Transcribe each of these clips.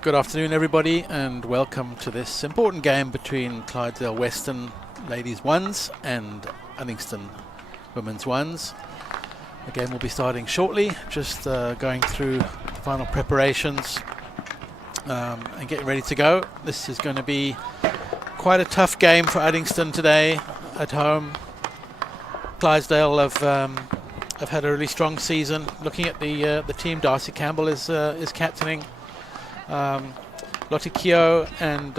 Good afternoon, everybody, and welcome to this important game between Clydesdale Western Ladies 1s and Uddingston Women's 1s. The game will be starting shortly, just going through the final preparations and getting ready to go. This is going to be quite a tough game for Uddingston today at home. Clydesdale have had a really strong season. Looking at the team, Darcy Campbell is captaining. Lottie Keogh and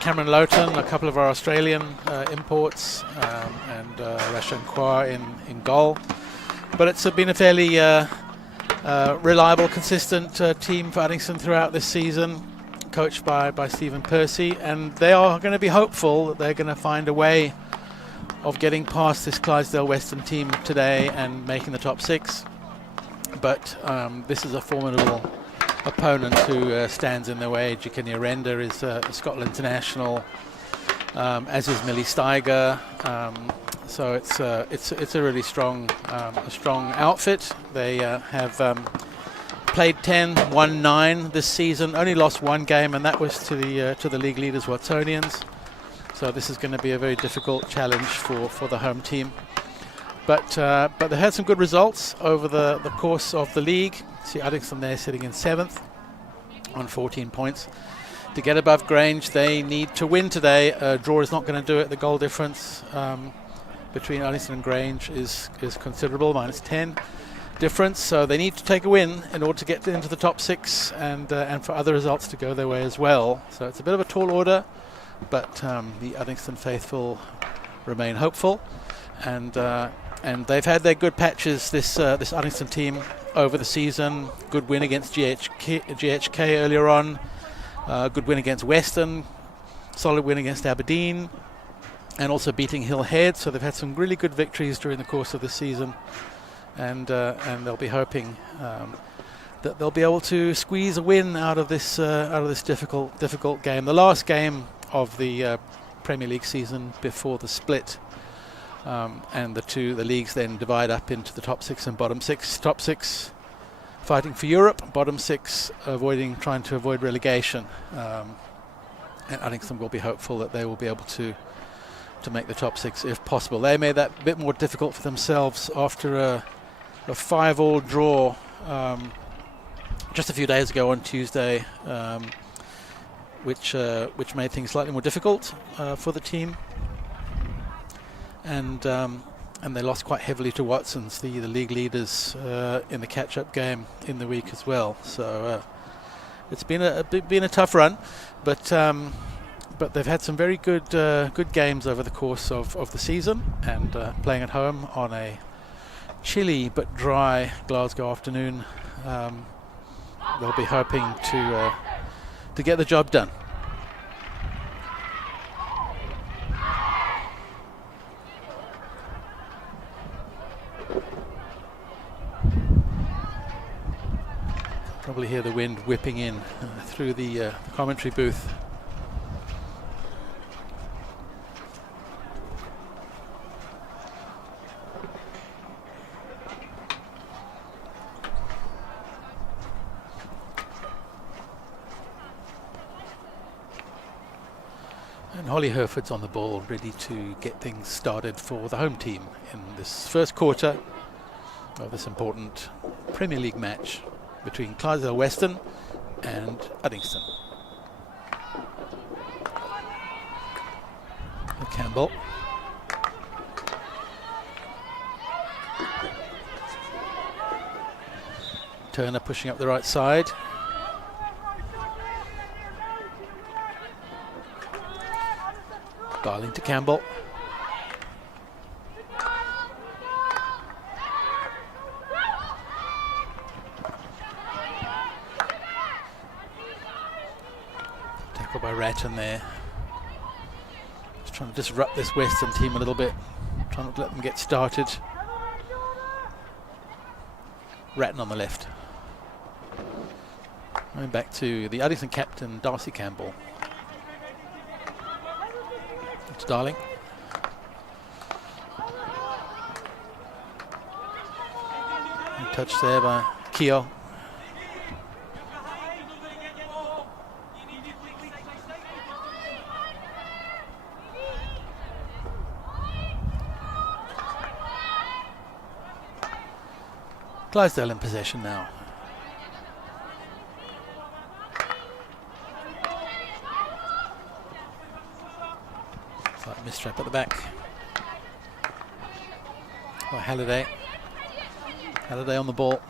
Cameron Lowton, a couple of our Australian imports, and Rashan Kwa in goal. But it's been a fairly reliable, consistent team for Uddingston throughout this season, coached by Stephen Percy, and they are going to be hopeful that they're going to find a way of getting past this Clydesdale Western team today and making the top six. But this is a formidable opponent who stands in their way. Jikanya Renda is a Scotland international, as is Millie Steiger. So it's a really strong outfit. They have played 10, won 9 this season. Only lost one game, and that was to the league leaders Watsonians. So this is going to be a very difficult challenge for the home team. But they had some good results over the course of the league. See Uddingston there sitting in 7th on 14 points. To get above Grange, they need to win today. A draw is not going to do it. The goal difference between Uddingston and Grange is considerable, -10 difference. So they need to take a win in order to get into the top 6 and for other results to go their way as well. So it's a bit of a tall order, but the Uddingston faithful remain hopeful. And they've had their good patches, this Uddingston team, over the season. Good win against GHK earlier on. Good win against Western. Solid win against Aberdeen. And also beating Hill Head. So they've had some really good victories during the course of the season. And they'll be hoping that they'll be able to squeeze a win out of this difficult game. The last game of the Premier League season before the split. And the leagues then divide up into the top 6 and bottom 6. Top 6 fighting for Europe, bottom 6 trying to avoid relegation. And Uddingston will be hopeful that they will be able to make the top 6 if possible. They made that a bit more difficult for themselves after a 5-all draw just a few days ago on Tuesday, which made things slightly more difficult for the team. And they lost quite heavily to Watsons, the league leaders, in the catch-up game in the week as well. So it's been a tough run, but they've had some very good games over the course of the season, and playing at home on a chilly but dry Glasgow afternoon, they'll be hoping to get the job done. Probably hear the wind whipping in through the commentary booth. And Holly Herford's on the ball, ready to get things started for the home team in this first quarter of this important Premier League match between Clydesdale Western and Uddingston. Campbell. Turner pushing up the right side. Darling to Campbell. By Ratton there, just trying to disrupt this Western team a little bit, trying not to let them get started. Ratton on the left. Going back to the Uddingston captain, Darcy Campbell. It's Darling. Touch there by Keogh. Clydesdale in possession now. Slight mistrap at the back by Halliday. Halliday on the ball.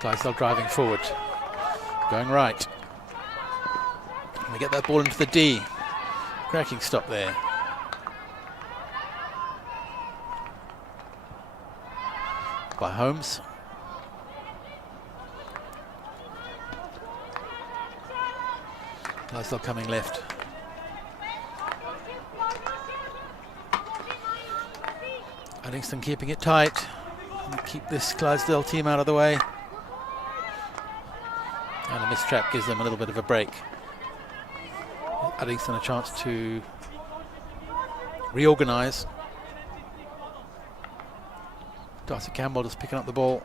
Clydesdale driving forward, going right. And we get that ball into the D. Cracking stop there. By Holmes. Clydesdale coming left. Uddingston keeping it tight. Keep this Clydesdale team out of the way. And a mistrap gives them a little bit of a break. Uddingston a chance to reorganise. Darcy Campbell just picking up the ball.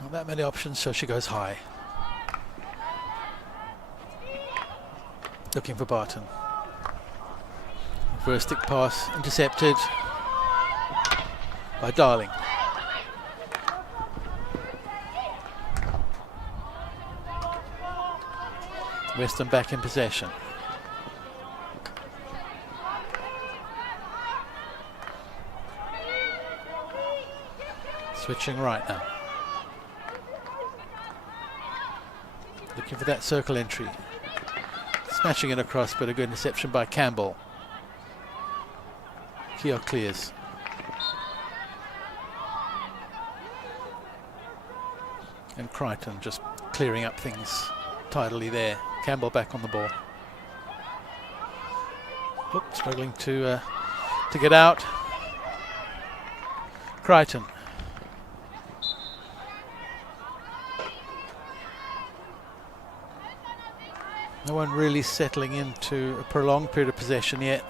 Not that many options, so she goes high. Looking for Barton. Reverse stick pass intercepted by Darling. Western back in possession. Switching right now. Looking for that circle entry. Smashing it across, but a good interception by Campbell. Keogh clears. And Crichton just clearing up things tidily there. Campbell back on the ball. Oop, struggling to get out. Crichton. No one really settling into a prolonged period of possession yet.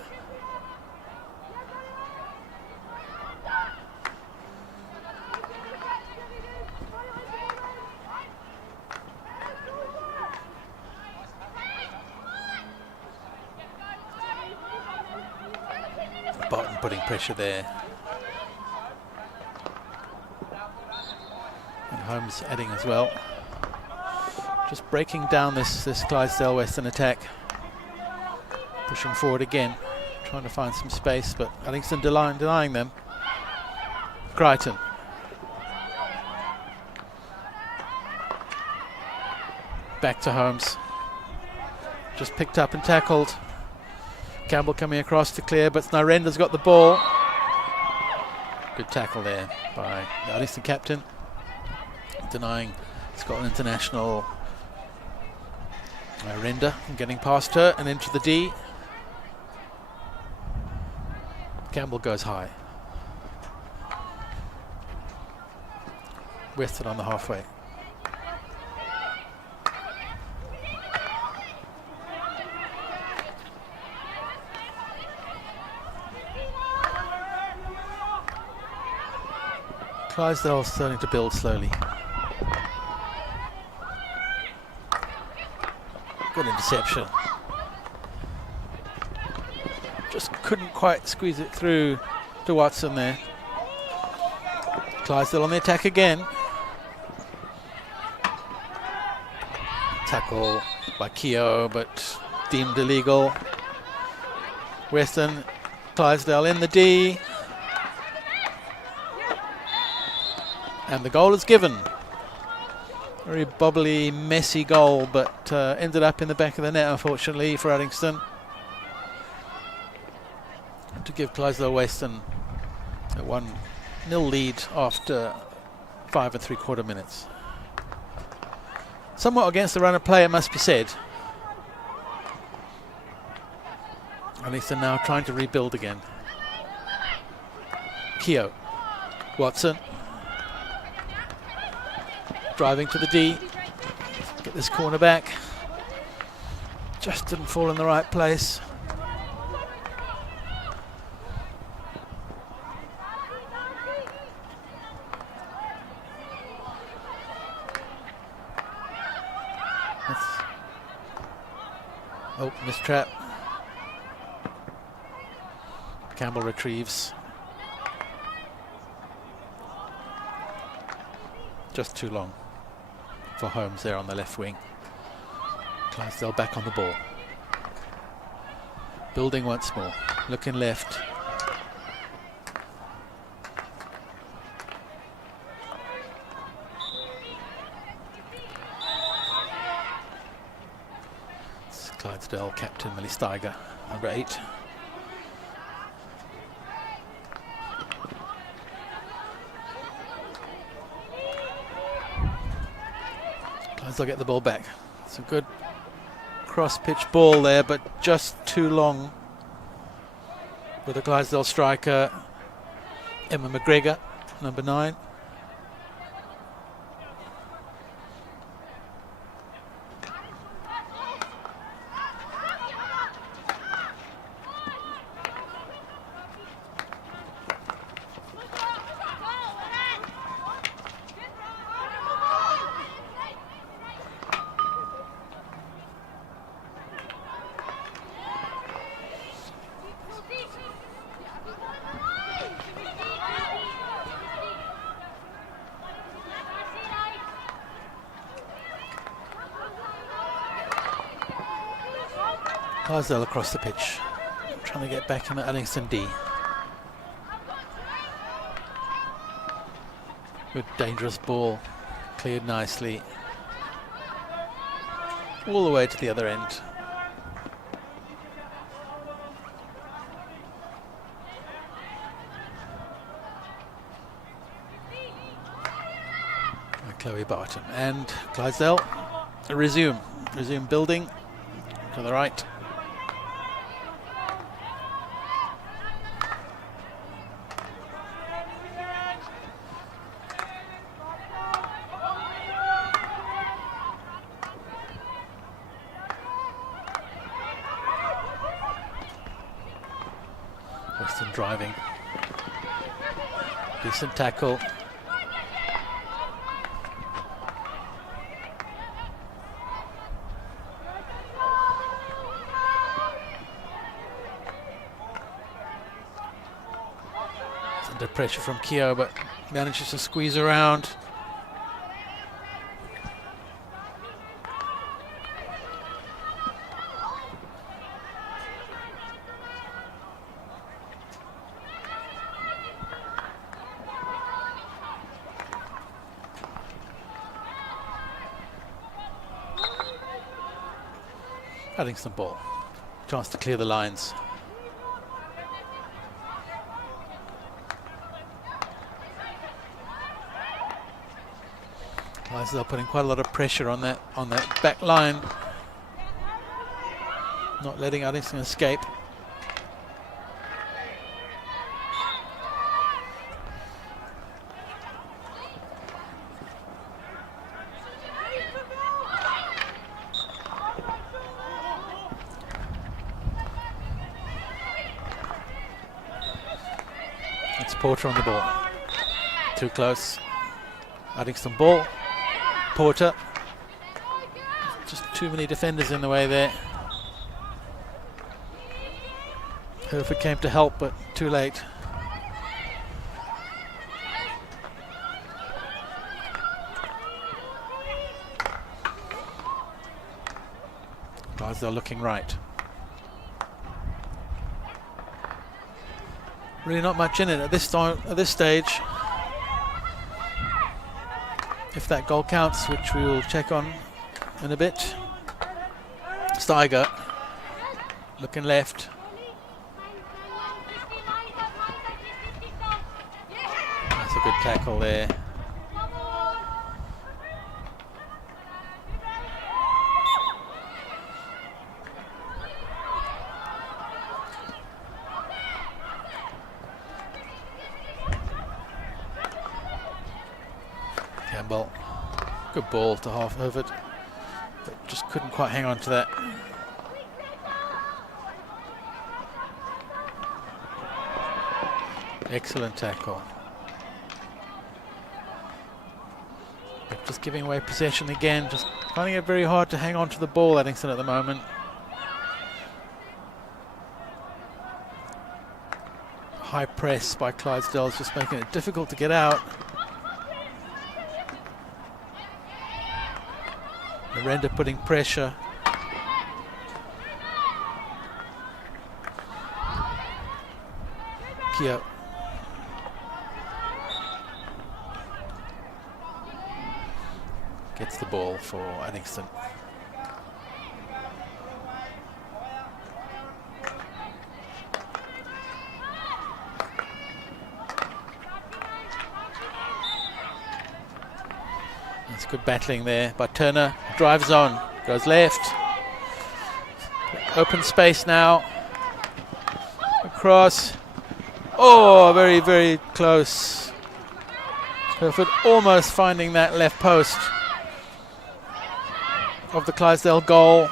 Barton putting pressure there. And Holmes adding as well. Just breaking down this Clydesdale Western attack. Pushing forward again. Trying to find some space, but Uddingston denying them. Crichton. Back to Holmes. Just picked up and tackled. Campbell coming across to clear, but Narenda's got the ball. Good tackle there by the Uddingston captain. Denying Scotland international Narenda and getting past her and into the D. Campbell goes high. Western on the halfway. Clydesdale starting to build slowly. Good interception. Just couldn't quite squeeze it through to Watson there. Clydesdale on the attack again. Tackle by Keogh, but deemed illegal. Western, Clydesdale in the D. And the goal is given. Very bubbly, messy goal, but ended up in the back of the net, unfortunately, for Uddingston. To give Clydesdale Western a 1-0 lead after 5 3/4 minutes. Somewhat against the run of play, it must be said. Uddingston now trying to rebuild again. Keogh. Watson. Driving to the D. Get this corner back. Just didn't fall in the right place. Oh, missed trap. Campbell retrieves. Just too long for Holmes there on the left wing. Clydesdale back on the ball. Building once more. Looking left. It's Clydesdale captain Millie Steiger, number 8. Clydesdale get the ball back. It's a good cross-pitch ball there, but just too long with the Clydesdale striker, Emma McGregor, number 9. Clydesdale across the pitch, trying to get back in the Uddingston D. Good dangerous ball, cleared nicely. All the way to the other end. By Chloe Barton. And Clydesdale resume building to the right. Western driving. Decent tackle. It's under pressure from Keogh, but manages to squeeze around. Uddingston ball. Chance to clear the lines. Clydesdale putting quite a lot of pressure on that back line. Not letting Uddingston escape. It's Porter on the ball. Too close. Uddingston ball. Porter. Just too many defenders in the way there. Hereford came to help, but too late. Clydesdale looking right. Really not much in it at this stage. If that goal counts, which we will check on in a bit. Steiger looking left. That's a good tackle there. Good ball to half Hereford, but just couldn't quite hang on to that. Excellent tackle. Just giving away possession again, just finding it very hard to hang on to the ball, Uddingston, at the moment. High press by Clydesdale is just making it difficult to get out. Narendra putting pressure. Kia gets the ball for Uddingston. That's good battling there by Turner. Drives on, goes left. Open space now. Across. Oh, very, very close. Hereford almost finding that left post of the Clydesdale goal.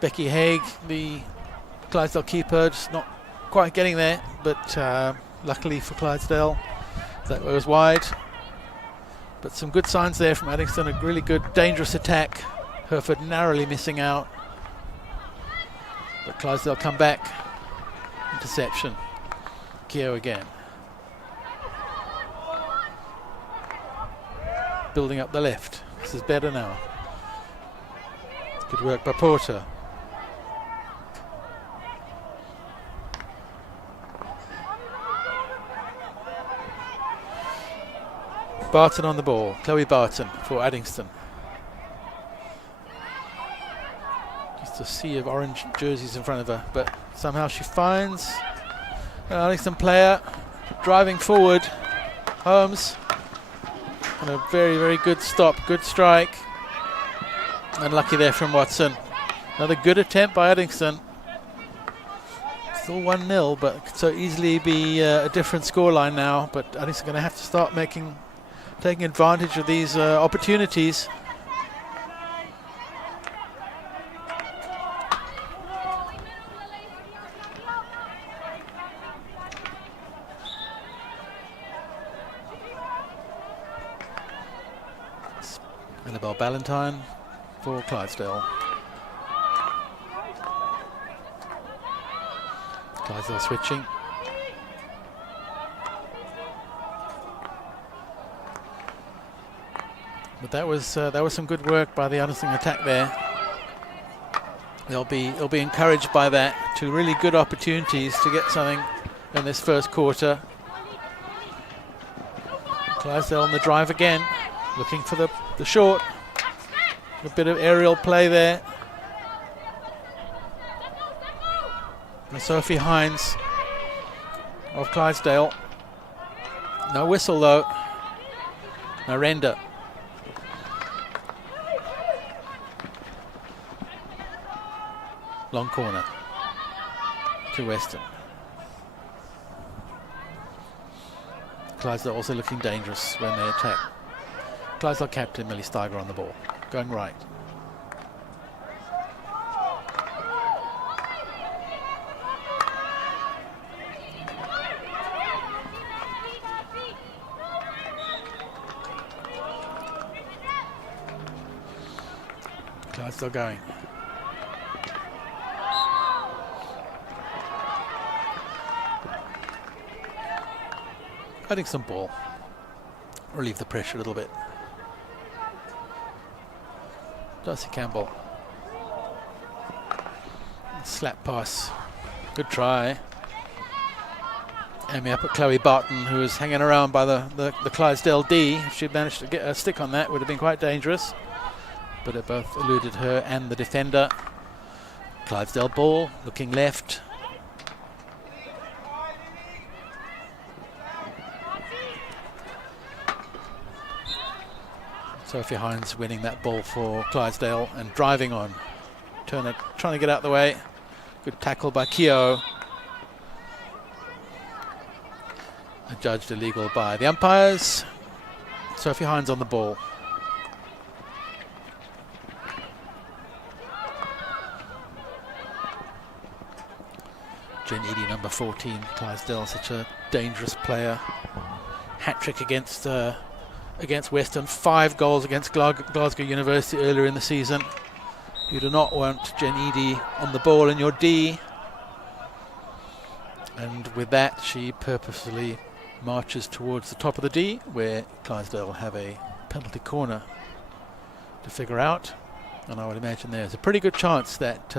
Becky Haig, the Clydesdale keeper, just not quite getting there, but luckily for Clydesdale, that was wide. But some good signs there from Uddingston, a really good, dangerous attack. Hereford narrowly missing out. But Clydesdale come back. Interception. Keo again. Building up the left. This is better now. Good work by Porter. Barton on the ball. Chloe Barton for Uddingston. Just a sea of orange jerseys in front of her, but somehow she finds an Uddingston player driving forward. Holmes. And a very, very good stop, good strike. Unlucky there from Watson. Another good attempt by Uddingston. Still 1-0, but could so easily be a different scoreline now. But Uddingston going to have to start taking advantage of these opportunities. Annabelle Ballantyne for Clydesdale. Clydesdale switching. But that was some good work by the Uddingston attack there. They'll be encouraged by that. Two really good opportunities to get something in this first quarter. Clydesdale on the drive again, looking for the short. A bit of aerial play there. And Sophie Hines of Clydesdale. No whistle though. Narendra. Long corner to Western. Clydesdale also looking dangerous when they attack. Clydesdale captain Millie Steiger on the ball, going right. Clydesdale going. Uddingston ball. Relieve the pressure a little bit. Darcy Campbell. Slap pass. Good try. Aiming up at Chloe Barton, who was hanging around by the Clydesdale D. If she'd managed to get a stick on that, would have been quite dangerous. But it both eluded her and the defender. Clydesdale ball, looking left. Sophie Hines winning that ball for Clydesdale and driving on. Turner trying to get out the way. Good tackle by Keogh. Adjudged illegal by the umpires. Sophie Hines on the ball. Jen Eady, number 14, Clydesdale, such a dangerous player. Hat-trick against Western, 5 goals against Glasgow University earlier in the season. You do not want Jen Eady on the ball in your D. And with that, she purposefully marches towards the top of the D, where Clydesdale have a penalty corner to figure out. And I would imagine there's a pretty good chance that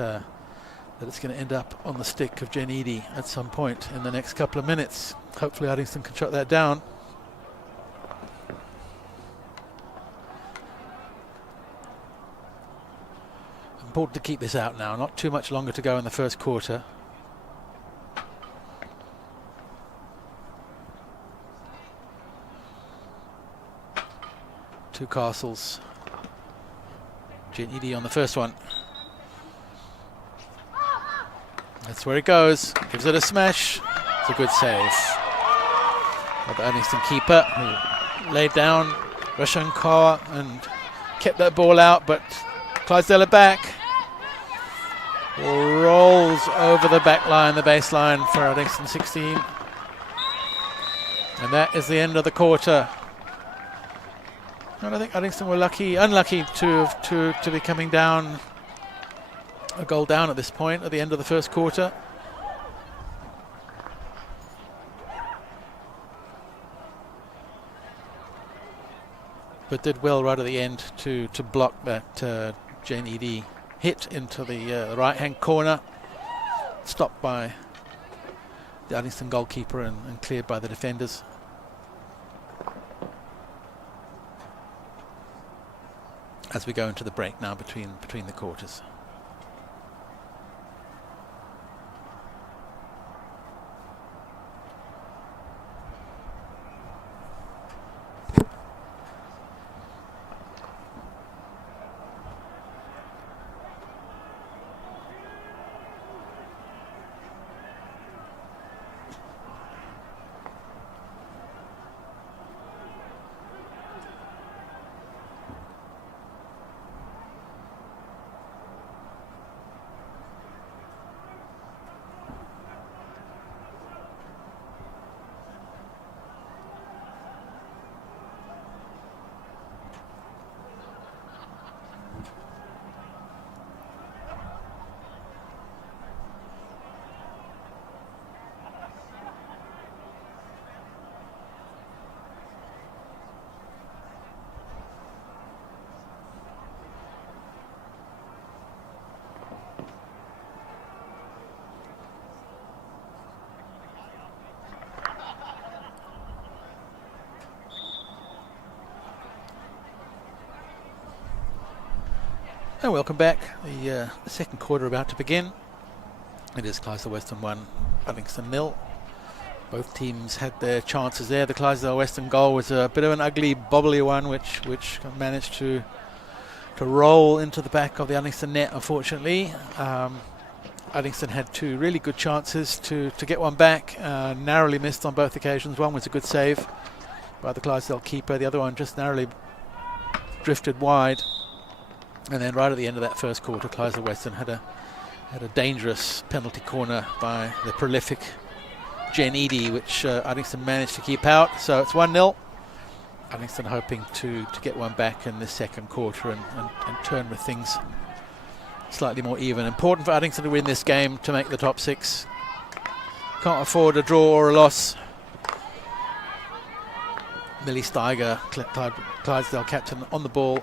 that it's going to end up on the stick of Jen Eady at some point in the next couple of minutes. Hopefully Uddingston can shut that down. Important to keep this out now. Not too much longer to go in the first quarter. Two Castles. Jen Eady on the first one. That's where it goes. Gives it a smash. It's a good save by the Uddingston keeper, who laid down Rashan Kaur and kept that ball out, but Clydesdale are back. Rolls over the back line, the baseline for Uddingston 16. And that is the end of the quarter. And I think Uddingston were unlucky to be coming down, a goal down at this point at the end of the first quarter. But did well right at the end to block that Jen Eady hit into the right-hand corner, stopped by the Uddingston goalkeeper and cleared by the defenders. As we go into the break now between the quarters. And welcome back. The second quarter about to begin. It is Clydesdale Western 1, Uddingston 0. Both teams had their chances there. The Clydesdale Western goal was a bit of an ugly, bobbly one, which managed to roll into the back of the Uddingston net, unfortunately. Uddingston had 2 really good chances to get one back, narrowly missed on both occasions. One was a good save by the Clydesdale keeper, the other one just narrowly drifted wide. And then right at the end of that first quarter, Clydesdale Western had a dangerous penalty corner by the prolific Jen Eady, which Uddingston managed to keep out. So it's 1-0. Uddingston hoping to get one back in this second quarter and turn with things slightly more even. Important for Uddingston to win this game to make the top 6. Can't afford a draw or a loss. Millie Steiger, Clydesdale captain, on the ball.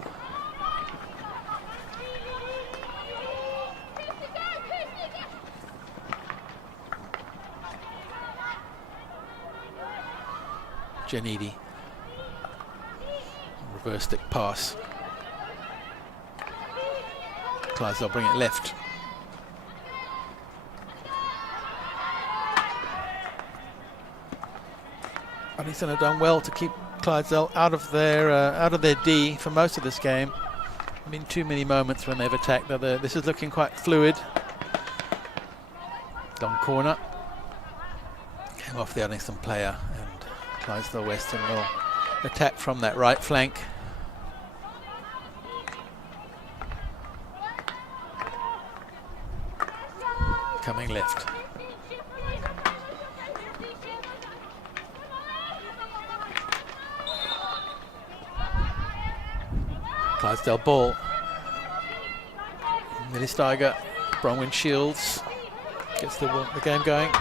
Jen Eady. Reverse stick pass. Clydesdale bring it left. Uddingston have done well to keep Clydesdale out of their D for most of this game. There have been too many moments when they've attacked. This is looking quite fluid. Long corner. Came off the Uddingston player, and Clydesdale Western will attack from that right flank. Coming left. Clydesdale ball. Millie Steiger, Bronwyn Shields gets the game going.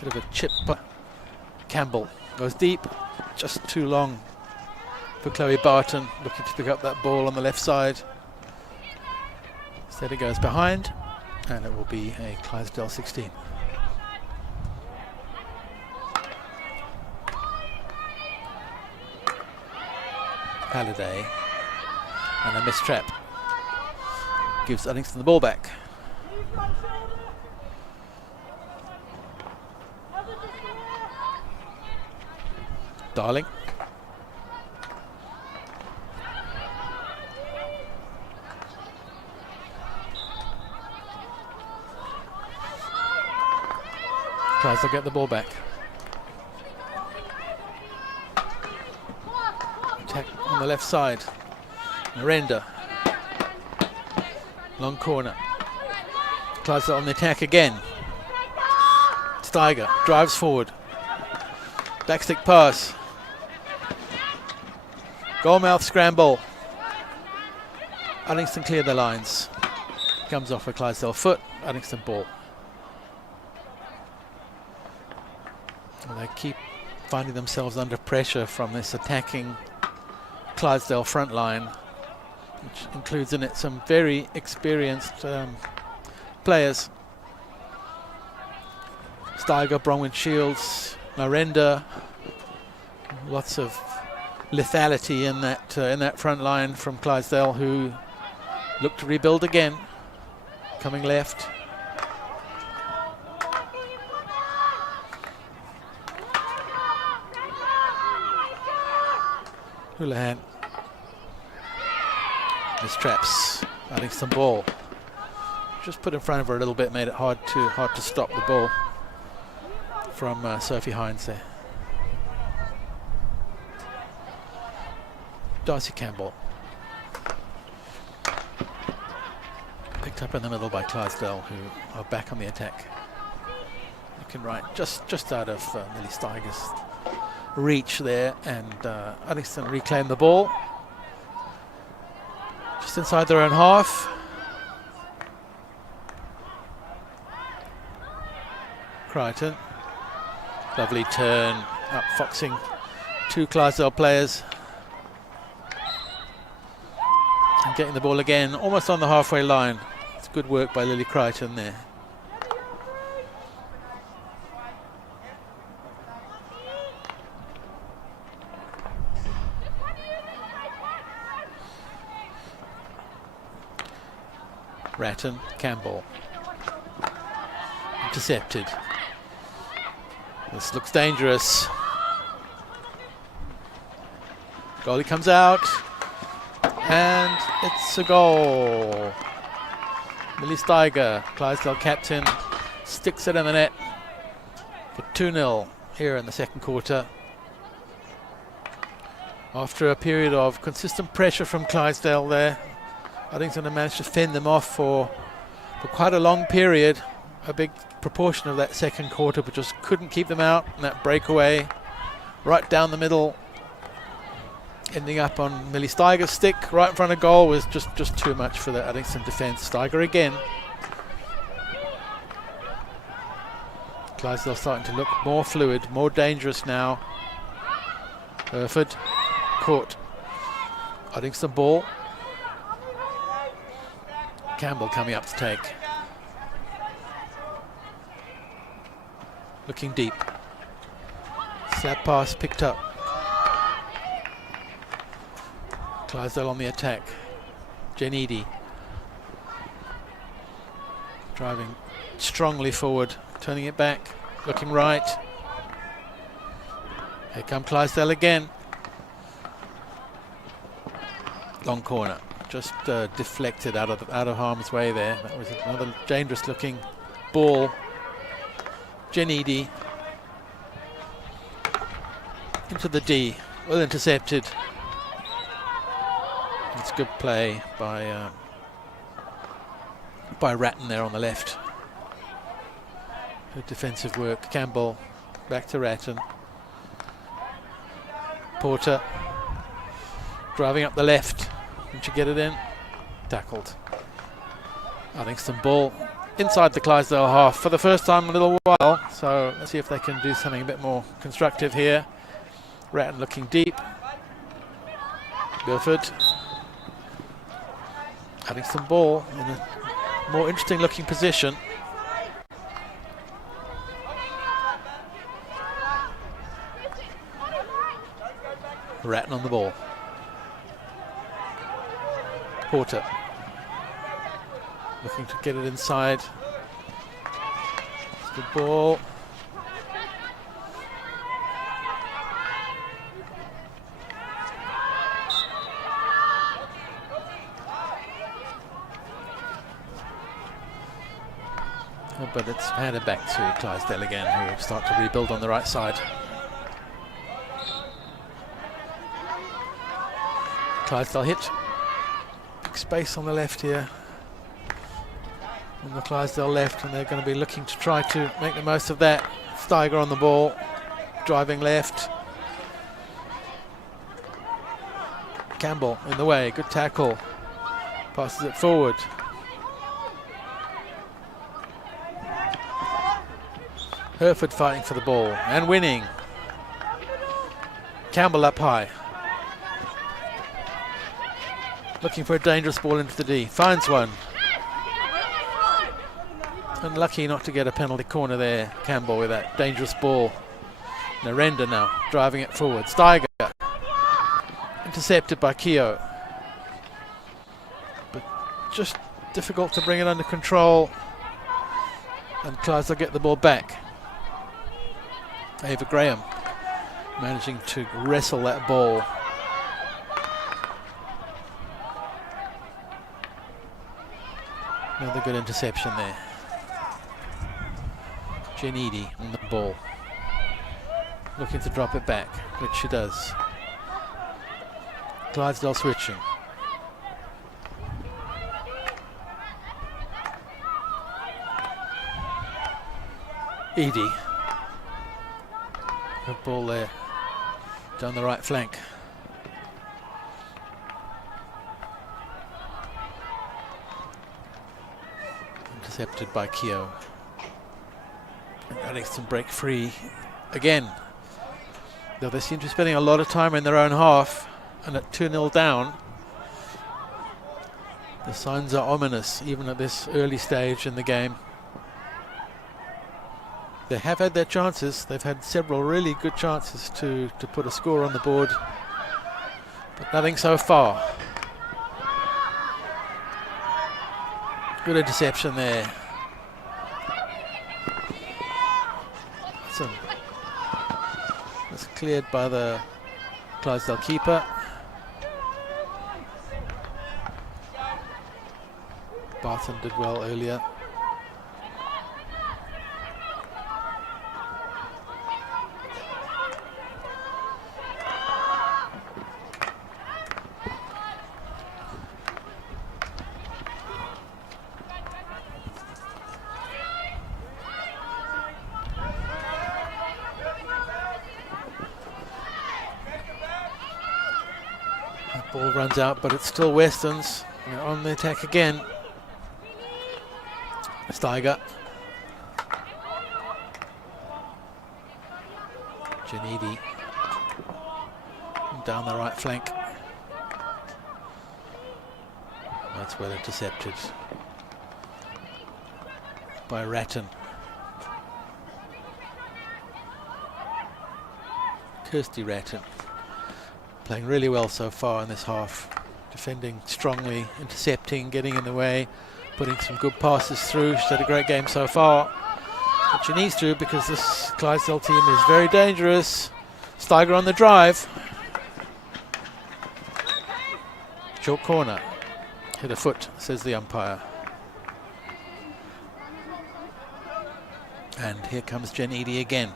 Bit of a chip. Campbell goes deep, just too long for Chloe Barton, looking to pick up that ball on the left side. Instead it goes behind, and it will be a Clydesdale 16. Halliday, and a missed trap. Gives Uddingston the ball back. Darling. Tries to get the ball back. Attack on the left side. Narendra. Long corner. Clydesdale on the attack again. Steiger drives forward. Backstick pass. Goalmouth scramble. Uddingston clear the lines. Comes off a Clydesdale foot. Uddingston ball. And they keep finding themselves under pressure from this attacking Clydesdale front line, which includes in it some very experienced players. Steiger, Bronwyn Shields, Narendra. Lots of lethality in that front line from Clydesdale, who look to rebuild again. Coming left. Houlihan. Mistraps. Uddingston ball. Just put in front of her a little bit, made it hard to stop the ball from Sophie Hines there. Darcy Campbell. Picked up in the middle by Clydesdale, who are back on the attack. Looking right, just out of Millie Steiger's reach there, and Uddingston reclaim the ball. Just inside their own half. Crichton. Lovely turn, outfoxing two Clydesdale players. And getting the ball again, almost on the halfway line. It's good work by Lily Crichton there. Ratton, Campbell. Intercepted. This looks dangerous. Goalie comes out. And it's a goal. Millie Steiger, Clydesdale captain, sticks it in the net for 2-0 here in the second quarter. After a period of consistent pressure from Clydesdale there, Uddingston have managed to fend them off for quite a long period. A big proportion of that second quarter, but just couldn't keep them out. And that breakaway right down the middle, ending up on Millie Steiger's stick right in front of goal, was just too much for the Uddingston defence. Steiger again. Clydesdale starting to look more fluid, more dangerous now. Hereford caught. Uddingston ball. Campbell coming up to take. Looking deep. Slap pass picked up. Clydesdale on the attack. Jen Eady driving strongly forward, turning it back, looking right. Here come Clydesdale again. Long corner, just deflected out of harm's way there. That was another dangerous looking ball. Jen Eady into the D, well intercepted. It's good play by Ratton there on the left. Good defensive work. Campbell back to Ratton. Porter Driving up the left. Did you get it in? Tackled. Uddingston ball inside the Clydesdale half for the first time in a little while. So let's see if they can do something a bit more constructive here. Ratton looking deep. Guildford. Uddingston ball in a more interesting looking position. Ratton on the ball. Porter looking to get it inside. It's a good ball. But it's handed back to Clydesdale again, who start to rebuild on the right side. Clydesdale hit. Big space on the left here. On the Clydesdale left, and they're going to be looking to try to make the most of that. Steiger on the ball, driving left. Campbell in the way, good tackle. Passes it forward. Hereford fighting for the ball and winning. Campbell up high. Looking for a dangerous ball into the D. Finds one. Unlucky not to get a penalty corner there, Campbell, with that dangerous ball. Narendra now driving it forward. Steiger. Intercepted by Keogh. But just difficult to bring it under control. And Clydesdale get the ball back. Ava Graham managing to wrestle that ball. Another good interception there. Uddidy on the ball. Looking to drop it back, which she does. Clydesdale switching. Edie. Good ball there, down the right flank. Intercepted by Keogh. Uddingston break free again. Though they seem to be spending a lot of time in their own half, and at 2-0 down, the signs are ominous even at this early stage in the game. They have had their chances. They've had several really good chances to put a score on the board, but nothing so far. Good interception there. It's cleared by the Clydesdale keeper. Barton did well earlier. Ball runs out, but it's still Westerns. They're on the attack again. Steiger. Uddidy. Down the right flank. That's well intercepted by Ratton. Kirsty Ratton. Playing really well so far in this half. Defending strongly, intercepting, getting in the way, putting some good passes through. She's had a great game so far. But she needs to, because this Clydesdale team is very dangerous. Steiger on the drive. Short corner. Hit a foot, says the umpire. And here comes Uddidy again.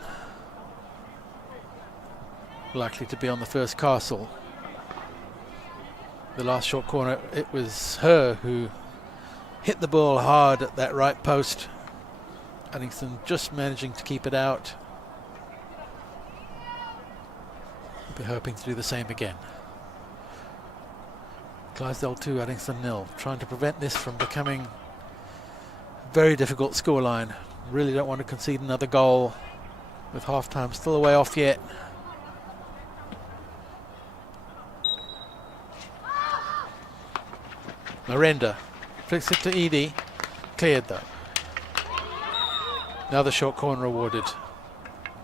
Likely to be on the first castle. The last short corner, it was her who hit the ball hard at that right post. Uddingston just managing to keep it out. We'll be hoping to do the same again. Clydesdale 2, Uddingston 0. Trying to prevent this from becoming a very difficult scoreline. Really don't want to concede another goal with half-time still a way off yet. Narendra flicks it to Edie. Cleared though. Another short corner awarded.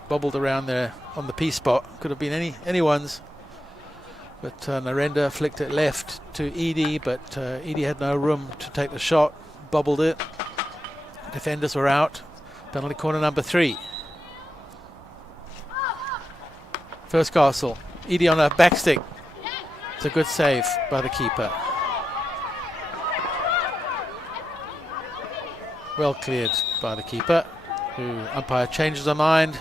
Bobbled around there on the P spot. Could have been anyone's. But Narendra flicked it left to Edie, but Edie had no room to take the shot. Bobbled it. Defenders were out. Penalty corner number 3. First Castle. Edie on a back stick. It's a good save by the keeper. Well cleared by the keeper, who umpire changes her mind.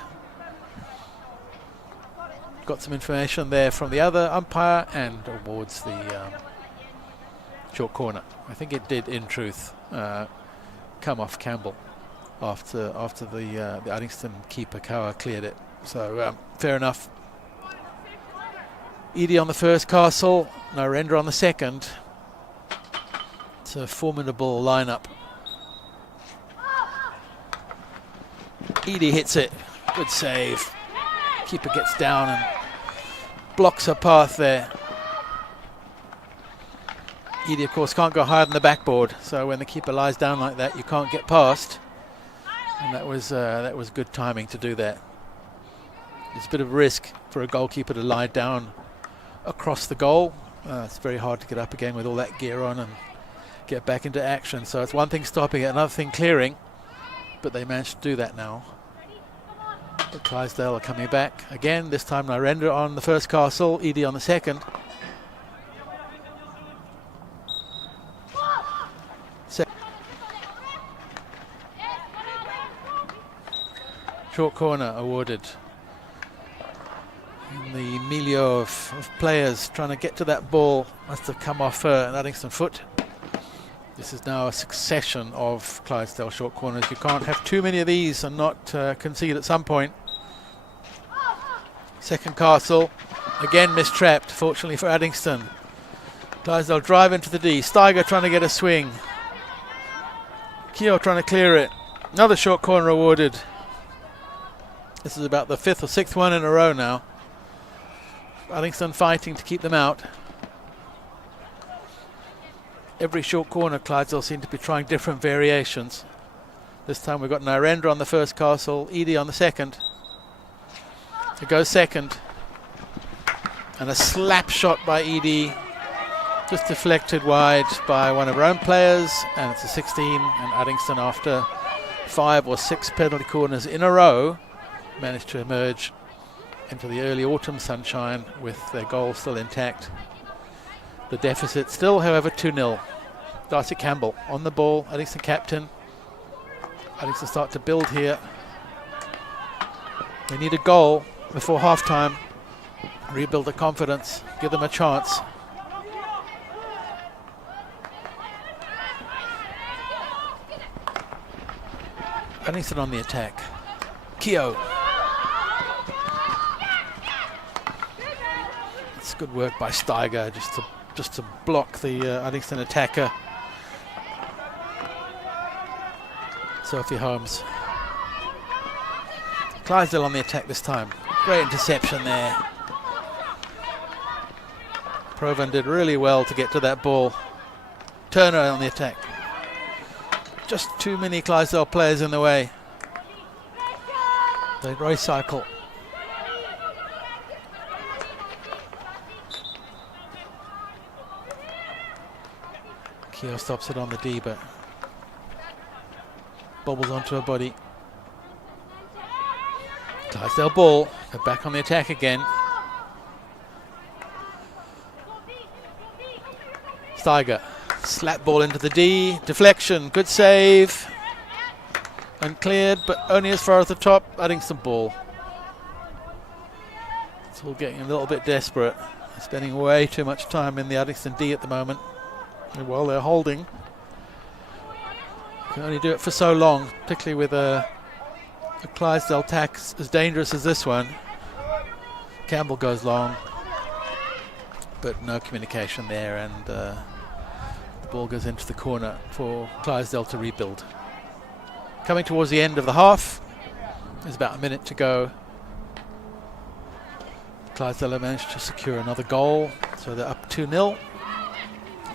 Got some information there from the other umpire and awards the short corner. I think it did, in truth, come off Campbell after the Uddingston keeper Kawa cleared it. So fair enough. Edie on the first Castle, Narendra on the second. It's a formidable lineup. Edie hits it. Good save. Keeper gets down and blocks her path there. Edie, of course, can't go higher than the backboard, so when the keeper lies down like that, you can't get past. And that was good timing to do that. It's a bit of a risk for a goalkeeper to lie down across the goal. It's very hard to get up again with all that gear on and get back into action. So it's one thing stopping it, another thing clearing. But they managed to do that now. But Clydesdale are coming back again. This time Narendra on the first Castle, Edie on the second. Short corner awarded. In the milieu of players trying to get to that ball, must have come off an Uddingston foot. This is now a succession of Clydesdale short corners. You can't have too many of these and not concede at some point. Second Castle, again mistrapped, fortunately for Uddingston. Clydesdale drive into the D. Steiger trying to get a swing. Keogh trying to clear it. Another short corner awarded. This is about the 5th or 6th one in a row now. Uddingston fighting to keep them out. Every short corner, Clydesdale seem to be trying different variations. This time we've got Narendra on the first Castle, Edie on the second. It goes second. And a slap shot by Edie. Just deflected wide by one of her own players. And it's a 16. And Uddingston, after 5 or 6 penalty corners in a row, managed to emerge into the early autumn sunshine with their goal still intact. The deficit still, however, 2-0. Darcy Campbell on the ball, Uddingston captain. Uddingston start to build here. They need a goal before half-time. Rebuild the confidence, give them a chance. Uddingston on the attack. Keogh. It's good work by Steiger just to block the Uddingston attacker. Sophie Holmes. Clydesdale on the attack this time. Great interception there. Provan did really well to get to that ball. Turner on the attack. Just too many Clydesdale players in the way. They recycle. Keogh stops it on the D, but bobbles onto her body. Clydesdale ball, they're back on the attack again. Steiger, slap ball into the D, deflection, good save. And cleared, but only as far as the top. Uddingston ball. It's all getting a little bit desperate. They're spending way too much time in the Uddingston D at the moment. And while they're holding, you can only do it for so long, particularly with a Clydesdale attack as dangerous as this one. Campbell goes long. but no communication there, and the ball goes into the corner for Clydesdale to rebuild. Coming towards the end of the half, there's about a minute to go. Clydesdale have managed to secure another goal, so they're up 2-0.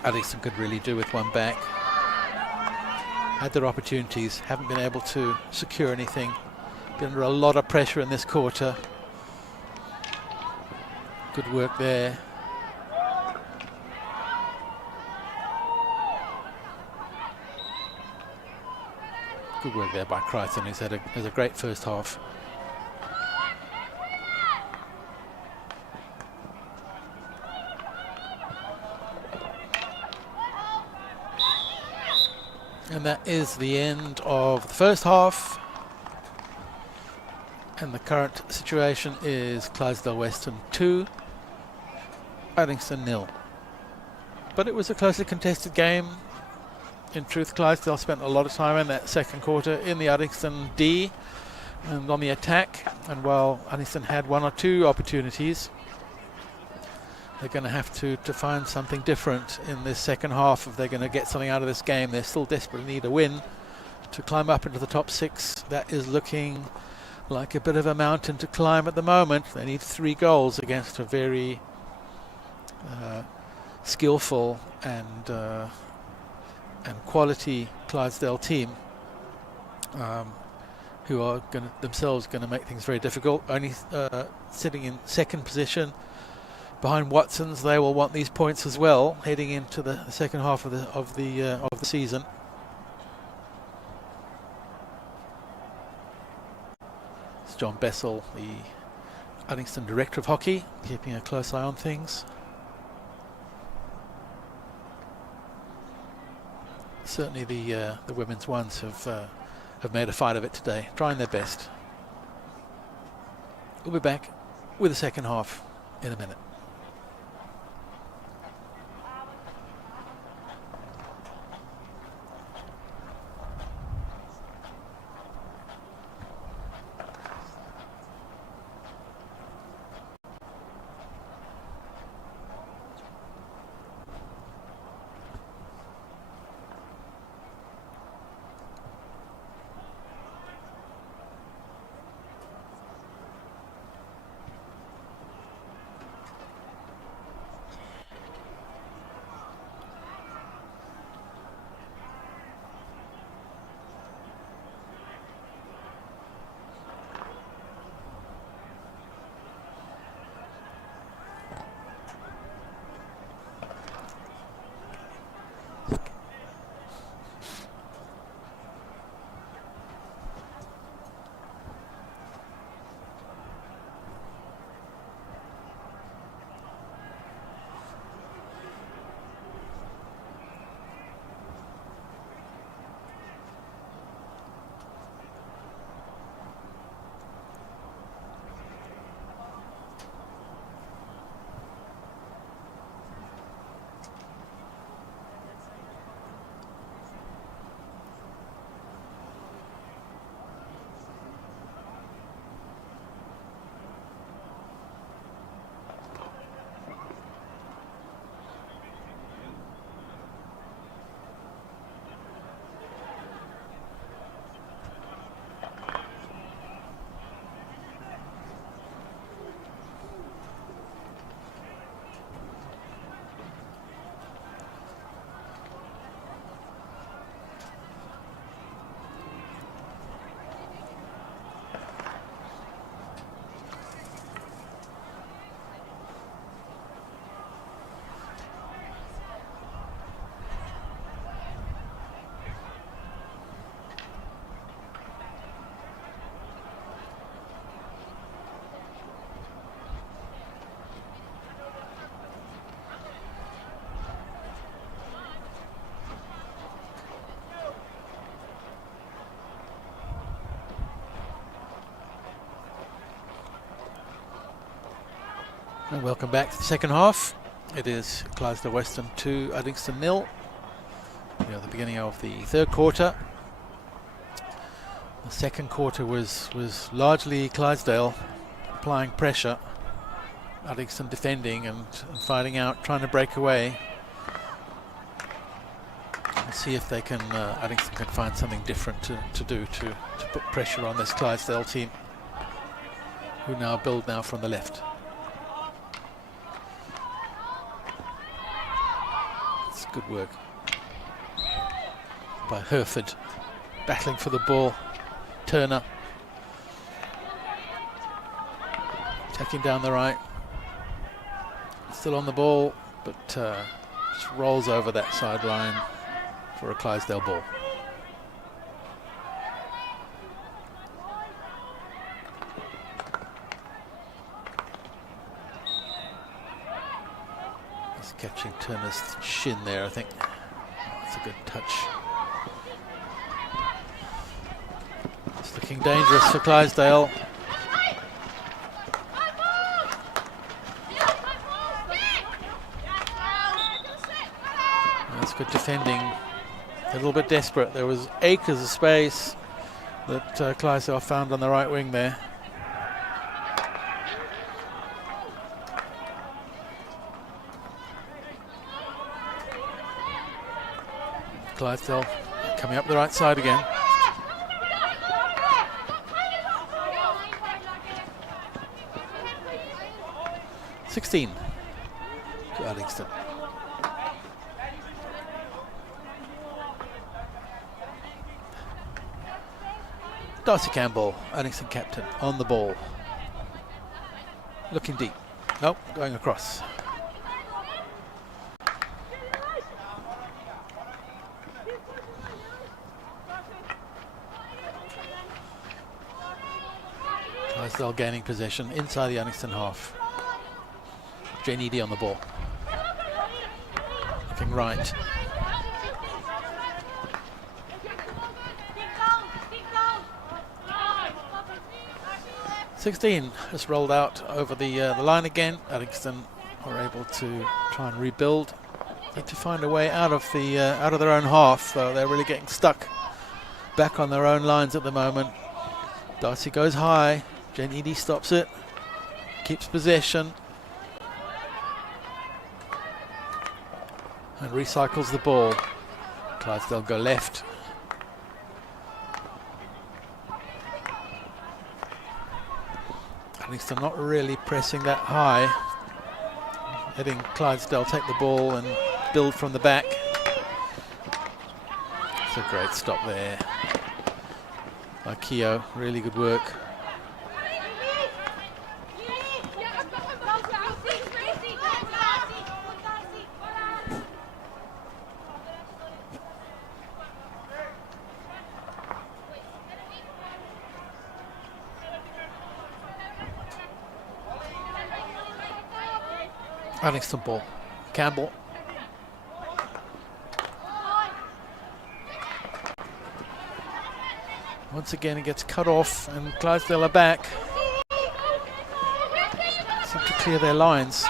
Uddingston could really do with one back. Had their opportunities, haven't been able to secure anything. Been under a lot of pressure in this quarter. Good work there. Good work there by Crichton, who's had a great first half. And that is the end of the first half. And the current situation is Clydesdale Western 2, Uddingston 0. But it was a closely contested game. In truth, Clydesdale spent a lot of time in that second quarter in the Uddingston D and on the attack. And while Uddingston had one or two opportunities, they're going to have to find something different in this second half if they're going to get something out of this game. They still desperately need a win to climb up into the top 6. That is looking like a bit of a mountain to climb at the moment. They need 3 goals against a very skillful and quality Clydesdale team, who are themselves going to make things very difficult. Only sitting in second position behind Watson's, they will want these points as well heading into the second half of the season. It's John Bessel, the Uddingston Director of Hockey, keeping a close eye on things. Certainly the women's ones have made a fight of it today, trying their best. We'll be back with the second half in a minute. And welcome back to the second half. It is Clydesdale Western 2, Uddingston 0. We are at the beginning of the third quarter. The second quarter was largely Clydesdale applying pressure. Uddingston defending and fighting out, trying to break away. Let's see if they can, Uddingston can find something different to do to put pressure on this Clydesdale team, who now build now from the left. It's good work by Hereford, battling for the ball. Turner taking down the right, still on the ball, but just rolls over that sideline for a Clydesdale ball. He's catching Turner's shin there, I think. That's a good touch. It's looking dangerous for Clydesdale. That's good defending. A little bit desperate. There was acres of space that Clydesdale found on the right wing there. Clydesdale coming up the right side again. (16) to Uddingston. Darcy Campbell, Uddingston captain, on the ball. Looking deep. Nope, going across. Clydesdale gaining possession inside the Uddingston half. UDDY on the ball. Looking right. (16) has rolled out over the line again. Uddingston are able to try and rebuild. Need to find a way out of their own half. They're really getting stuck back on their own lines at the moment. Darcy goes high. UDDY stops it. Keeps possession. And recycles the ball. Clydesdale go left. Uddingston not really pressing that high. Letting Clydesdale take the ball and build from the back. It's a great stop there by Keogh. Really good work. Uddingston ball. Campbell. Once again, it gets cut off, and Clydesdale are back. Seem to clear their lines.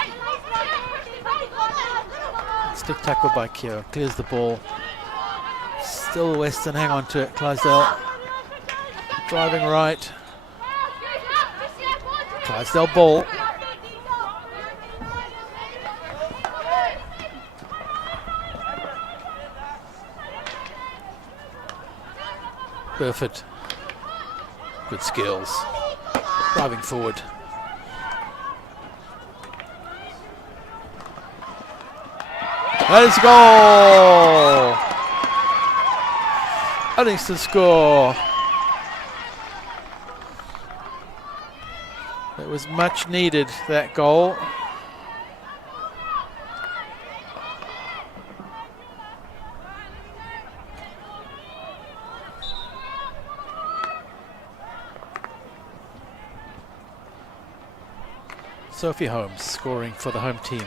Stick tackle by Keogh. Clears the ball. Still Western hang on to it. Clydesdale driving right. Clydesdale ball. Burford, good skills, driving forward. That is a goal! Uddingston score. It was much needed, that goal. Sophie Holmes scoring for the home team.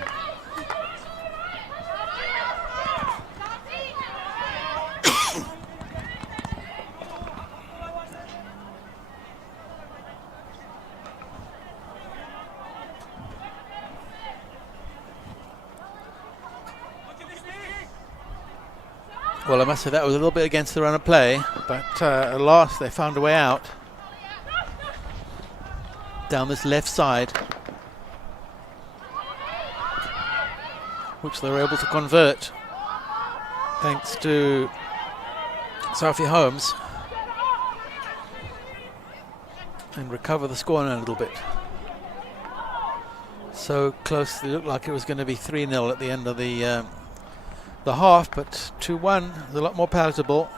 Well, I must say that was a little bit against the run of play, but at last they found a way out. Down this left side. which they were able to convert thanks to Sophie Holmes, and recover the score in a little bit. So close, it looked like it was going to be 3-0 at the end of the half, but 2-1 is a lot more palatable.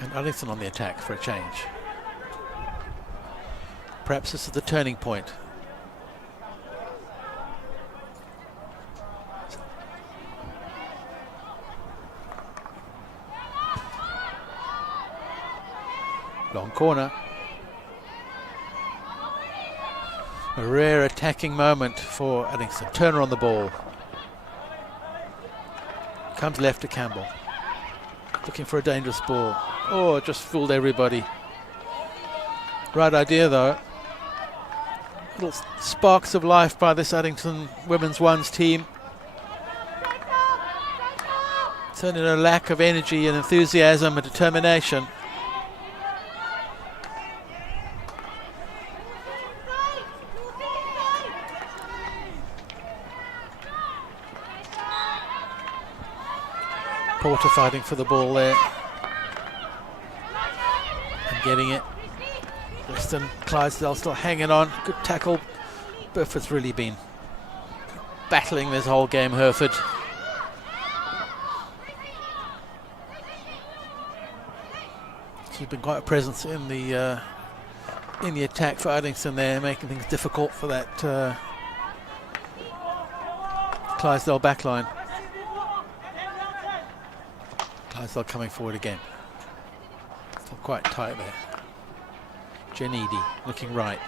And Uddingston on the attack for a change. Perhaps this is the turning point. Long corner. A rare attacking moment for Uddingston. Turner on the ball. Comes left to Campbell. Looking for a dangerous ball. Oh, just fooled everybody. Right idea though. Little sparks of life by this Uddingston Women's Ones team. Certainly a lack of energy and enthusiasm and determination. Porter fighting for the ball there and getting it. Western Clydesdale still hanging on. Good tackle. Burford's really been battling this whole game, Hereford. She's been quite a presence in the attack for Uddingston there, making things difficult for that Clydesdale backline. Clydesdale coming forward again. Still quite tight there. Uddidy looking right.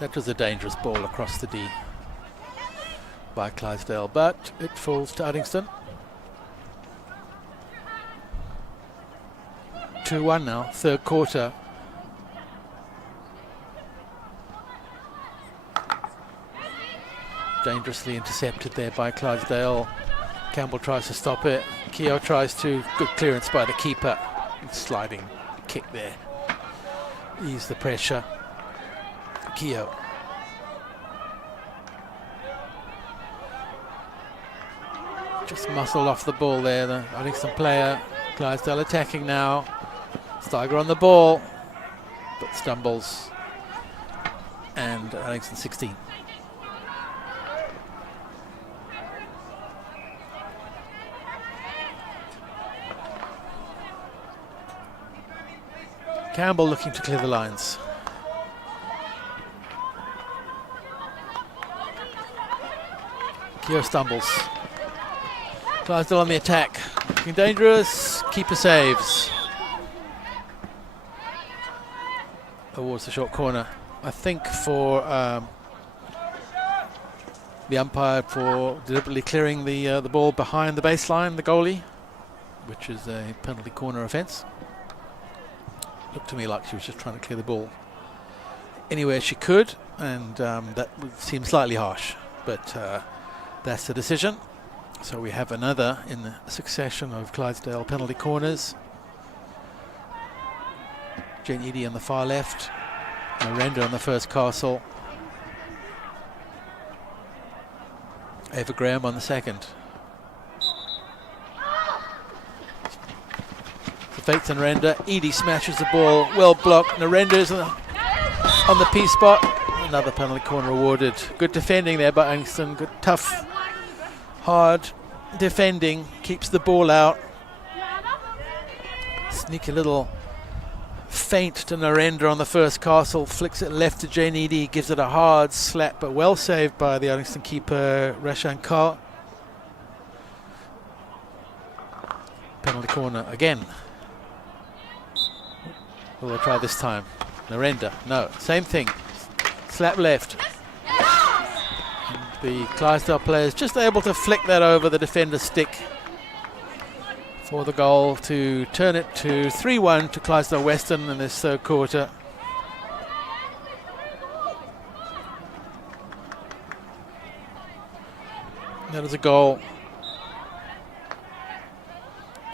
That was a dangerous ball across the D by Clydesdale, but it falls to Uddingston. 2-1 now, third quarter. Dangerously intercepted there by Clydesdale. Campbell tries to stop it. Keogh tries to, good clearance by the keeper. Sliding kick there. Ease the pressure. Keogh. Just muscled off the ball there, the Uddingston player. Clydesdale attacking now. Steiger on the ball, but stumbles. And Uddingston 16. Campbell looking to clear the lines. Keogh stumbles. Clydesdale on the attack. Looking dangerous. Keeper saves. Towards the short corner. I think for the umpire for deliberately clearing the ball behind the baseline, the goalie, which is a penalty corner offence. Looked to me like she was just trying to clear the ball anywhere she could, and that would seem slightly harsh, but that's the decision. So we have another in the succession of Clydesdale penalty corners. Uddidy on the far left, Miranda on the first castle, Ava Graham on the second. Fates and Narendra. Edie smashes the ball, well blocked. Narendra's on the P spot. Another penalty corner awarded. Good defending there by Uddingston. Good, tough, hard defending. Keeps the ball out. Sneaky little feint to Narendra on the first castle. Flicks it left to Jane Edie. Gives it a hard slap, but well saved by the Uddingston keeper, Rashan Kaur. Penalty corner again. Will they try this time? Narendra, no, same thing. Slap left. And the Clydesdale players just able to flick that over the defender's stick for the goal to turn it to 3-1 to Clydesdale Western in this third quarter. That is a goal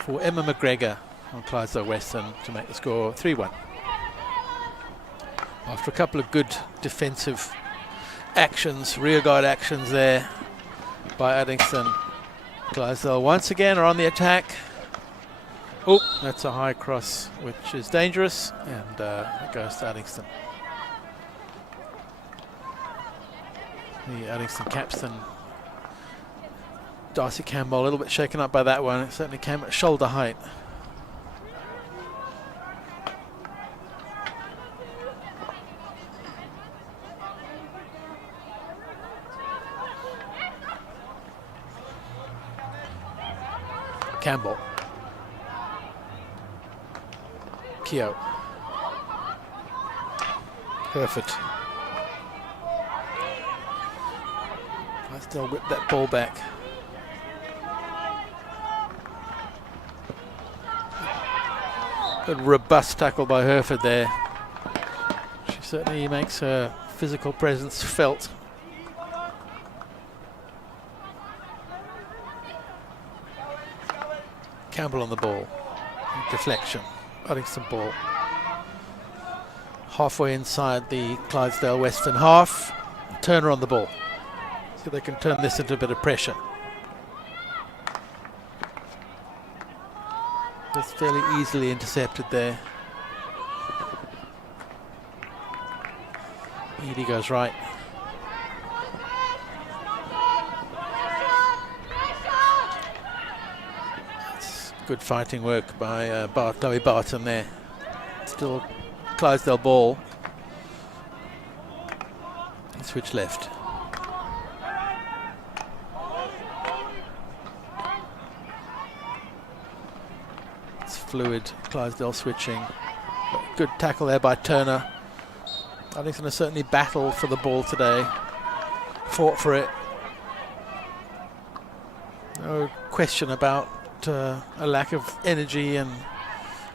for Emma McGregor on Clydesdale Western to make the score 3-1. After a couple of good defensive actions, rearguard actions there by Uddingston, Clydesdale once again are on the attack. Oh, that's a high cross, which is dangerous, and it goes to Uddingston. The Uddingston captain, Darcy Campbell, a little bit shaken up by that one. It certainly came at shoulder height. Campbell. Keogh. Herford. I still whip that ball back. Good robust tackle by Herford there. She certainly makes her physical presence felt. Campbell on the ball. Deflection. Uddingston ball. Halfway inside the Clydesdale Western half. Turner on the ball. So they can turn this into a bit of pressure. That's fairly easily intercepted there. Edie goes right. That's good fighting work by Chloe Barton there. Still Clydesdale ball. Switch left. Fluid Clydesdale switching. Good tackle there by Turner. Uddingston has certainly battled for the ball today. Fought for it. No question about a lack of energy and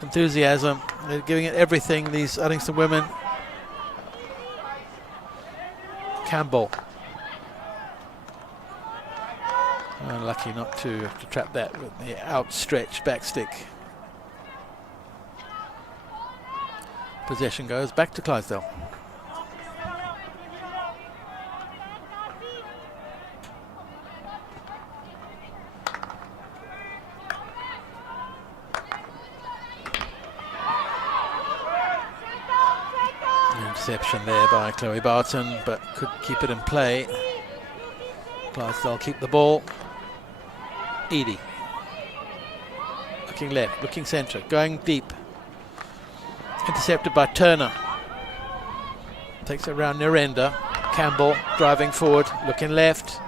enthusiasm. They're giving it everything, these Uddingston women. Campbell. Unlucky not to trap that with the outstretched back stick. Possession goes back to Clydesdale. Interception there by Chloe Barton, but could keep it in play. Clydesdale keep the ball. Edie. Looking left, looking centre, going deep. Intercepted by Turner. Takes it around near ender. Campbell driving forward, looking left.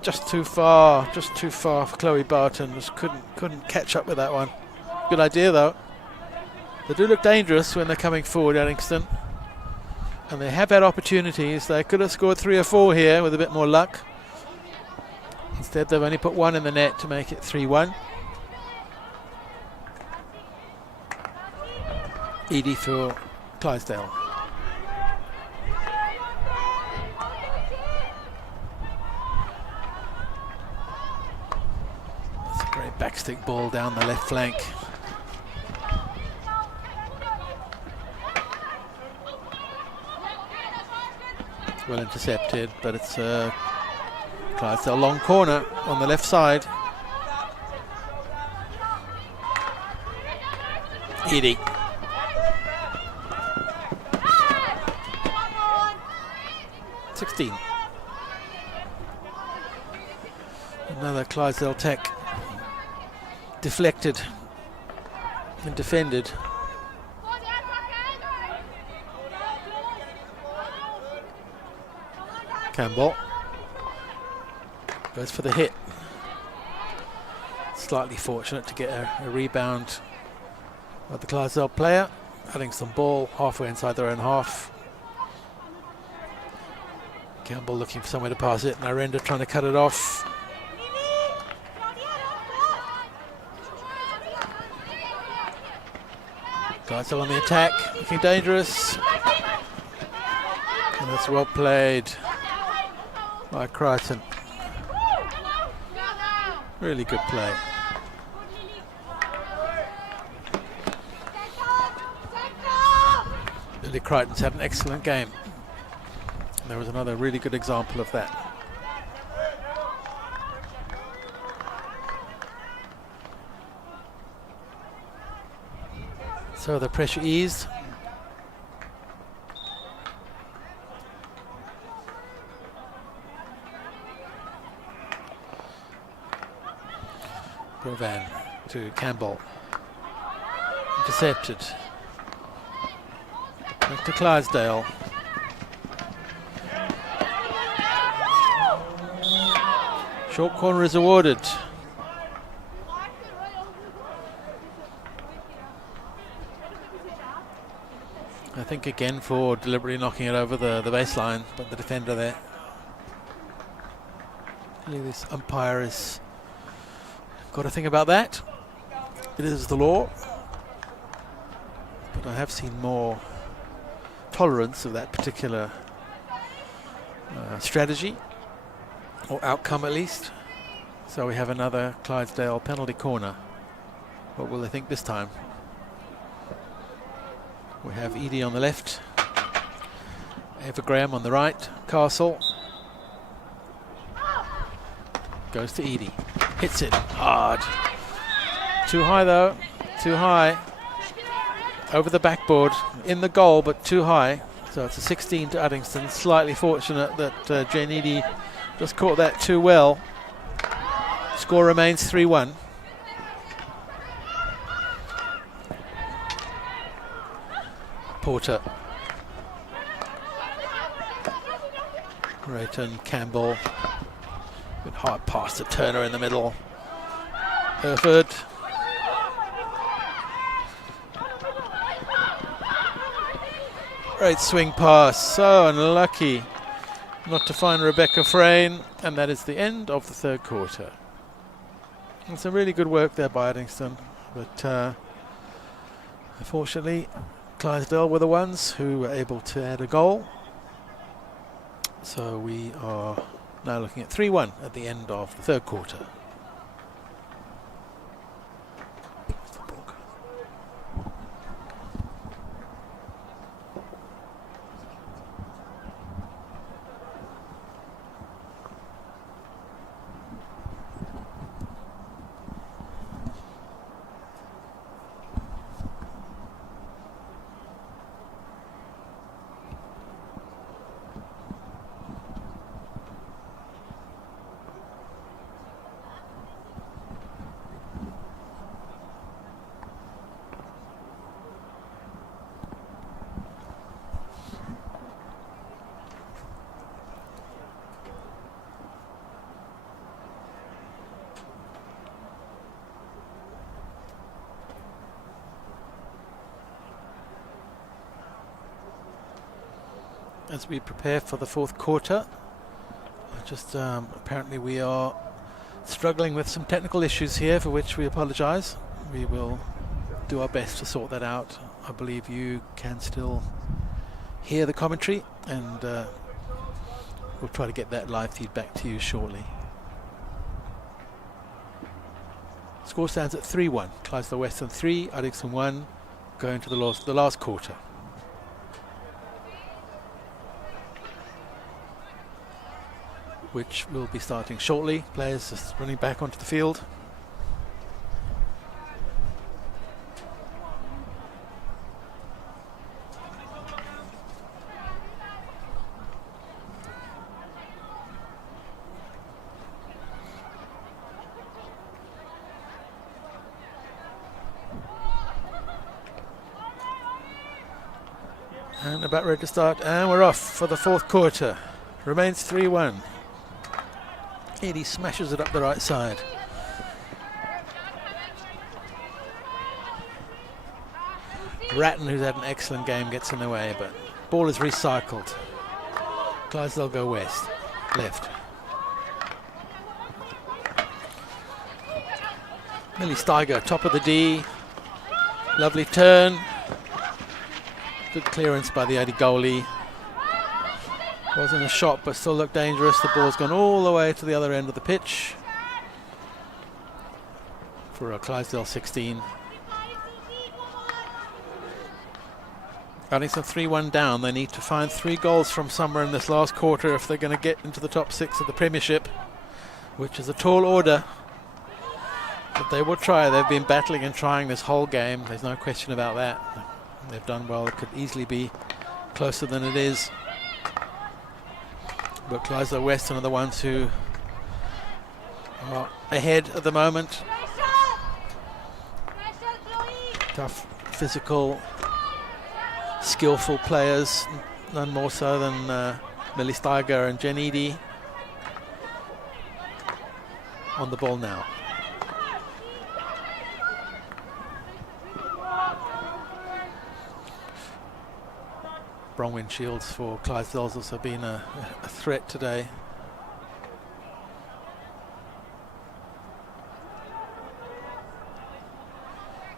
Just too far for Chloe Barton. Just couldn't catch up with that one. Good idea though. They do look dangerous when they're coming forward, Uddingston. And they have had opportunities. They could have scored 3 or 4 here with a bit more luck. Instead they've only put 1 in the net to make it 3-1. Edie for Clydesdale. That's a great backstick ball down the left flank. Well intercepted, but it's Clydesdale long corner on the left side. Edie. Another Clydesdale attack deflected and defended. Campbell goes for the hit. Slightly fortunate to get a rebound by the Clydesdale player. Uddingston ball halfway inside their own half. Campbell looking for somewhere to pass it. Narendra trying to cut it off. Clydesdale on the attack, looking dangerous. And that's well played by Crichton. Really good play. Billy Crichton's had an excellent game. There was another really good example of that. So the pressure eased. Provan to Campbell. Intercepted. Back to Clydesdale. Short corner is awarded. I think again for deliberately knocking it over the baseline, but the defender there. This umpire has got to think about that. It is the law. But I have seen more tolerance of that particular strategy, or outcome at least. So we have another Clydesdale penalty corner. What will they think this time? We have Edie on the left, Eva Graham on the right, Castle. Goes to Edie, hits it hard. Too high though, too high. Over the backboard, in the goal, but too high. So it's a 16 to Uddingston. Slightly fortunate that Jane Edie just caught that too well. Score remains 3-1. Porter. Rayton, Campbell. Good hard pass to Turner in the middle. Herford. Great swing pass. So unlucky not to find Rebecca Frayne. And that is the end of the third quarter. And some really good work there by Uddingston. But unfortunately, Clydesdale were the ones who were able to add a goal. So we are now looking at 3-1 at the end of the third quarter. As we prepare for the fourth quarter, apparently we are struggling with some technical issues here, for which we apologise. We will do our best to sort that out. I believe you can still hear the commentary, and we'll try to get that live feedback to you shortly. Score stands at 3-1. Clydesdale Western 3, Uddingston 1, going to the last quarter. Which will be starting shortly. Players just running back onto the field. And about ready to start, and we're off for the fourth quarter. Remains 3-1. Edie smashes it up the right side. Ratton, who's had an excellent game, gets in the way, but ball is recycled. Clydesdale go left. Millie Steiger, top of the D. Lovely turn. Good clearance by the Eddie goalie. Wasn't a shot, but still looked dangerous. The ball's gone all the way to the other end of the pitch for a Clydesdale 16. Uddingston 3-1 down. They need to find 3 goals from somewhere in this last quarter if they're going to get into the top 6 of the Premiership, which is a tall order. But they will try. They've been battling and trying this whole game. There's no question about that. They've done well. It could easily be closer than it is. But Clydesdale Western are the ones who are ahead at the moment. Tough, physical, skillful players, none more so than Millie Steiger and Jen Eady. On the ball now. Bronwyn Shields for Clydesdale's also been a threat today.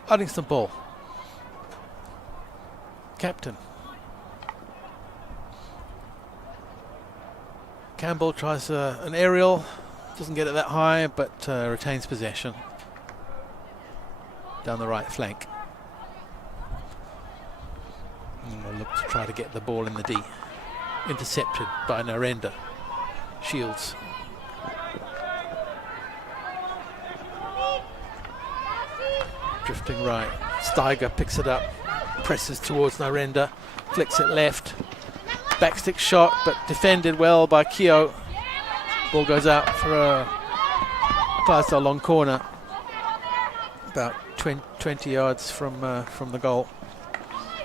Uddingston ball. Captain. Campbell tries an aerial, doesn't get it that high, but retains possession down the right flank. And we'll look to try to get the ball in the D. Intercepted by Narendra. Shields. Drifting right. Steiger picks it up, presses towards Narendra, flicks it left. Backstick shot, but defended well by Keogh. Ball goes out for a Clydesdale long corner, about 20 yards from the goal.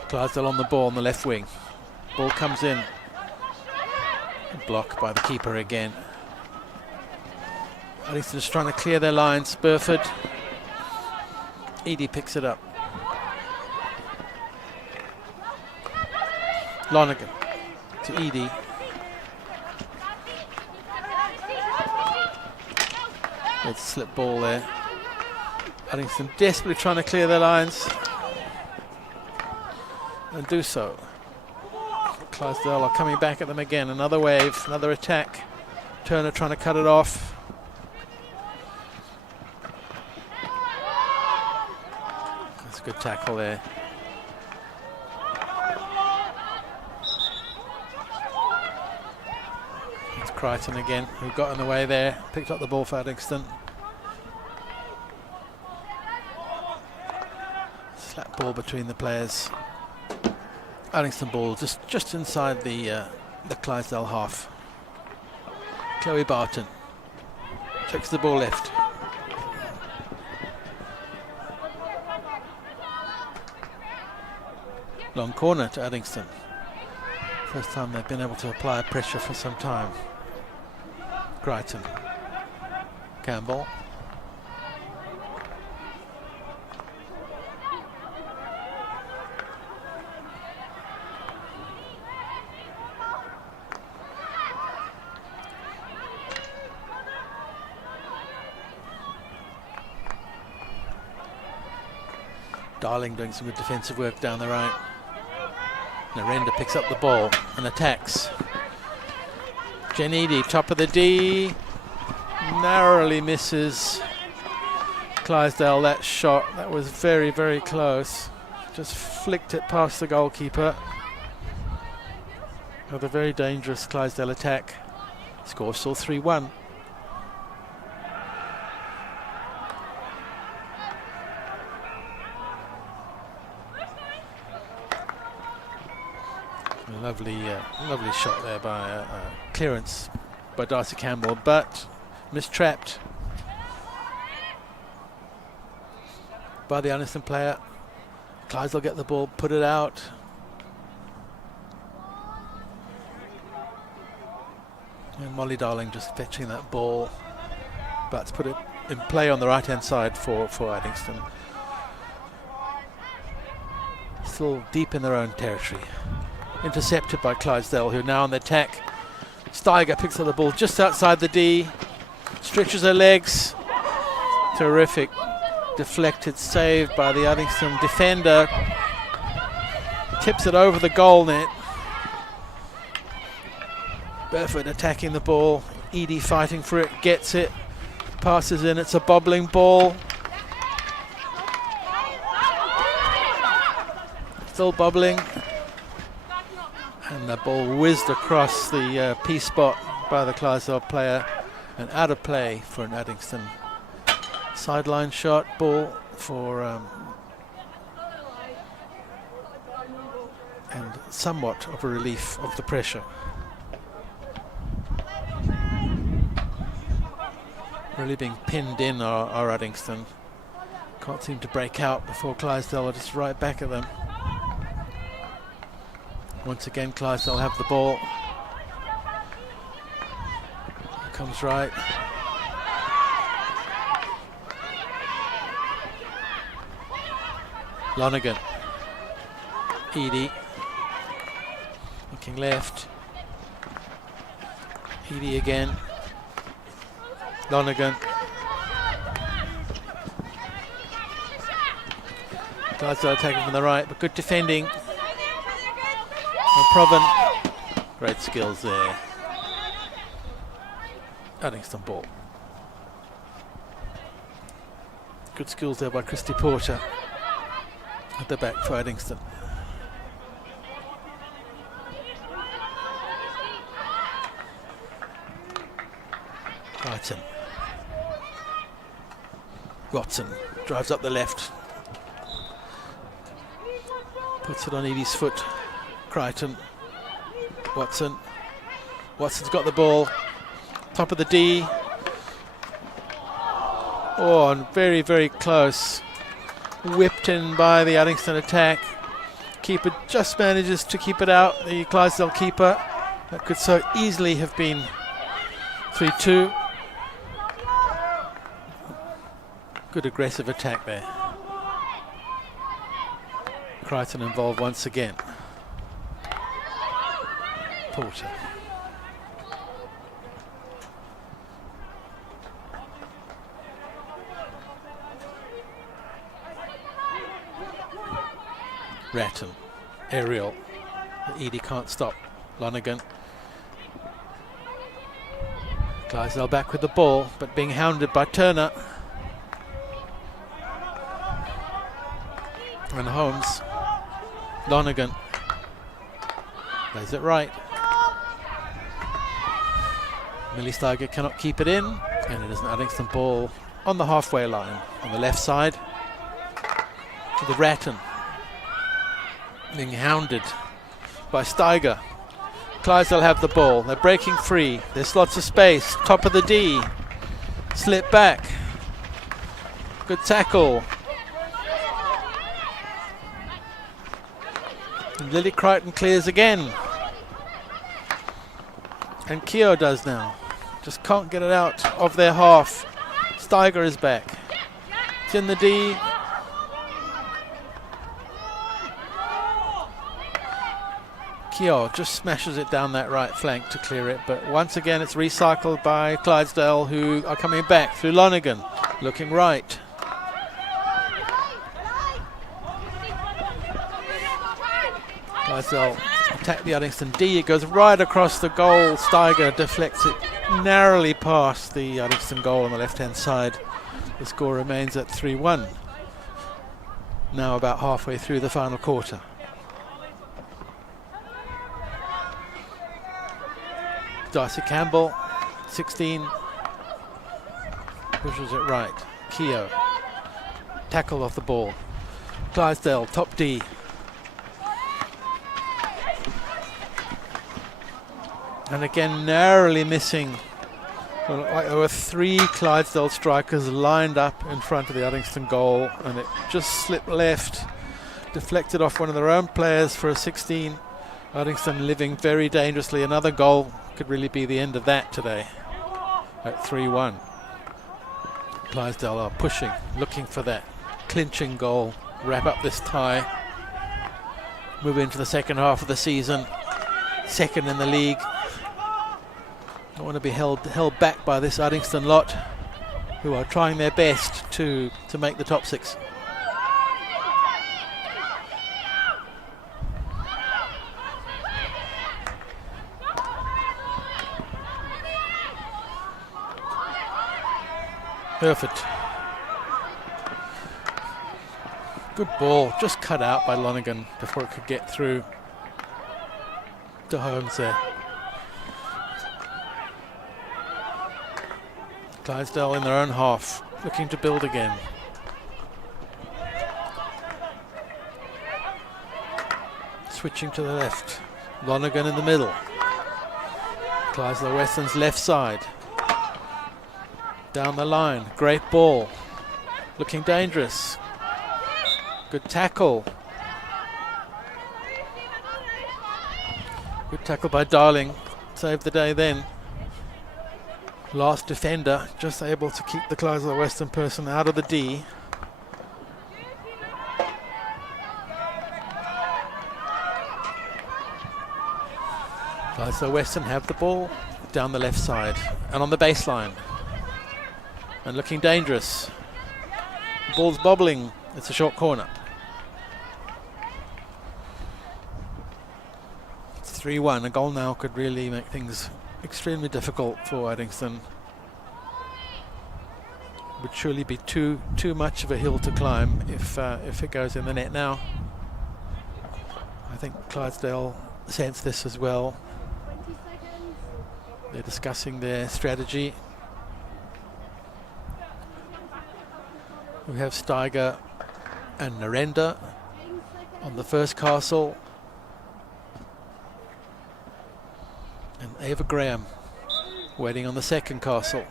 Clydesdale on the ball on the left wing. Ball comes in. Blocked by the keeper again. Uddingston's trying to clear their lines. Burford. Eady picks it up. Lonergan to Eady. It's a slip ball there. Uddingston desperately trying to clear their lines. And do so. Clydesdale are coming back at them again. Another wave, another attack. Turner trying to cut it off. That's a good tackle there. It's Crichton again, who got in the way there. Picked up the ball for Uddingston. Slap ball between the players. Uddingston ball just inside the Clydesdale half. Chloe Barton checks the ball left. Long corner to Uddingston. First time they've been able to apply pressure for some time. Crichton. Campbell. Darling doing some good defensive work down the right. Narendra picks up the ball and attacks. Jen Eady, top of the D. Narrowly misses Clydesdale that shot. That was very, very close. Just flicked it past the goalkeeper. With a very dangerous Clydesdale attack. Score still 3-1. Lovely shot there by clearance by Darcy Campbell, but mistrapped by the Uddingston player. Clydesdale get the ball, put it out. And Molly Darling just fetching that ball, but to put it in play on the right hand side for Uddingston. Still deep in their own territory. Intercepted by Clydesdale, who are now on the attack. Steiger picks up the ball just outside the D. Stretches her legs. Terrific deflected save by the Uddingston defender. tips it over the goal net. Burford attacking the ball. Edie fighting for it, gets it, passes in. It's a bobbling ball. Still bobbling. And the ball whizzed across the P spot by the Clydesdale player and out of play for an Uddingston sideline shot. Ball for and somewhat of a relief of the pressure. Really being pinned in are Uddingston. Can't seem to break out before Clydesdale are just right back at them. Once again, Clydesdale have the ball. Comes right. Lonergan. Edie. Looking left. Edie again. Lonergan. Clydesdale attacking from the right, but good defending. And Proven, great skills there. Uddingston ball. Good skills there by Christy Porter at the back for Uddingston. Crichton. Watson drives up the left. Puts it on Edie's foot. Crichton. Watson. Watson's got the ball. Top of the D. Oh, and very, very close. Whipped in by the Uddingston attack. Keeper just manages to keep it out. The Clydesdale keeper. That could so easily have been 3-2. Good aggressive attack there. Crichton involved once again. Porter. Ratton. Aerial. Edie can't stop. Lonergan. Clydesdale back with the ball, but being hounded by Turner. And Holmes. Lonergan. Plays it right. Millie Steiger cannot keep it in, and it is an Uddingston ball on the halfway line on the left side to the Ratton. Being hounded by Steiger. Clydesdale have the ball. They're breaking free. There's lots of space. Top of the D. Slip back. Good tackle. And Lily Crichton clears again. And Keogh does now. Just can't get it out of their half. Steiger is back. It's in the D. Keogh just smashes it down that right flank to clear it, but once again it's recycled by Clydesdale, who are coming back through Lonergan, looking right. Clydesdale attack the Uddingston D. It goes right across the goal. Steiger deflects it narrowly past the Uddingston goal on the left-hand side. The score remains at 3-1. Now about halfway through the final quarter. Darcy Campbell, 16, pushes it right. Keogh, tackle off the ball. Clydesdale, top D. And again, narrowly missing. Well, like there were 3 Clydesdale strikers lined up in front of the Uddingston goal, and it just slipped left, deflected off one of their own players for a 16. Uddingston living very dangerously. Another goal could really be the end of that today at 3-1. Clydesdale are pushing, looking for that clinching goal, wrap up this tie, move into the second half of the season, second in the league. Don't want to be held back by this Uddingston lot, who are trying their best to make the top 6. Hereford. Good ball, just cut out by Lonergan before it could get through to Holmes there. Clydesdale in their own half, looking to build again. Switching to the left, Lonergan in the middle. Clydesdale Western's left side. Down the line, great ball. Looking dangerous. Good tackle. Good tackle by Darling. Saved the day then. Last defender, just able to keep the Clydesdale Western person out of the D. Clydesdale Western have the ball down the left side and on the baseline. And looking dangerous. The ball's bobbling. It's a short corner. It's 3-1. A goal now could really make things extremely difficult for Uddingston. Would surely be too much of a hill to climb if it goes in the net now. I think Clydesdale sense this as well. They're discussing their strategy. We have Steiger and Narendra on the first castle. And Ava Graham waiting on the second castle.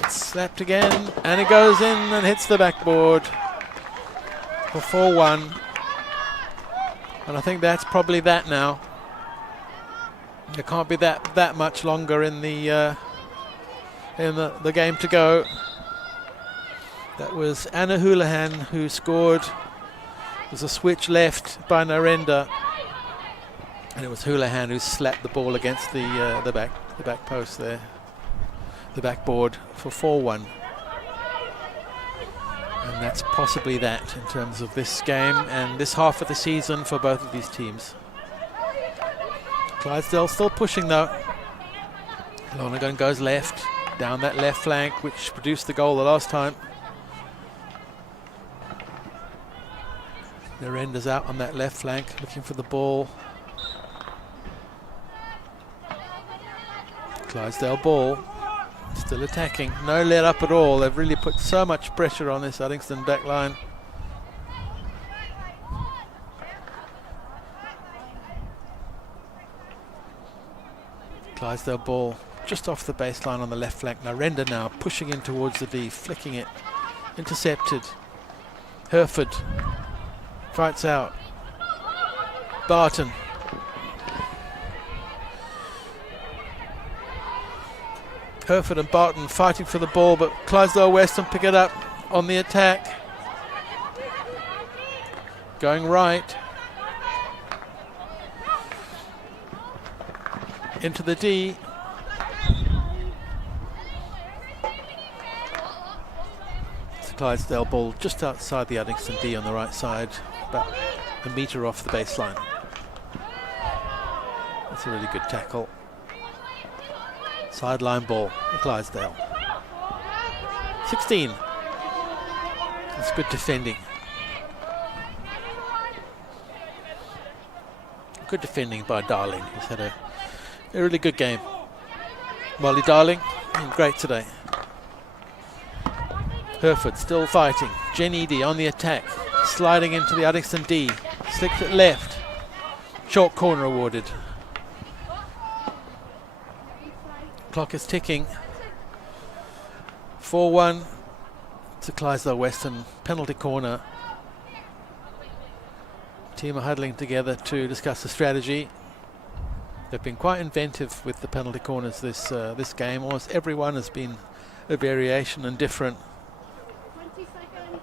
It's slapped again, and it goes in and hits the backboard for 4-1. And I think that's probably that now. There can't be that much longer in the game to go. That was Anna Houlihan who scored. It was a switch left by Narendra, and it was Houlihan who slapped the ball against the back post there, the backboard for 4-1. And that's possibly that in terms of this game and this half of the season for both of these teams. Clydesdale still pushing though. Lonergan goes left, down that left flank, which produced the goal the last time. Narendra's out on that left flank, looking for the ball. Clydesdale ball, still attacking, no let up at all. They've really put so much pressure on this Uddingston back line. Clydesdale ball just off the baseline on the left flank. Narendra now pushing in towards the D, flicking it, intercepted. Hereford fights out. Barton. Hereford and Barton fighting for the ball, but Clydesdale Western pick it up on the attack. Going right. Into the D. It's a Clydesdale ball just outside the Uddingston D on the right side, about a metre off the baseline. That's a really good tackle. Sideline ball for Clydesdale. 16. That's good defending. Good defending by Darling, who's had a really good game. Molly Darling, great today. Hereford still fighting. Jen Eady on the attack, sliding into the Uddingston D. Slicked it left. Short corner awarded. Clock is ticking. 4-1 to Clydesdale Western. Penalty corner. Team are huddling together to discuss the strategy. They've been quite inventive with the penalty corners this game. Almost everyone has been a variation and different. 20 seconds.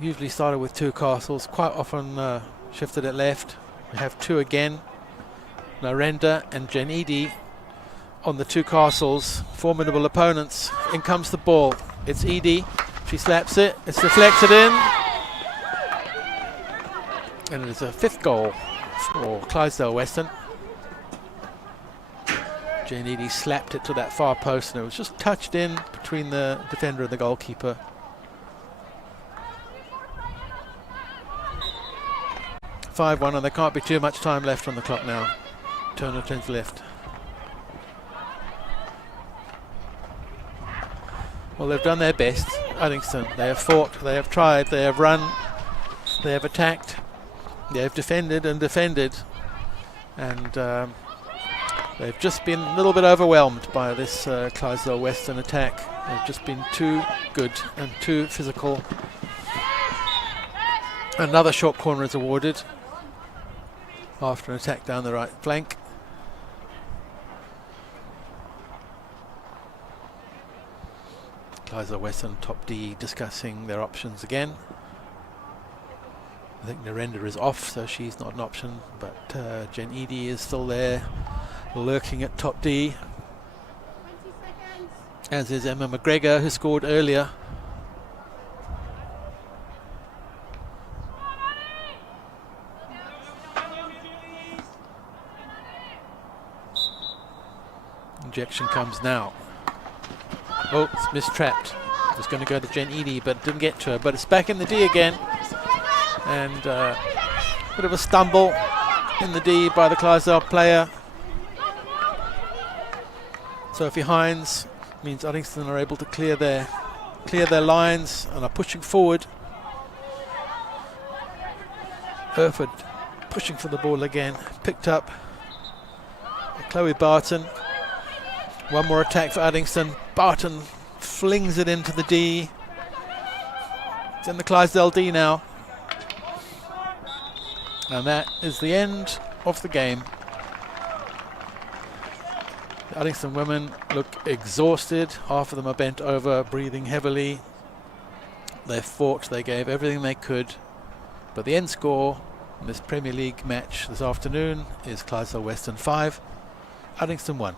Usually started with two castles, quite often shifted it left. We have two again. Narendra and Jen Eady on the two castles, formidable opponents. In comes the ball. It's Eady. She slaps it. It's deflected in. And it is a fifth goal for Clydesdale Western. Uddidy slapped it to that far post, and it was just touched in between the defender and the goalkeeper. (5-1), and there can't be too much time left on the clock now. Turner turns left. Well, they've done their best, Uddingston. They have fought, they have tried, they have run, they have attacked, they have defended and defended, and they've just been a little bit overwhelmed by this Clydesdale Western attack. They've just been too good and too physical. Another short corner is awarded after an attack down the right flank. Clydesdale Western top D discussing their options again. I think Narendra is off, so she's not an option, but Jen Edie is still there, lurking at top D. 20 seconds. As is Emma McGregor, who scored earlier. Injection comes now. Oh, it's mistrapped. It was going to go to Jen Edie, but didn't get to her. But it's back in the D again. And bit of a stumble in the D by the Clydesdale player. Sophie Hines means Uddingston are able to clear their lines and are pushing forward. Herford pushing for the ball again. Picked up by Chloe Barton. One more attack for Uddingston. Barton flings it into the D. It's in the Clydesdale D now. And that is the end of the game. The Uddingston women look exhausted. Half of them are bent over, breathing heavily. They fought, they gave everything they could. But the end score in this Premier League match this afternoon is Clydesdale Western 5, Uddingston 1.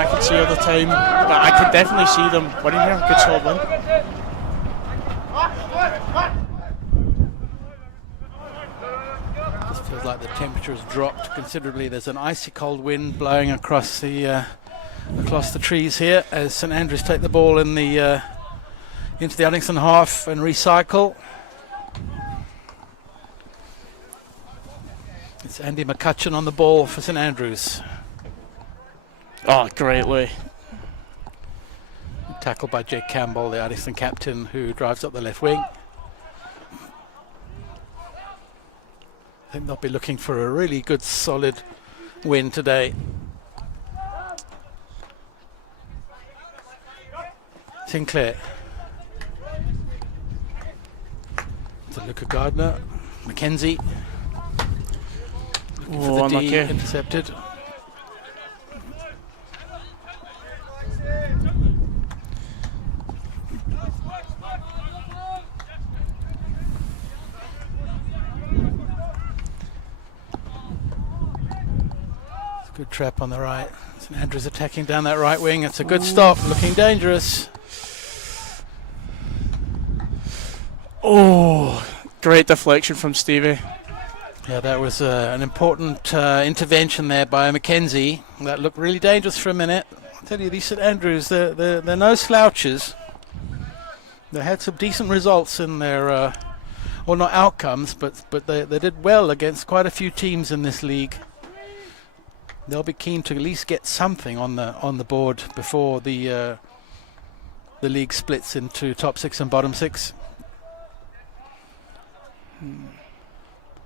I can see all the time, but I can definitely see them winning here. Good solid win. Just feels like the temperature has dropped considerably. There's an icy cold wind blowing across the trees here as St Andrews take the ball in the into the Uddingston half and recycle. It's Andy McCutcheon on the ball for St Andrews. Oh, greatly. Tackled by Jake Campbell, the Uddingston captain, who drives up the left wing. I think they'll be looking for a really good solid win today. Sinclair. To Luca Gardner. Mackenzie. Looking for the D, intercepted. Good trap on the right. St Andrews attacking down that right wing. It's a good stop, looking dangerous. Oh, great deflection from Stevie. Yeah, that was an important intervention there by Mackenzie. That looked really dangerous for a minute. I'll tell you, these St Andrews, they're no slouches. They had some decent results in their, well, not outcomes, but they did well against quite a few teams in this league. They'll be keen to at least get something on the board before the league splits into top 6 and bottom 6. I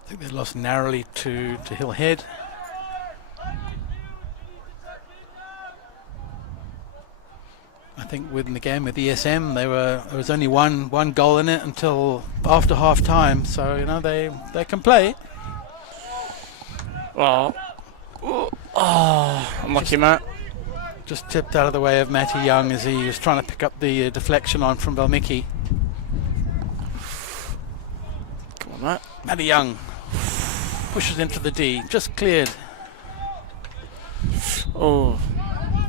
think they lost narrowly to Hill Head. I think within the game with ESM, there was only one goal in it until after half time. So you know they can play. Well. Oh, unlucky, Matt. Just tipped out of the way of Matty Young as he was trying to pick up the deflection on from Valmiki. Come on, Matt. Matty Young pushes into the D, just cleared. Oh.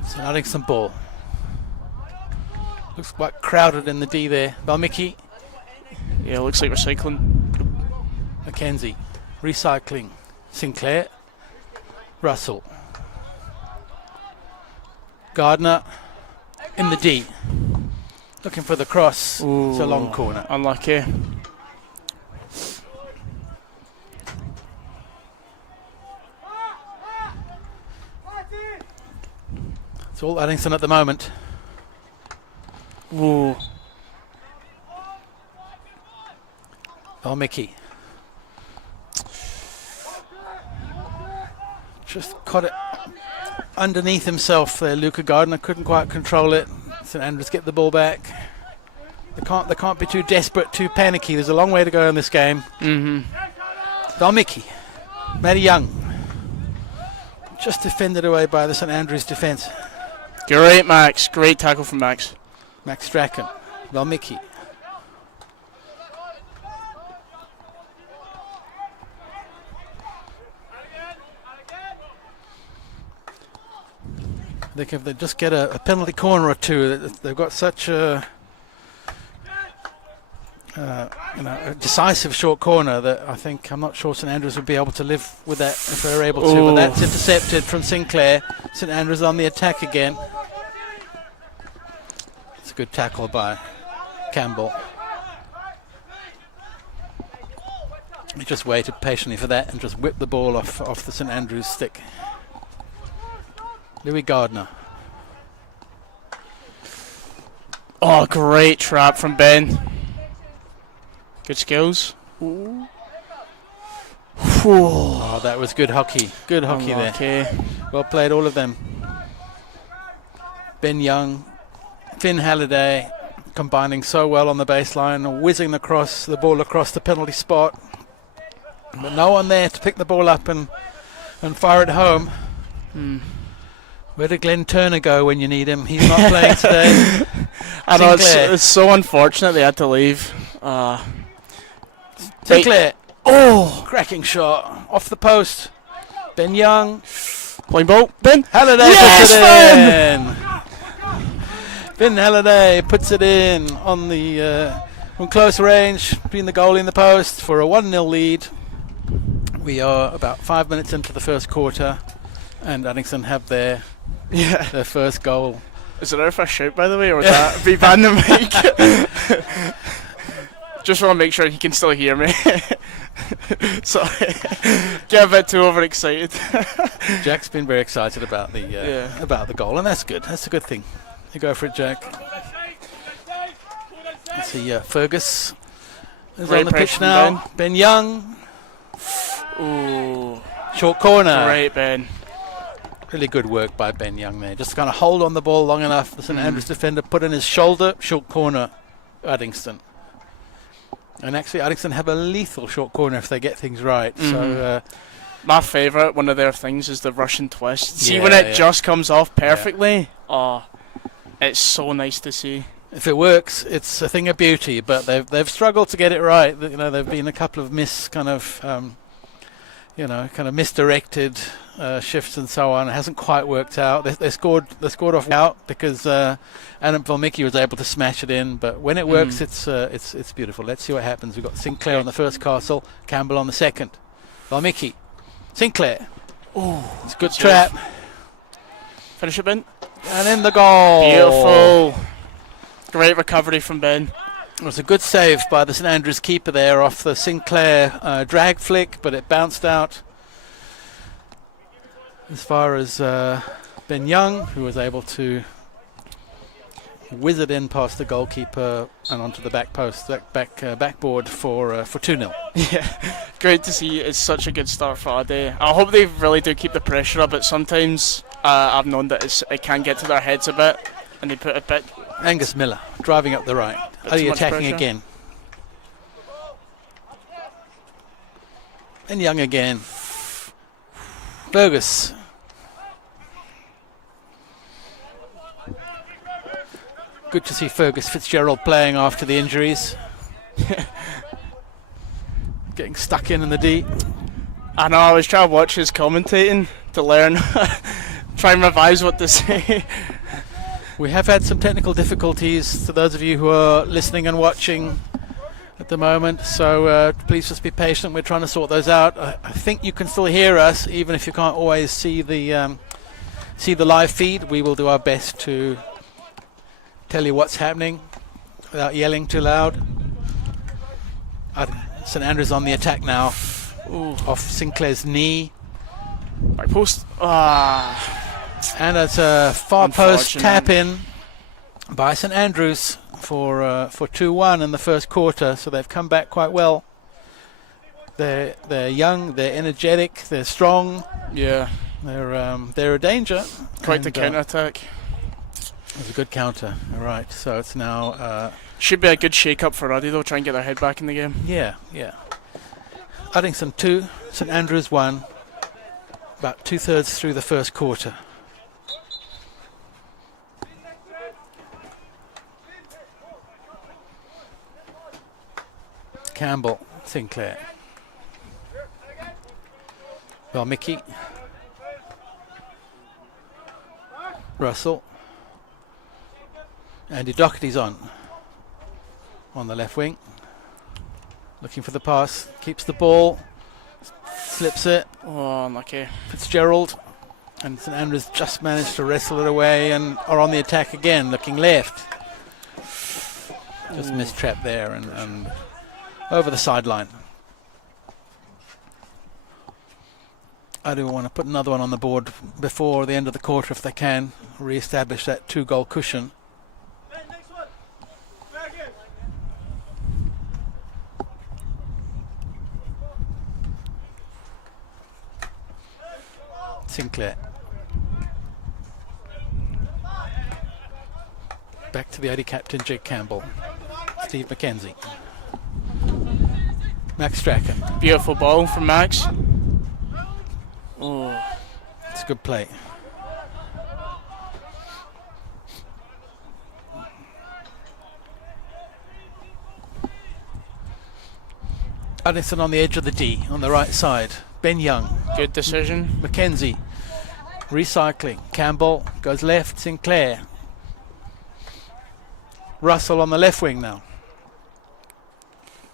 It's an Uddingston ball. Looks quite crowded in the D there. Valmiki. Yeah, looks like recycling. Mackenzie. Recycling. Sinclair. Russell. Gardner in the D. Looking for the cross. Ooh, it's a long corner. Unlucky. It's all Uddingston at the moment. Ooh. Valmiki. Just caught it underneath himself there. Luca Gardner couldn't quite control it. St Andrews get the ball back. They can't be too desperate, too panicky. There's a long way to go in this game. Valmiki. Matty Young. Just defended away by the St Andrews defence. Great, Max. Great tackle from Max. Max Strachan. Valmiki. I think if they just get a penalty corner or two, they've got such a decisive short corner that I'm not sure St Andrews would be able to live with that if they're able to. But that's intercepted from Sinclair. St Andrews on the attack again. It's a good tackle by Campbell. He just waited patiently for that and just whipped the ball off the St Andrews stick. Louis Gardner. Oh, great trap from Ben. Good skills. Ooh. Oh, that was good hockey. Good hockey there. Well played, all of them. Ben Young, Finn Halliday combining so well on the baseline, whizzing the ball across the penalty spot. But no one there to pick the ball up and fire it home. Where did Glenn Turner go when you need him? He's not playing today. I know, it's so unfortunate they had to leave. Sinclair. Oh, cracking shot off the post. Ben Young. Playing ball. Ben. Halliday Yes, puts it in. Ben Halliday puts it in on the from close range between the goalie and the post for a 1-0 lead. We are about 5 minutes into the first quarter, and Uddingston have their first goal. Is it our first shout, by the way, or was that re-ban the mic? Just want to make sure he can still hear me. Sorry, get a bit too overexcited. Jack's been very excited about the goal, and that's good. That's a good thing. You go for it, Jack. Let's see, Fergus is on the pitch now. Ben Young. Ooh, Short corner. great, Ben. Really good work by Ben Young there. Just kind of hold on the ball long enough. The St Andrews defender put in his shoulder. Short corner, Uddingston. And actually, Uddingston have a lethal short corner if they get things right. So, my favourite, one of their things, is the Russian twist. See when it just comes off perfectly? Oh, it's so nice to see. If it works, it's a thing of beauty. But they've struggled to get it right. You know, there've been a couple of misdirected shifts and so on. It hasn't quite worked out. They scored off out because Adam Volmicki was able to smash it in. But when it works, it's beautiful. Let's see what happens. We've got Sinclair on the first castle, Campbell on the second. Volmicki, Sinclair. Oh, it's a good trap. Finish it, Ben. And in the goal. Beautiful. Great recovery from Ben. It was a good save by the St Andrews keeper there off the Sinclair drag flick, but it bounced out as far as Ben Young, who was able to whiz it in past the goalkeeper and onto the back post, backboard for 2-0. Yeah, great to see. It's such a good start for our day. I hope they really do keep the pressure up, but sometimes I've known that it can get to their heads a bit, and they put a bit. Angus Miller driving up the right. Are you attacking again? And Young again. Fergus. Good to see Fergus Fitzgerald playing after the injuries. Getting stuck in the D. I know, I was trying to watch his commentating to learn, try and revise what to say. We have had some technical difficulties to those of you who are listening and watching at the moment, so please just be patient. We're trying to sort those out. I think you can still hear us, even if you can't always see the live feed. We will do our best to tell you what's happening without yelling too loud. St Andrews on the attack now. Ooh, off Sinclair's knee. Back post. And it's a far post tap in by St Andrews for 2-1 in the first quarter. So they've come back quite well. They're young, they're energetic, they're strong. Yeah, they're a danger. Quite the counter attack. It was a good counter. All right, so it's now should be a good shake up for Ruddy though. Try and get their head back in the game. Yeah. Uddingston 2, St Andrews 1. About 2/3 through the first quarter. Campbell, Sinclair. Well, Mickey. Russell. Andy Doherty's on the left wing. Looking for the pass. Keeps the ball. Slips it. Oh, unlucky. Fitzgerald. And St Andrews just managed to wrestle it away and are on the attack again, looking left. Just mistrapped there and over the sideline. I do want to put another one on the board before the end of the quarter if they can. Re-establish that 2-goal cushion. Sinclair. Back to the 80 captain, Jake Campbell. Steve McKenzie. Max Strachan. Beautiful ball from Max. Oh, it's a good play. Uddingston on the edge of the D on the right side. Ben Young. Good decision. Mackenzie. Recycling. Campbell goes left. Sinclair. Russell on the left wing now.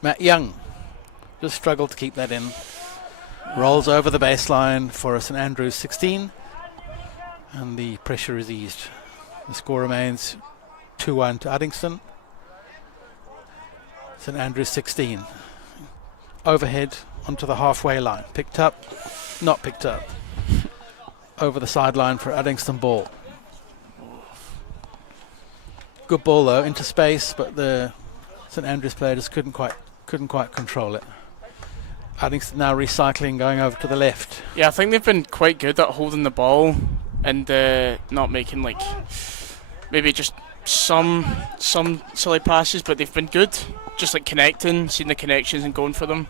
Matt Young. Just struggled to keep that in. Rolls over the baseline for a St Andrews 16. And the pressure is eased. The score remains 2-1 to Uddingston. St Andrews 16. Overhead onto the halfway line. Picked up. Not picked up. Over the sideline for Uddingston ball. Good ball though, into space, but the St Andrews player just couldn't quite control it. Uddingston now recycling, going over to the left. Yeah, I think they've been quite good at holding the ball and not making like maybe just some silly passes, but they've been good, just like connecting, seeing the connections and going for them.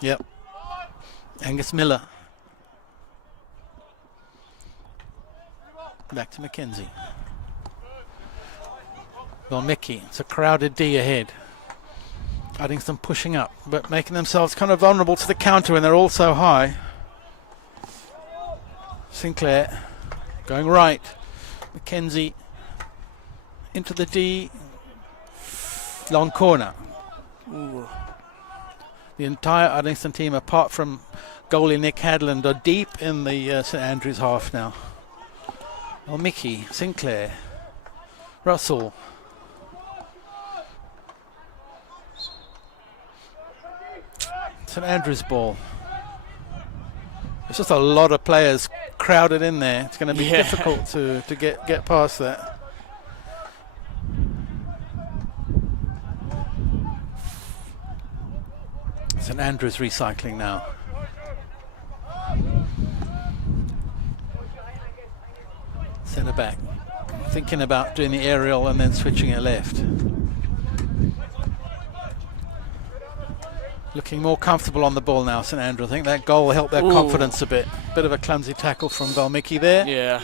Yep. Angus Miller. Back to Mackenzie. Well, Mickey, it's a crowded D ahead. Uddingston pushing up, but making themselves kind of vulnerable to the counter when they're all so high. Sinclair going right. Mackenzie into the D. Long corner. Ooh. The entire Uddingston team, apart from goalie Nick Hadland, are deep in the St Andrews half now. Well, Mickey, Sinclair, Russell. St Andrews ball. There's just a lot of players crowded in there. It's going to be difficult to get past that. St Andrews recycling now. Centre back. Thinking about doing the aerial and then switching it left. Looking more comfortable on the ball now, St Andrews. I think that goal helped their confidence a bit. Bit of a clumsy tackle from Valmiki there. Yeah.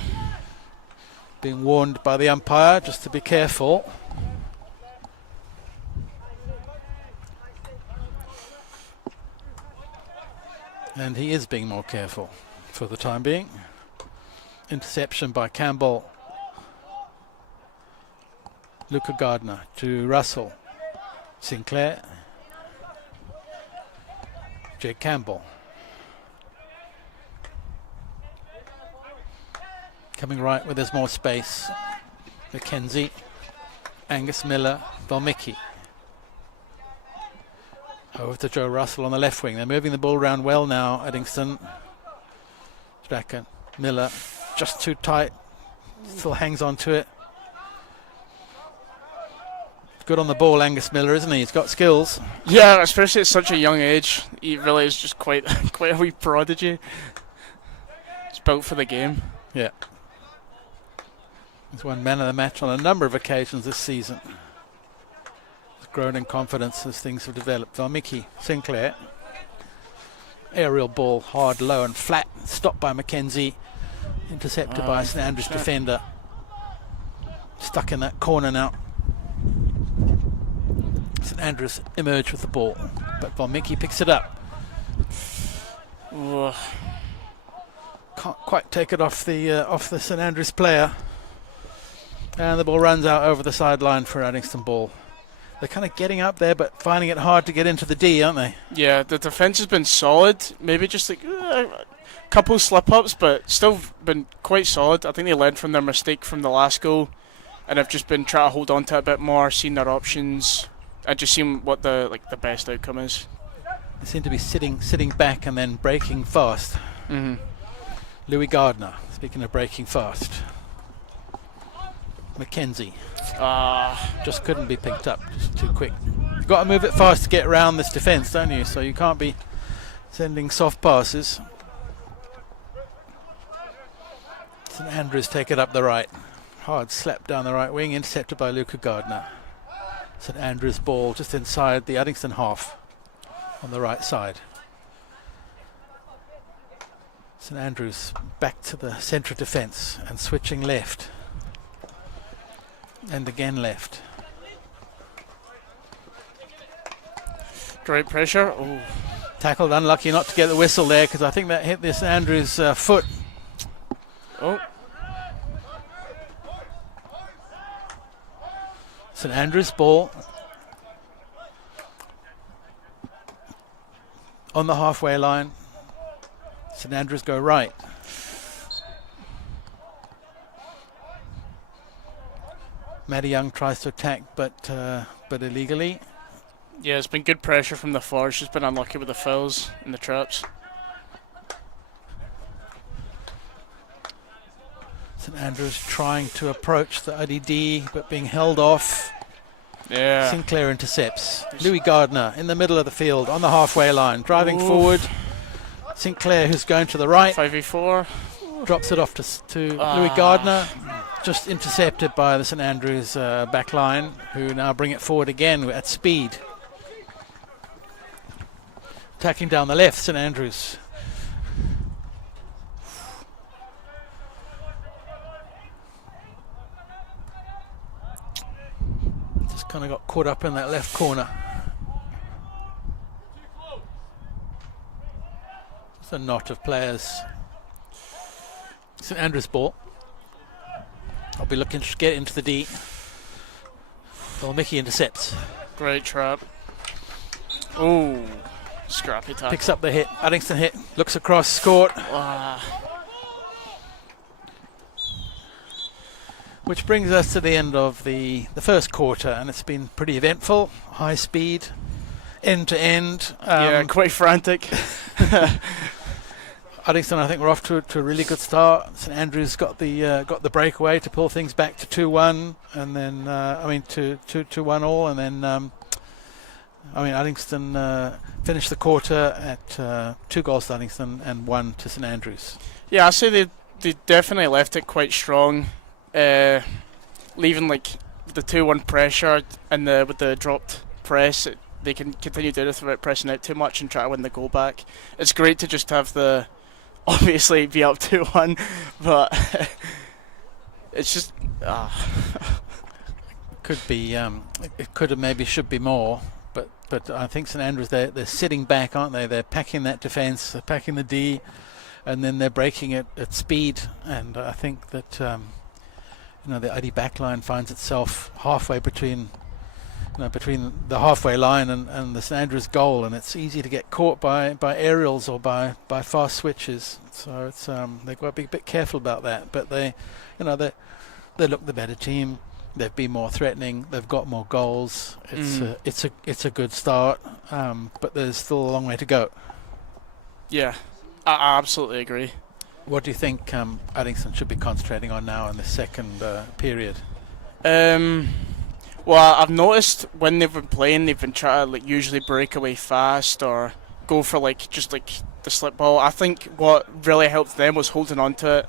Being warned by the umpire just to be careful. And he is being more careful for the time being. Interception by Campbell. Luca Gardner to Russell. Sinclair. Jake Campbell. Coming right where there's more space. Mackenzie. Angus Miller. Valmiki. Over to Joe Russell on the left wing. They're moving the ball around well now, Uddingston. Strachan. Miller. Just too tight. Still hangs on to it. Good on the ball, Angus Miller, isn't he? He's got skills. Yeah, especially at such a young age. He really is just quite a wee prodigy. He's built for the game. Yeah. He's won man of the match on a number of occasions this season. He's grown in confidence as things have developed. Valmiki, Sinclair. Aerial ball, hard, low and flat. Stopped by Mackenzie. Intercepted by a St Andrews defender. Stuck in that corner now. St Andrews emerge with the ball, but Valmiki picks it up. Can't quite take it off the St Andrews player, and the ball runs out over the sideline for Uddingston ball. They're kind of getting up there, but finding it hard to get into the D, aren't they? Yeah, the defence has been solid. Maybe just like a couple slip-ups, but still been quite solid. I think they learned from their mistake from the last goal, and have just been trying to hold on to it a bit more, seen their options. I just seen what the best outcome is. They seem to be sitting back and then breaking fast. Mm-hmm. Louis Gardner, speaking of breaking fast. Mackenzie. Just couldn't be picked up, just too quick. You've got to move it fast to get around this defence, don't you? So you can't be sending soft passes. St Andrews take it up the right. Hard slap down the right wing, intercepted by Luca Gardner. St Andrews ball just inside the Uddingston half on the right side. St Andrews back to the centre defence and switching left. And again left. Great pressure. Oh. Tackled, unlucky not to get the whistle there because I think that hit this Andrews' foot. Oh. St Andrews ball. On the halfway line. St Andrews go right. Maddie Young tries to attack, but illegally. Yeah, it's been good pressure from the forwards. She's been unlucky with the fouls and the traps. St Andrews trying to approach the UDD, but being held off. Yeah. Sinclair intercepts. Louis Gardner in the middle of the field on the halfway line, driving forward. Sinclair, who's going to the right. 5v4. Drops it off to Louis Gardner. Just intercepted by the St Andrews back line, who now bring it forward again at speed. Attacking down the left, St Andrews. Just kind of got caught up in that left corner. Just a knot of players. St Andrews ball. I'll be looking to get into the D. Well, Mickey intercepts. Great trap. Oh, scrappy tackle. Picks up the hit. Uddingston hit. Looks across. Scored. Which brings us to the end of the first quarter, and it's been pretty eventful. High speed, end to end. Yeah, quite frantic. Uddingston, I think, we're off to a really good start. St Andrews got the breakaway to pull things back to 2-1, and then to 2-1 all, and then Uddingston finished the quarter at 2 goals to Uddingston and 1 to St Andrews. Yeah, I say they definitely left it quite strong, leaving like the 2-1 pressure and with the dropped press. They can continue doing it without pressing out too much and try to win the goal back. It's great to just have obviously be up 2-1, but it's just could be it could have maybe should be more, but I think St Andrews, they're sitting back, aren't they? They're packing that defence, they're packing the D, and then they're breaking it at speed. And I think that the Uddy backline finds itself halfway between the halfway line and the St Andrews goal, and it's easy to get caught by aerials or by fast switches. So it's they've got to be a bit careful about that. But they look the better team. They've been more threatening. They've got more goals. It's a good start, but there's still a long way to go. Yeah, I absolutely agree. What do you think Uddingston should be concentrating on now in the second period? Well, I've noticed when they've been playing, they've been trying to usually break away fast or go for just the slip ball. I think what really helped them was holding on to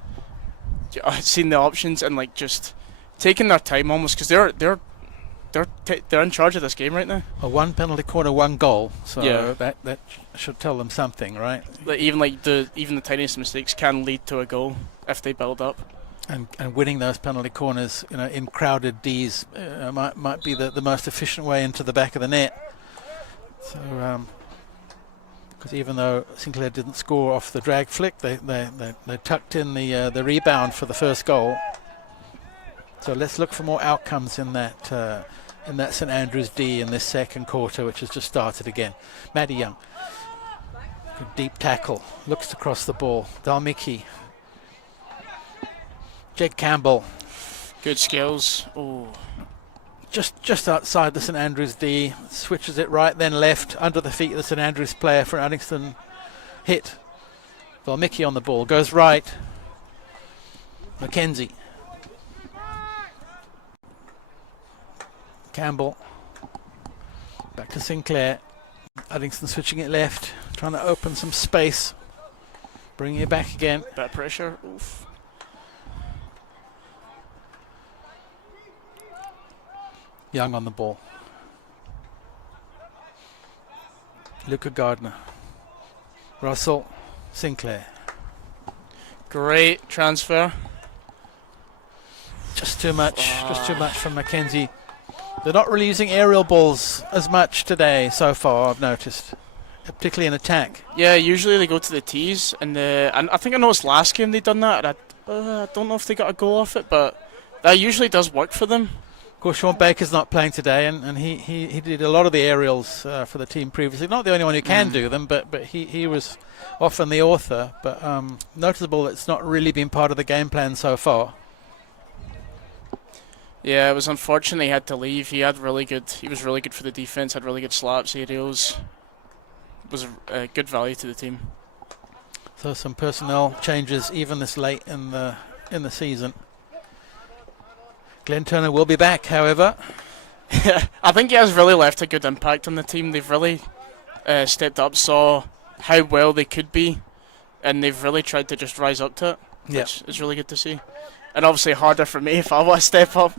it, seeing the options, and just taking their time almost, because they're in charge of this game right now. A 1 penalty corner, 1 goal. So yeah, that should tell them something, right? Even the tiniest mistakes can lead to a goal if they build up. And winning those penalty corners, in crowded Ds, might be the most efficient way into the back of the net. So, because even though Sinclair didn't score off the drag flick, they tucked in the rebound for the first goal. So let's look for more outcomes in that St Andrews D in this second quarter, which has just started again. Maddie Young, good deep tackle, looks across the ball. Dalmicki. Jake Campbell. Good skills. Oh, just outside the St Andrews D, switches it right then left under the feet of the St Andrews player for Uddingston. Hit. Dalmicki on the ball, goes right. Mackenzie. Campbell. Back to Sinclair. Uddingston switching it left, trying to open some space. Bringing it back again. Bad pressure. Oof. Young on the ball. Luca Gardner. Russell. Sinclair. Great transfer. Just too much from Mackenzie. They're not really using aerial balls as much today so far, I've noticed, particularly in attack. Yeah, usually they go to the tees, and I think I noticed last game they done that, and I don't know if they got a goal off it, but that usually does work for them. Of course, Sean Baker's not playing today, and he did a lot of the aerials for the team previously. Not the only one who can do them, but he was often the author. But noticeable, it's not really been part of the game plan so far. Yeah, it was unfortunate he had to leave. He was really good for the defense. Had really good slaps, aerials. Was a good value to the team. So some personnel changes even this late in the season. Glenn Turner will be back, however. I think he has really left a good impact on the team. They've really stepped up, saw how well they could be, and they've really tried to just rise up to it, which is really good to see. And obviously harder for me if I want to step up.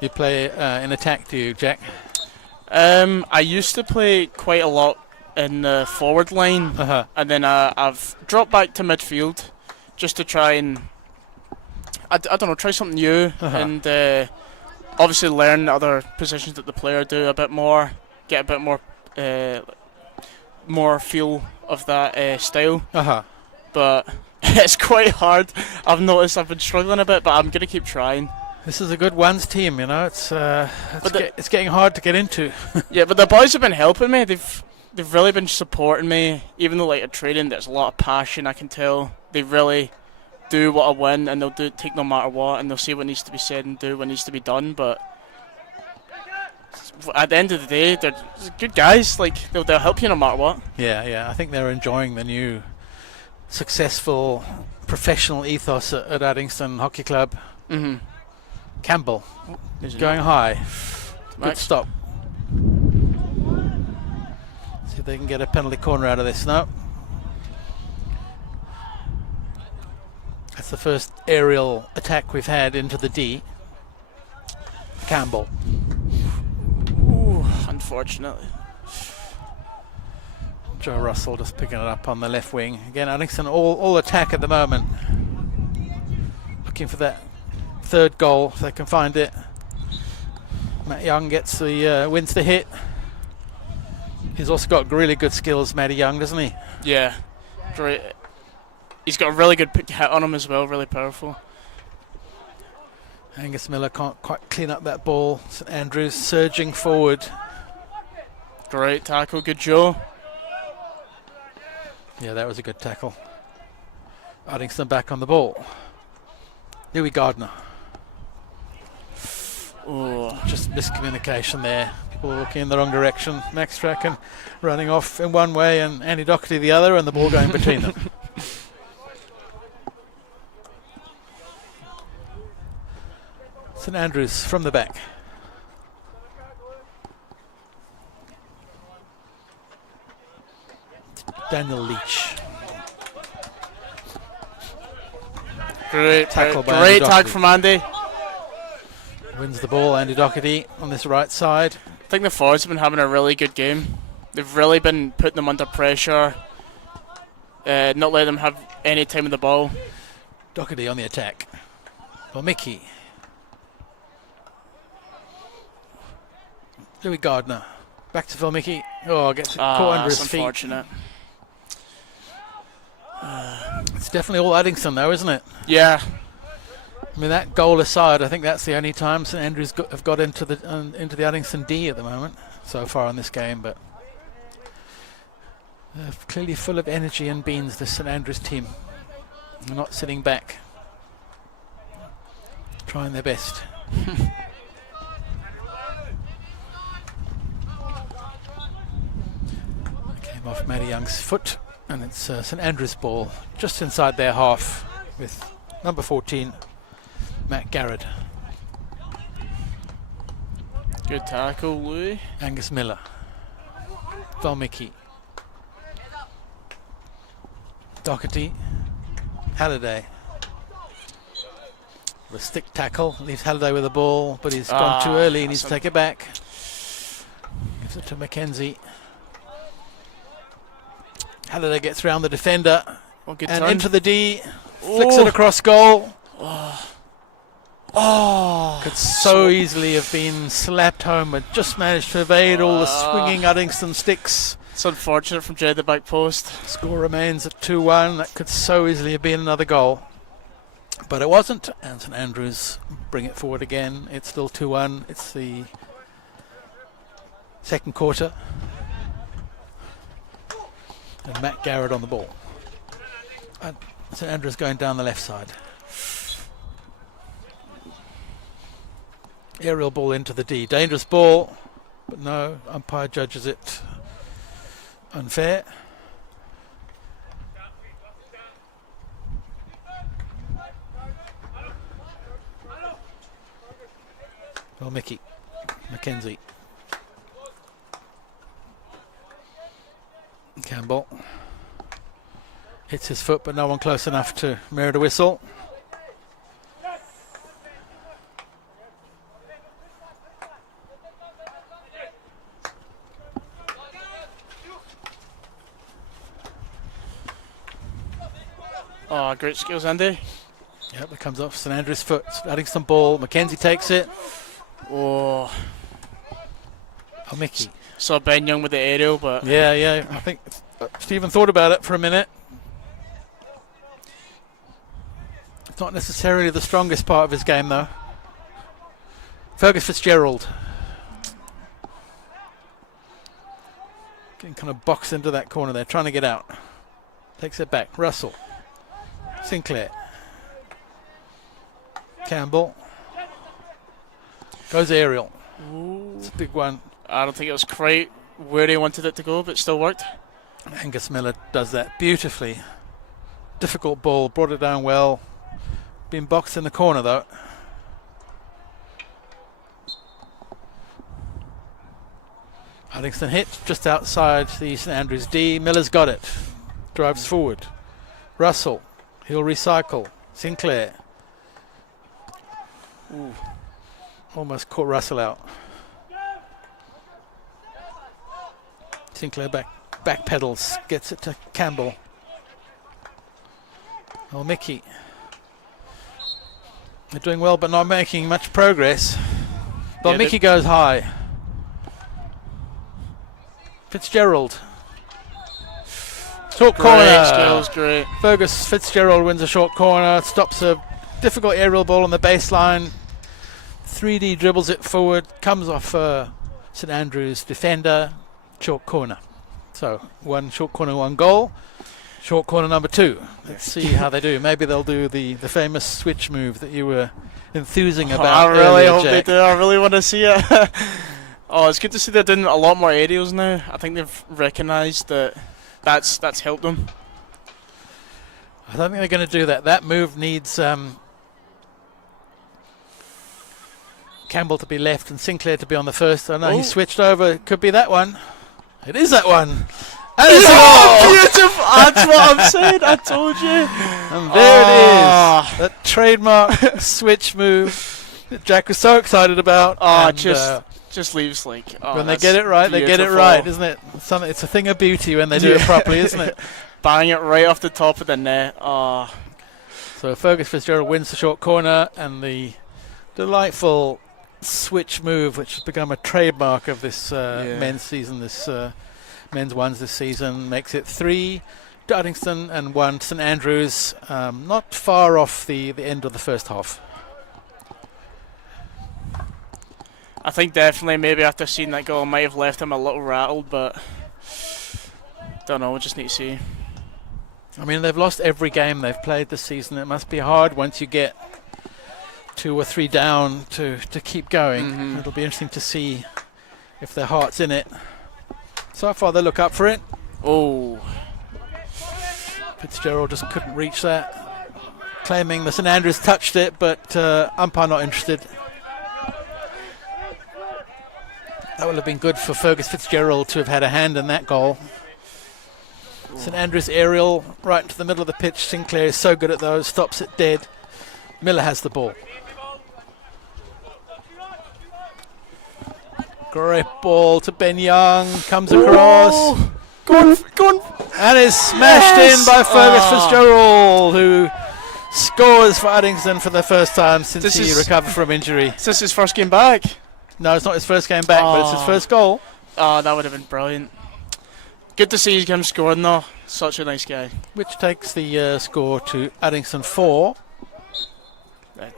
You play in attack, do you, Jack? I used to play quite a lot in the forward line, and then I've dropped back to midfield just to try and, I don't know, try something new, and obviously learn other positions that the player do a bit more, get a bit more feel of that style. But it's quite hard. I've noticed I've been struggling a bit, but I'm going to keep trying. This is a good ones team, you know. It's getting hard to get into. Yeah, but the boys have been helping me. They've really been supporting me. Even though, like, at training, there's a lot of passion, I can tell. They really do want to win, and they'll take no matter what, and they'll say what needs to be said and do what needs to be done. But at the end of the day, they're good guys. Like, they'll help you no matter what. Yeah. I think they're enjoying the new successful professional ethos at Uddingston Hockey Club. Campbell going high. Good stop. See if they can get a penalty corner out of this. No. That's the first aerial attack we've had into the D. Campbell. Ooh, unfortunately. Joe Russell just picking it up on the left wing. Again, Uddingston all attack at the moment. Looking for that third goal if they can find it. Matt Young gets the wins the hit. He's also got really good skills, Matty Young, doesn't he? Yeah, great. He's got a really good hit on him as well, really powerful. Angus Miller can't quite clean up that ball. St Andrews surging forward. Great tackle, good Joe. Yeah, that was a good tackle. Uddingston back on the ball. Louis Gardner. Oh, just miscommunication there. People looking in the wrong direction. Max Strachan running off in one way and Andy Doherty the other, and the ball going between them. St Andrews from the back. Daniel Leach. Great tackle by great Andy tag Doherty. from Andy. Wins the ball, Andy Doherty on this right side. I think the forwards have been having a really good game. They've really been putting them under pressure, not letting them have any time with the ball. Doherty on the attack. For Mickey. Louis Gardner. Back to Phil Mickey. Oh, gets caught under his feet. Unfortunate. It's definitely all Uddingston though, isn't it? Yeah. I mean, that goal aside, I think that's the only time St Andrews have got into the Uddingston D at the moment so far in this game. But they're clearly full of energy and beans, this St Andrews team. They're not sitting back, trying their best. Came off Matty Young's foot, and it's St Andrews ball just inside their half with number 14. Matt Garrett. Good tackle, Louis. Angus Miller. Valmiki. Doherty. Halliday. The stick tackle. Leaves Halliday with the ball, but he's gone too early. He needs to take it back. Gives it to Mackenzie. Halliday gets round the defender. Oh, good and turn. into the D. Flicks it across goal. Oh, Could so easily have been slapped home, but just managed to evade all the swinging Uddingston sticks. it's unfortunate from Jay the back post. Score remains at 2-1. That could so easily have been another goal. But it wasn't, and St Andrews bring it forward again. It's still 2-1. It's the second quarter. And Matt Garrett on the ball. And St Andrews going down the left side. Aerial ball into the D. Dangerous ball, but no, umpire judges it unfair. Well, Mickey Mackenzie. Campbell hits his foot, but no one close enough to merit a whistle. Oh, great skills, Andy. Yep, it comes off St Andrews' foot. Uddingston ball. Mackenzie takes it. Oh, Mickey. saw Ben Young with the aerial, but Yeah. I think Stephen thought about it for a minute. It's not necessarily the strongest part of his game, though. Fergus Fitzgerald. Getting kind of boxed into that corner there, trying to get out. Takes it back. Russell. Sinclair. Campbell. Goes aerial. It's a big one. I don't think it was quite where he wanted it to go, but still worked. Angus Miller does that beautifully. Difficult ball, brought it down well. Been boxed in the corner though. Uddingston hit just outside the St Andrews D. Miller's got it. Drives forward. Russell. He'll recycle. Sinclair. Ooh. Almost caught Russell out. Sinclair back pedals, gets it to Campbell. Oh, Mickey. They're doing well, but not making much progress. But Yeah, Mickey goes high. Fitzgerald. Short corner. Skills, great. Fergus Fitzgerald wins a short corner, stops a difficult aerial ball on the baseline. 3D dribbles it forward, comes off St Andrews defender. Short corner. So one short corner, one goal. Short corner number 2. Let's see how they do. Maybe they'll do the famous switch move that you were enthusing about. I really earlier, hope Jack. they do. I really want to see it. Oh, it's good to see they're doing a lot more aerials now. I think they've recognised that that's helped them. I don't think they're going to do that. That move needs Campbell to be left and Sinclair to be on the first. I know he switched over. It could be that one. It is that one. And it's a goal! Beautiful! That's what I'm saying. I told you. And there it is. That trademark switch move that Jack was so excited about. And, just leaves like when they get it right, they get it right, isn't it? It's a thing of beauty when they do it properly, isn't it? Bang it right off the top of the net. So Fergus Fitzgerald wins the short corner, and the delightful switch move, which has become a trademark of this men's season, this men's ones this season, makes it 3 to Uddingston and 1 to St Andrews. Not far off the end of the first half. I think definitely maybe after seeing that goal might have left him a little rattled, but don't know, we'll just need to see. I mean, they've lost every game they've played this season. It must be hard once you get 2 or 3 down to keep going. It'll be interesting to see if their heart's in it. So far they look up for it. Oh, Fitzgerald just couldn't reach that, claiming the St Andrews touched it, but umpire not interested. That would have been good for Fergus Fitzgerald to have had a hand in that goal. St Andrews aerial right into the middle of the pitch. Sinclair is so good at those, stops it dead. Miller has the ball. Great ball to Ben Young, comes across. Go on. And is smashed in by Fergus Fitzgerald, who scores for Uddingston for the first time since he recovered from injury. Is this his first game back? No, it's not his first game back, but it's his first goal. Oh, that would have been brilliant. Good to see him scoring though. Such a nice guy. Which takes the score to Uddingston 4,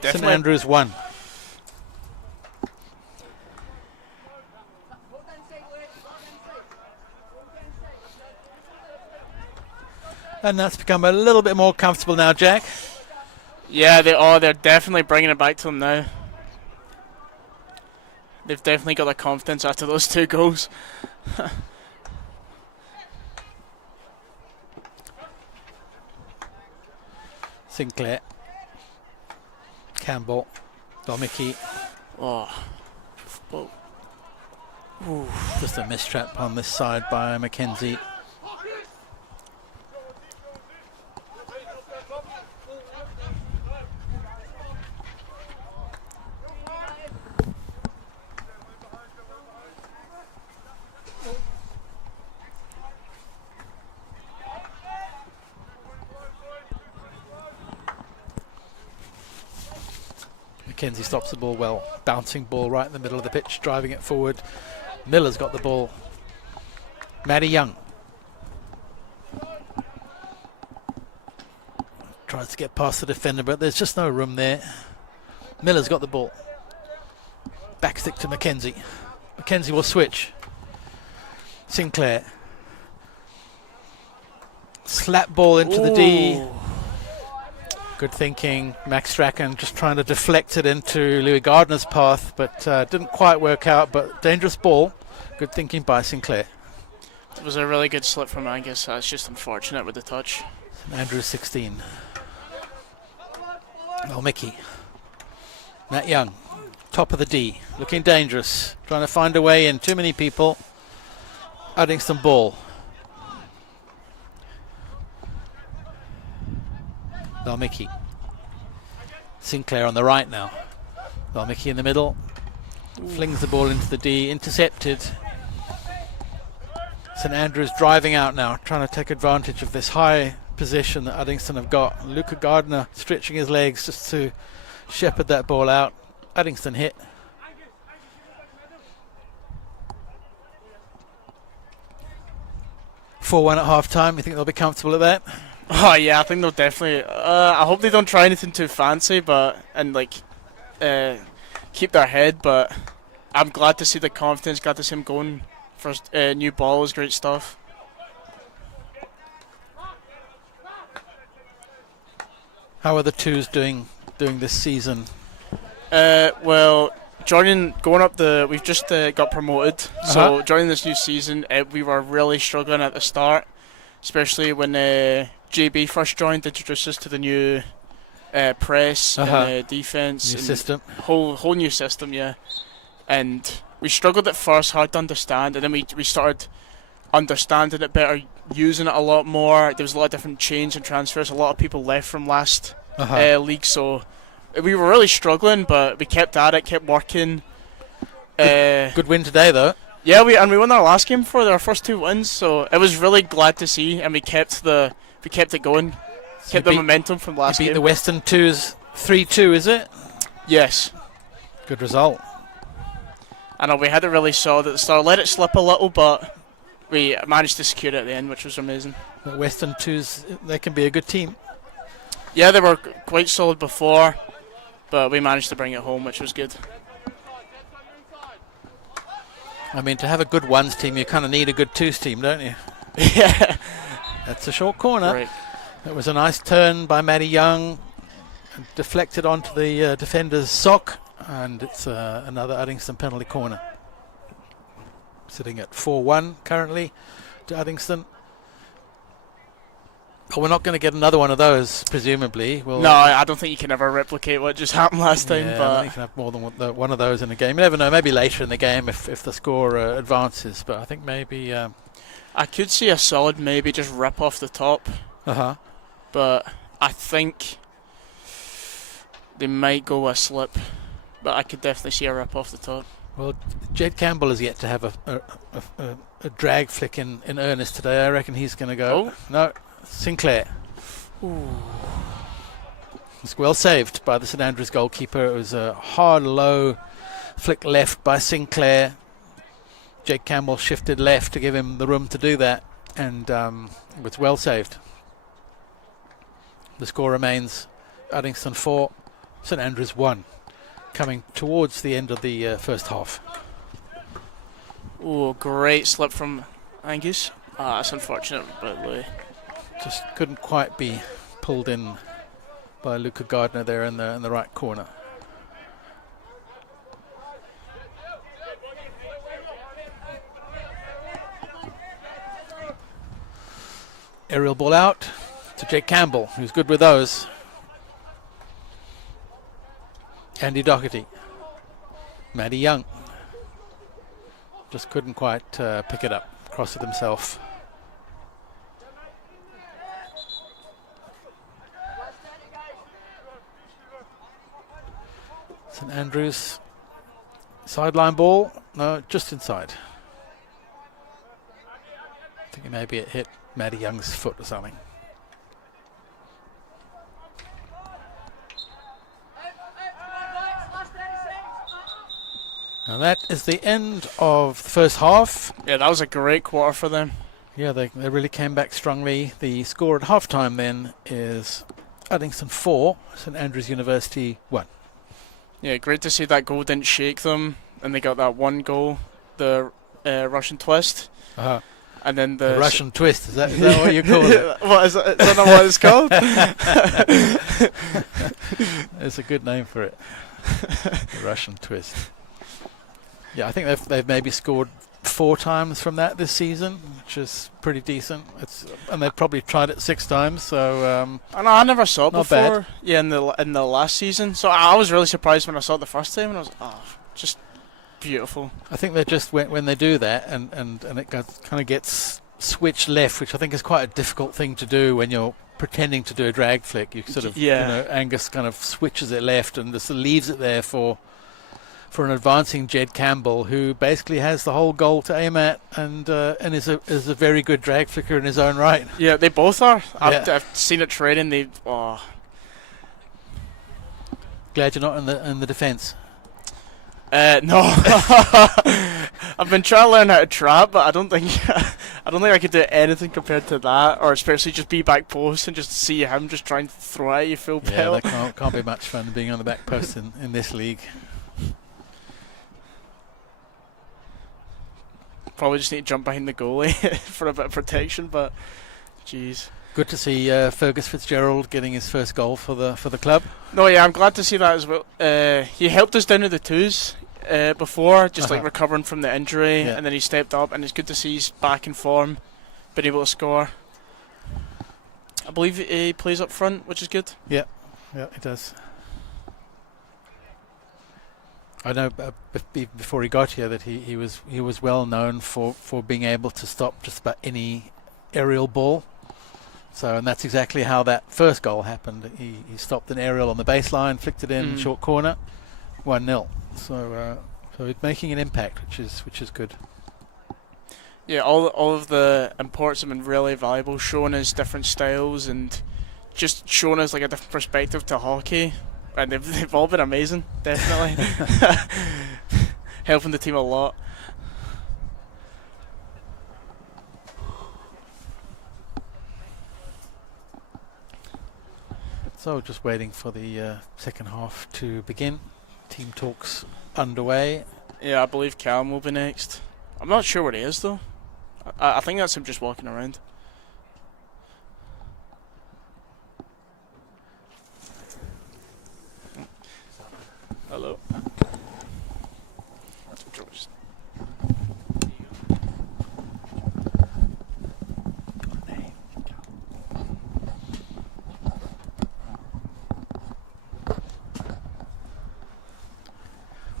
St Andrews 1. And that's become a little bit more comfortable now, Jack. Yeah, they're definitely bringing it back to them now. They've definitely got the confidence after those 2 goals. Sinclair, Campbell, Domicki. Oh. Just a mistrap on this side by Mackenzie. Mackenzie stops the ball well. Bouncing ball right in the middle of the pitch, driving it forward. Miller's got the ball. Matty Young tries to get past the defender, but there's just no room there. Miller's got the ball. Backstick to Mackenzie. Mackenzie will switch. Sinclair. Slap ball into the D. Good thinking. Max Strachan just trying to deflect it into Louis Gardner's path, but didn't quite work out. But dangerous ball. Good thinking by Sinclair. It was a really good slip from Angus. It's just unfortunate with the touch. St Andrews 16. Oh, Mickey. Matt Young. Top of the D. Looking dangerous. Trying to find a way in. Too many people. Uddingston ball. Valmiki. Sinclair on the right now. Valmiki in the middle. Flings the ball into the D. Intercepted. St Andrews driving out now, trying to take advantage of this high position that Uddingston have got. Luca Gardner stretching his legs just to shepherd that ball out. Uddingston hit. (4-1) at half time. You think they'll be comfortable at that? Oh yeah, I think they'll definitely. I hope they don't try anything too fancy, keep their head. But I'm glad to see the confidence. Glad to see him going for new balls. Great stuff. How are the twos doing this season? Well, we've just got promoted. So joining this new season, we were really struggling at the start, especially when JB first joined, introduced us to the new press and defense. New system. Whole new system, yeah. And we struggled at first, hard to understand, and then we started understanding it better, using it a lot more. There was a lot of different change and transfers. A lot of people left from last league, so we were really struggling, but we kept at it, kept working. Good win today, though. Yeah, we won our last game for our first 2 wins, so it was really glad to see, and we kept it going, kept the momentum from last game. You beat the Western twos 3-2, is it? Yes. Good result. I know we had it really solid at the start, let it slip a little, but we managed to secure it at the end, which was amazing. The Western twos, they can be a good team. Yeah, they were quite solid before, but we managed to bring it home, which was good. I mean, to have a good ones team, you kind of need a good twos team, don't you? Yeah. That's a short corner. Right. It was a nice turn by Matty Young, deflected onto the defender's sock, and it's another Uddingston penalty corner. Sitting at 4-1 currently to Uddingston. But we're not going to get another one of those, presumably. No, I don't think you can ever replicate what just happened last time. Yeah, but I think you can have more than one of those in a game. You never know, maybe later in the game if the score advances, but I think maybe... I could see a solid maybe just rip off the top. But I think they might go a slip. But I could definitely see a rip off the top. Well, Jed Campbell has yet to have a drag flick in earnest today. I reckon he's going to go. Oh. No, Sinclair. Ooh. It's well saved by the St Andrews goalkeeper. It was a hard, low flick left by Sinclair. Jake Campbell shifted left to give him the room to do that, and it was well saved. The score remains Uddingston 4, St Andrews 1, coming towards the end of the first half. Oh, great slip from Angus. That's unfortunate, but Just couldn't quite be pulled in by Luca Gardner there in the right corner. Aerial ball out to Jake Campbell, who's good with those. Andy Doherty. Matty Young. Just couldn't quite pick it up. Crossed it himself. St Andrews. Sideline ball. No, just inside. I think maybe it hit Matty Young's foot or something. And that is the end of the first half. yeah, that was a great quarter for them. Yeah, they really came back strongly. The score at halftime then is Uddingston 4, St Andrews University 1. Yeah, great to see that goal didn't shake them, and they got that one goal, the Russian twist. Uh-huh. And then The Russian twist, is that what you call it? What is that? Is that not what it's called? It's a good name for it. The Russian twist. Yeah, I think they've maybe scored 4 times from that this season, which is pretty decent. And they've probably tried it 6 times, so I never saw it not before. bad. Yeah, in the last season. So I was really surprised when I saw it the first time, and I was just beautiful. I think they just when they do that and it kind of gets switched left, which I think is quite a difficult thing to do when you're pretending to do a drag flick. You sort of, Angus kind of switches it left and just leaves it there for an advancing Jed Campbell, who basically has the whole goal to aim at and is a very good drag flicker in his own right. Yeah, they both are. Yeah. I've seen it training. Glad you're not in the defence. No, I've been trying to learn how to trap, but I don't think I could do anything compared to that, or especially just be back post and just see him just trying to throw at you full Yeah, pelt. that can't be much fun being on the back post in this league. Probably just need to jump behind the goalie for a bit of protection, but jeez. Good to see Fergus Fitzgerald getting his first goal for the club. No, yeah, I'm glad to see that as well. He helped us down to the twos before, just like recovering from the injury, and then he stepped up, and it's good to see he's back in form, been able to score. I believe he plays up front, which is good. Yeah, he does. I know before he got here that he was well known for being able to stop just about any aerial ball. So, and that's exactly how that first goal happened. He stopped an aerial on the baseline, flicked it in short corner, 1-0. So he's making an impact, which is good. Yeah, all of the imports have been really valuable, showing us different styles and just showing us like a different perspective to hockey. And they've all been amazing, definitely. Helping the team a lot. So just waiting for the second half to begin. Team talks underway. Yeah, I believe Callum will be next. I'm not sure what he is though. I think that's him just walking around. Hello.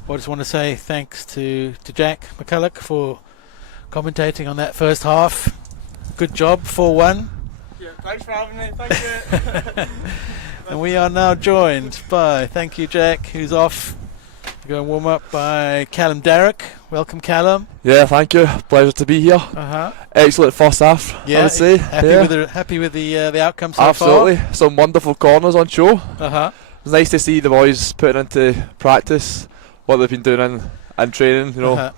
Well, I just want to say thanks to Jack McCulloch for commentating on that first half. Good job, 4-1. Yeah, thanks for having me. Thank you. And we are now joined by, thank you Jack, who's off To go and warm up by Callum Derrick. Welcome, Callum. Yeah, thank you. Pleasure to be here. Excellent first half, I would say. Happy with the outcome so Absolutely. far? Some wonderful corners on show. It's nice to see the boys putting into practice what they've been doing in training. You know,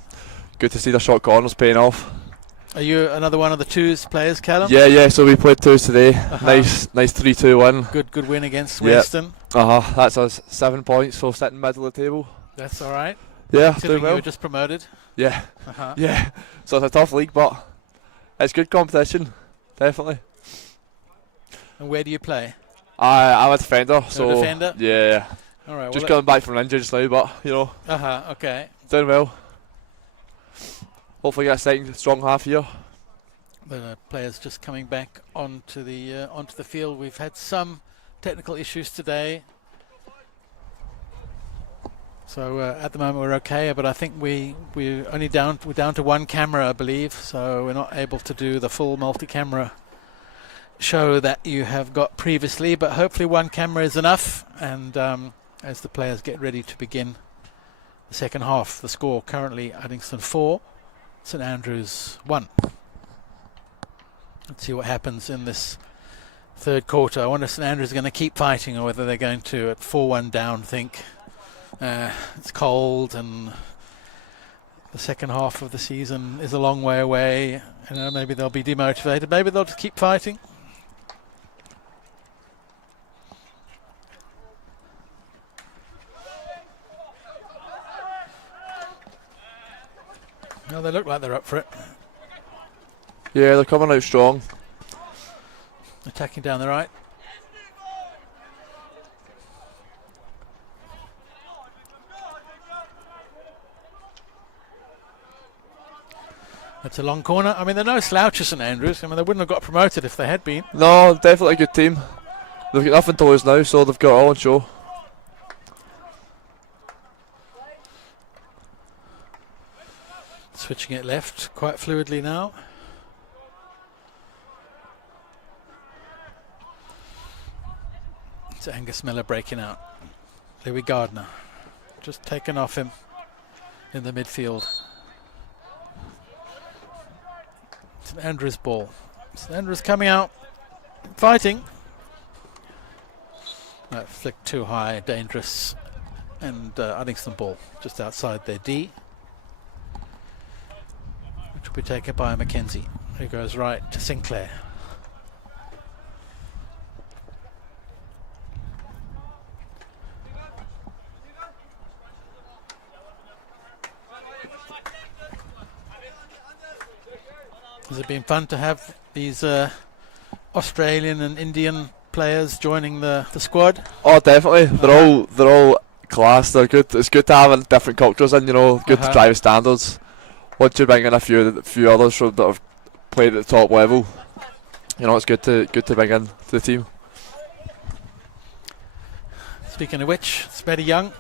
good to see the short corners paying off. Are you another one of the twos players, Callum? Yeah. So we played twos today. Nice 3-2 win. Good win against Western. That's us 7 points, so sitting middle of the table. That's all right. Yeah, Considering doing well. you were just promoted. Yeah. Yeah. So it's a tough league, but it's good competition, definitely. And where do you play? I'm a defender. You're a defender? Yeah. All right. Just coming back from an injury just now, but you know. Okay. Doing well. Hopefully get a second strong half here. The players just coming back onto the field. We've had some technical issues today. So at the moment we're okay, but I think we're down to one camera, I believe, so we're not able to do the full multi-camera show that you have got previously, but hopefully one camera is enough. And as the players get ready to begin the second half, the score currently Uddingston 4, St Andrews 1. Let's see what happens in this third quarter. I wonder if St Andrews are going to keep fighting or whether they're going to, at 4-1 down, think it's cold and the second half of the season is a long way away. You know, maybe they'll be demotivated. Maybe they'll just keep fighting. No, they look like they're up for it. Yeah, they're coming out strong. Attacking down the right. That's a long corner. I mean, they're no slouches, St Andrews. I mean, they wouldn't have got promoted if they had been. No, definitely a good team. They've got nothing to lose now, so they've got it all on show. Switching it left quite fluidly now. It's Angus Miller breaking out. Louis Gardner just taken off him in the midfield. St Andrews ball. St Andrews coming out, fighting. That flicked too high, dangerous. And Uddingston ball just outside their D, which will be taken by Mackenzie, who goes right to Sinclair. Has it been fun to have these Australian and Indian players joining the squad? Oh, definitely. They're all class. They're good. It's good to have different cultures in. You know, good to drive standards. Once you bring in a few others that have played at the top level, you know, it's good to bring in to the team. Speaking of which, it's Matty Young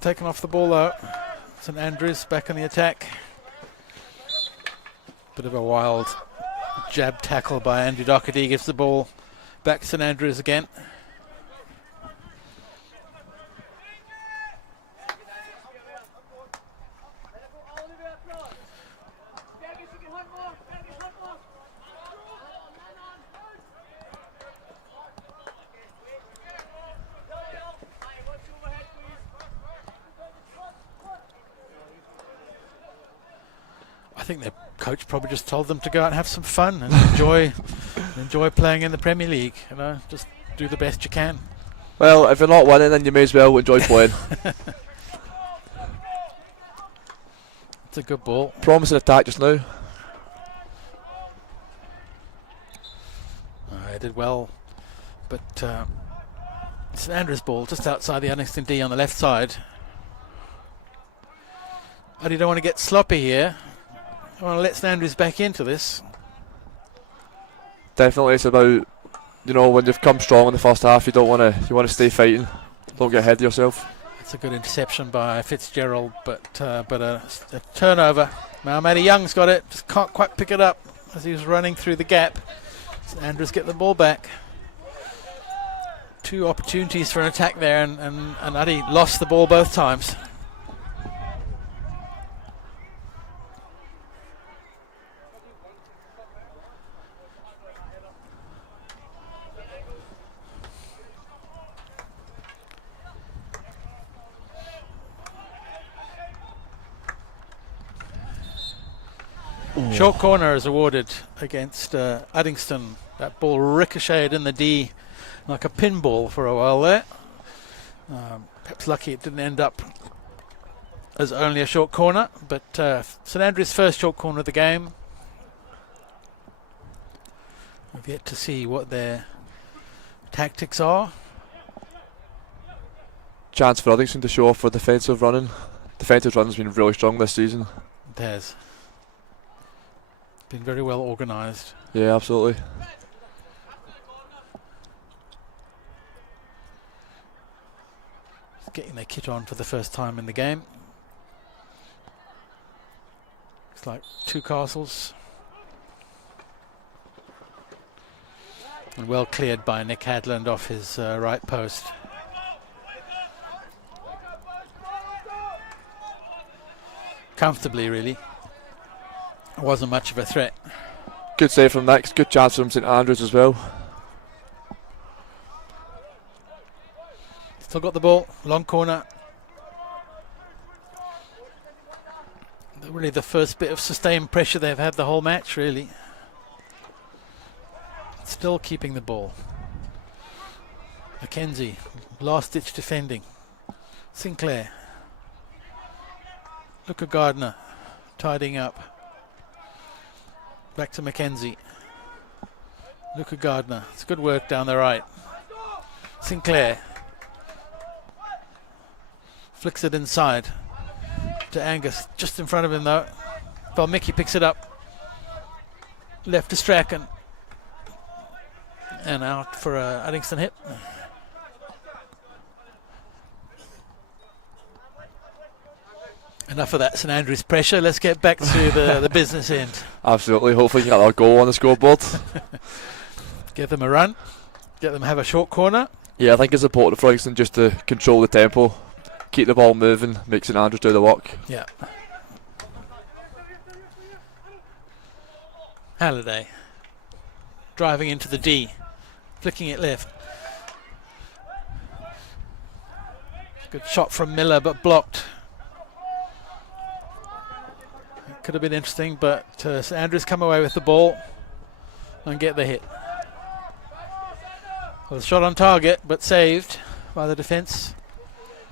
taken off the ball though. St Andrews back in the attack. Bit of a wild jab tackle by Andrew Doherty, gives the ball back to St Andrews again. I think their coach probably just told them to go out and have some fun and enjoy playing in the Premier League. You know, just do the best you can. Well, if you're not winning, then you may as well enjoy playing. It's a good ball. Promising attack just now. I did well, but St Andrews ball just outside the Uddingston D on the left side. Oh, you don't want to get sloppy here. I want to let St Andrews back into this. Definitely, it's about, you know, when you've come strong in the first half, you want to stay fighting. Don't get ahead of yourself. It's a good interception by Fitzgerald, but a turnover. Now Matty Young's got it, just can't quite pick it up as he was running through the gap. St Andrews get the ball back. Two opportunities for an attack there, and Uddy lost the ball both times. Short corner is awarded against Uddingston. That ball ricocheted in the D like a pinball for a while there. Perhaps lucky it didn't end up as only a short corner, but St Andrews' first short corner of the game. We've yet to see what their tactics are. Chance for Uddingston to show off for defensive running. Defensive running's been really strong this season. It has. Been very well organised. Yeah, absolutely. Just getting their kit on for the first time in the game. Looks like two castles. And well cleared by Nick Hadland off his right post. Comfortably, really. It wasn't much of a threat. Good save from Nick. Good chance from St Andrews as well. Still got the ball. Long corner. Really the first bit of sustained pressure they've had the whole match, really. Still keeping the ball. Mackenzie, last ditch defending. Sinclair. Look at Gardner, tidying up. Back to Mackenzie. Look at Gardner. It's good work down the right. Sinclair. Flicks it inside to Angus, just in front of him though. Mickey picks it up. Left to Strachan. And out for a Uddingston hit. Enough of that St Andrews pressure. Let's get back to the business end. Absolutely. Hopefully you can get that goal on the scoreboard. Give them a run. Get them have a short corner. Yeah, I think it's important for Uddingston just to control the tempo, keep the ball moving, make St Andrews do the work. Yeah. Halliday driving into the D, flicking it left. Good shot from Miller, but blocked. Could have been interesting, but St Andrews come away with the ball and get the hit. Well, shot on target, but saved by the defence.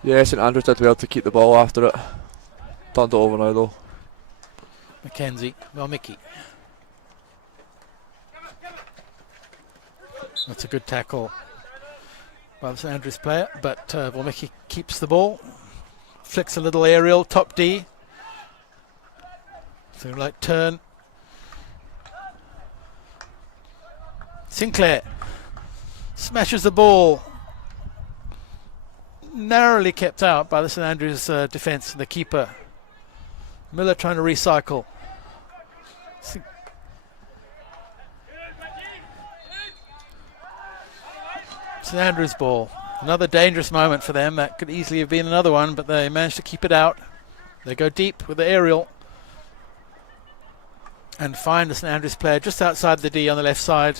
Yeah, St Andrews did well to keep the ball after it. Turned it over now though. Mackenzie, Mickey. That's a good tackle by the St Andrews player, but Mickey keeps the ball. Flicks a little aerial, top D. So like turn. Sinclair smashes the ball. Narrowly kept out by the St Andrews defence and the keeper. Miller trying to recycle. St Andrews ball. Another dangerous moment for them. That could easily have been another one, but they managed to keep it out. They go deep with the aerial and find the St Andrews player just outside the D on the left side.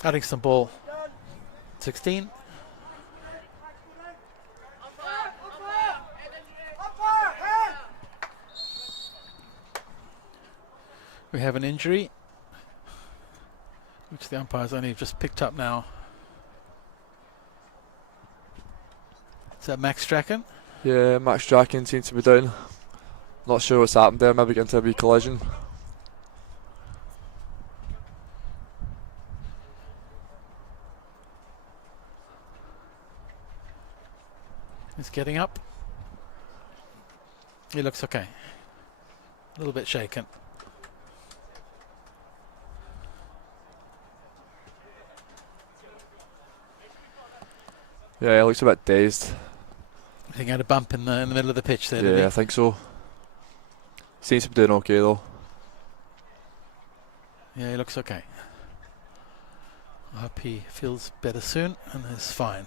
Uddingston ball. 16. We have an injury, which the umpire's only just picked up now. Is that Max Strachan? Yeah, Max Strachan seems to be down. Not sure what's happened there, maybe getting into a wee collision. He's getting up. He looks okay. A little bit shaken. Yeah, he looks a bit dazed. I think he had a bump in the middle of the pitch there, Yeah, did he? I think so. Seems to be doing okay though. Yeah, he looks okay. I hope he feels better soon and is fine.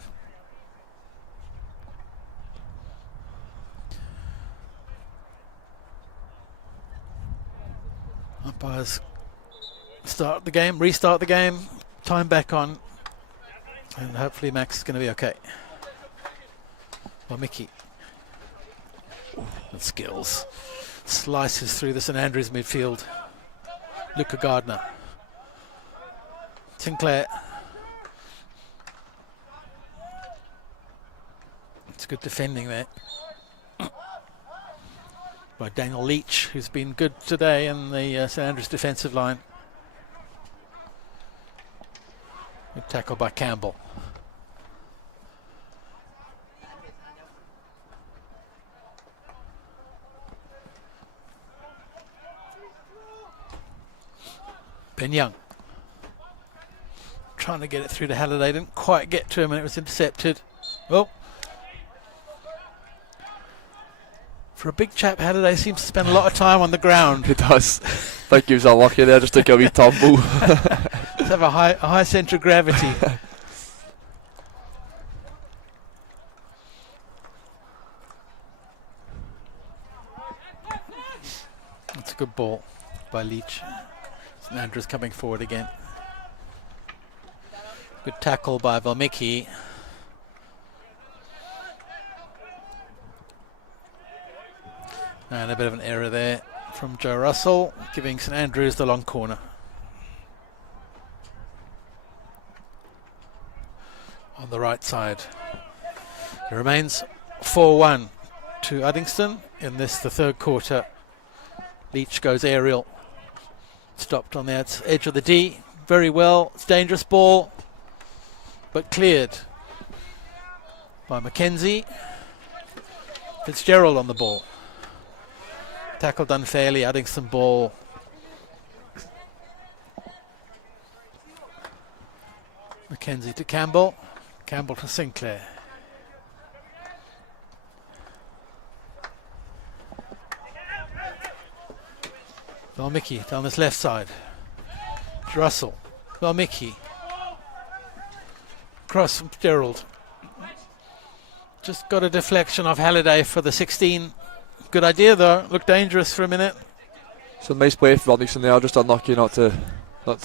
Umpires start the game, restart the game, time back on, and hopefully Max is going to be okay. Well, Mickey. And skills. Slices through the St Andrews midfield. Luca Gardner. Sinclair. It's good defending there by Daniel Leach, who's been good today in the St Andrews defensive line. Good tackle by Campbell. Ben Young trying to get it through to Halliday, didn't quite get to him and it was intercepted. Oh, for a big chap, Halliday seems to spend a lot of time on the ground. He does. I think he was unlucky there, just took a wee tumble. Let's have a high centre of gravity. That's a good ball by Leach. St Andrews coming forward again. Good tackle by Valmiki. And a bit of an error there from Joe Russell, giving St Andrews the long corner. On the right side. It remains 4-1 to Uddingston in this, the third quarter. Leach goes aerial. Stopped on the edge of the D. Very well. It's a dangerous ball, but cleared by Mackenzie. Fitzgerald on the ball. Tackled unfairly, Uddingston ball. Mackenzie to Campbell. Campbell to Sinclair. Valmiki down this left side. Russell. Valmiki. Cross from Gerald. Just got a deflection off Halliday for the 16. Good idea though. Looked dangerous for a minute. So nice play for Uddingston there, just unlucky not to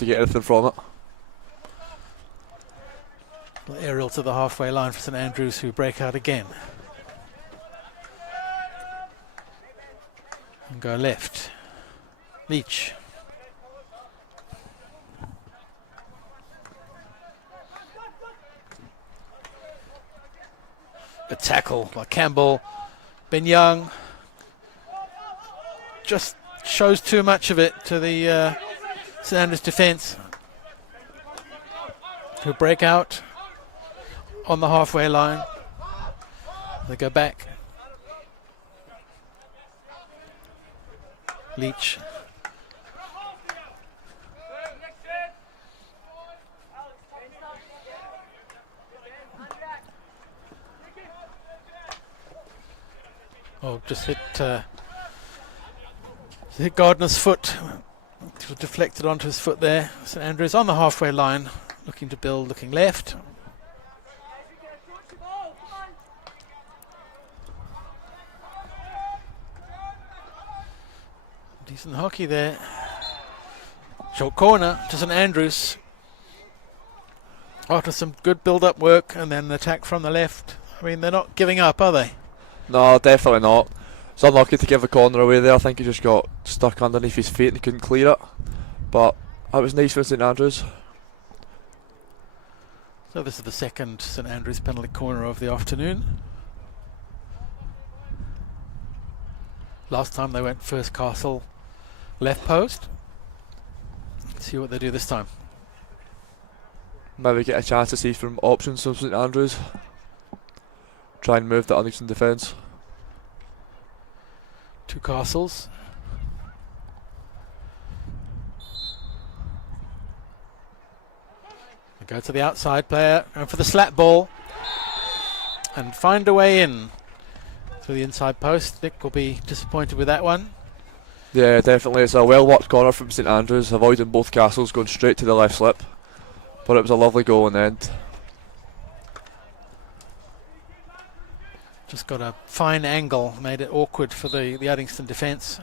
get anything from it. Aerial to the halfway line for St Andrews, who break out again. And go left. Leach. A tackle by Campbell. Ben Young just shows too much of it to the St Andrews defence, who break out on the halfway line. They go back. Leach. Oh, just hit Gardner's foot. It was deflected onto his foot there. St Andrews on the halfway line, looking to build, looking left. Decent hockey there. Short corner to St Andrews. After some good build-up work and then an attack from the left. I mean, they're not giving up, are they? No, definitely not. It's unlucky to give a corner away there. I think he just got stuck underneath his feet and he couldn't clear it. But that was nice for St Andrews. So this is the second St Andrews penalty corner of the afternoon. Last time they went first Castle left post. Let's see what they do this time. Maybe get a chance to see from options from St Andrews. Try and move the Uddingston defence. Two Castles. They go to the outside player, going for the slap ball and find a way in through the inside post. Nick will be disappointed with that one. Yeah, definitely. It's a well worked corner from St Andrews, avoiding both Castles going straight to the left slip. But it was a lovely goal in the end. Just got a fine angle, made it awkward for the Uddingston defence.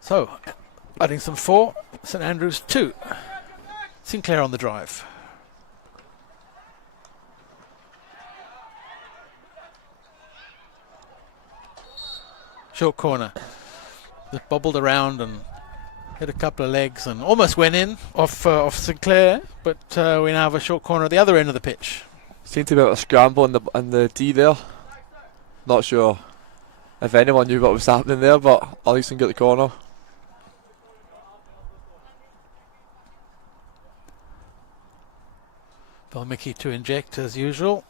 So, Uddingston 4, St Andrews 2. Sinclair on the drive. short corner. Just bobbled around and hit a couple of legs and almost went in off Sinclair, but we now have a short corner at the other end of the pitch. Seemed to be a scramble in the D there. Not sure if anyone knew what was happening there, but Uddingston got the corner. Mickey to inject as usual.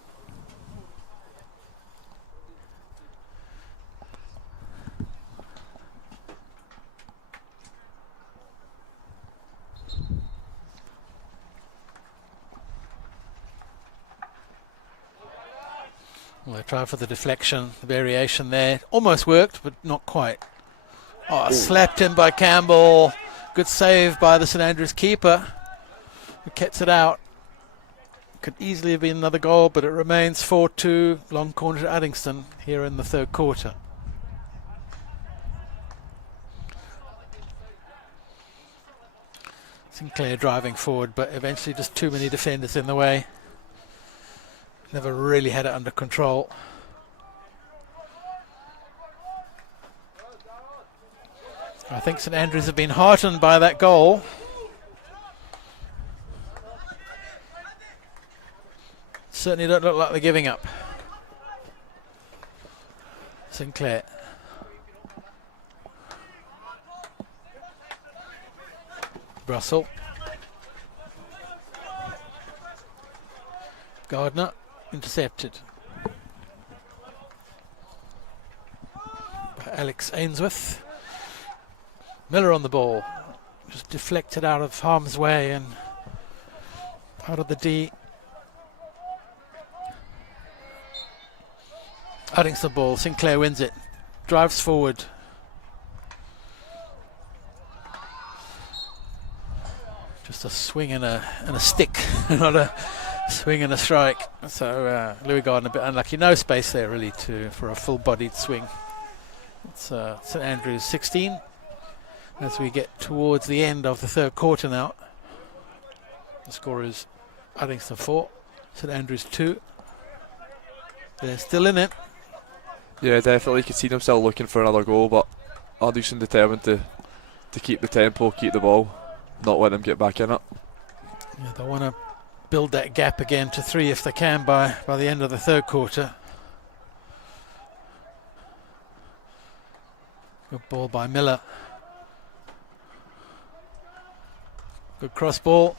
Well, they try for the deflection, the variation there. Almost worked, but not quite. Oh, slapped in by Campbell. Good save by the St Andrews keeper, who gets it out. Could easily have been another goal, but it remains 4-2. Long corner to Uddingston here in the third quarter. Sinclair driving forward, but eventually just too many defenders in the way. Never really had it under control. I think St Andrews have been heartened by that goal. Certainly don't look like they're giving up. Sinclair. Russell. Gardner intercepted. By Alex Ainsworth. Miller on the ball. Just deflected out of harm's way and out of the D. Uddingston ball. Sinclair wins it. Drives forward. Just a swing and a stick, not a swing and a strike. So Louis Gardner a bit unlucky. No space there really for a full-bodied swing. It's St Andrews 16 as we get towards the end of the third quarter now. The score is Uddingston 4, St Andrews 2. They're still in it. Yeah, definitely. You could see them still looking for another goal, but Uddingston determined to keep the tempo, keep the ball, not let them get back in it. Yeah, they want to build that gap again to 3 if they can by the end of the third quarter. Good ball by Miller. Good cross ball.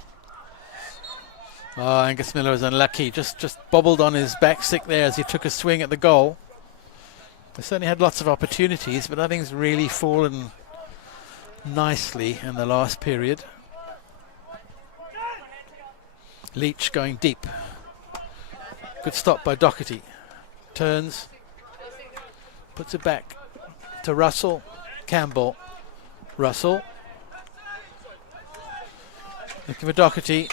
Oh, Angus Miller was unlucky. Just bobbled on his back stick there as he took a swing at the goal. They certainly had lots of opportunities, but nothing's really fallen nicely in the last period. Leach going deep. Good stop by Doherty. Turns. Puts it back to Russell. Campbell. Russell. Looking for Doherty.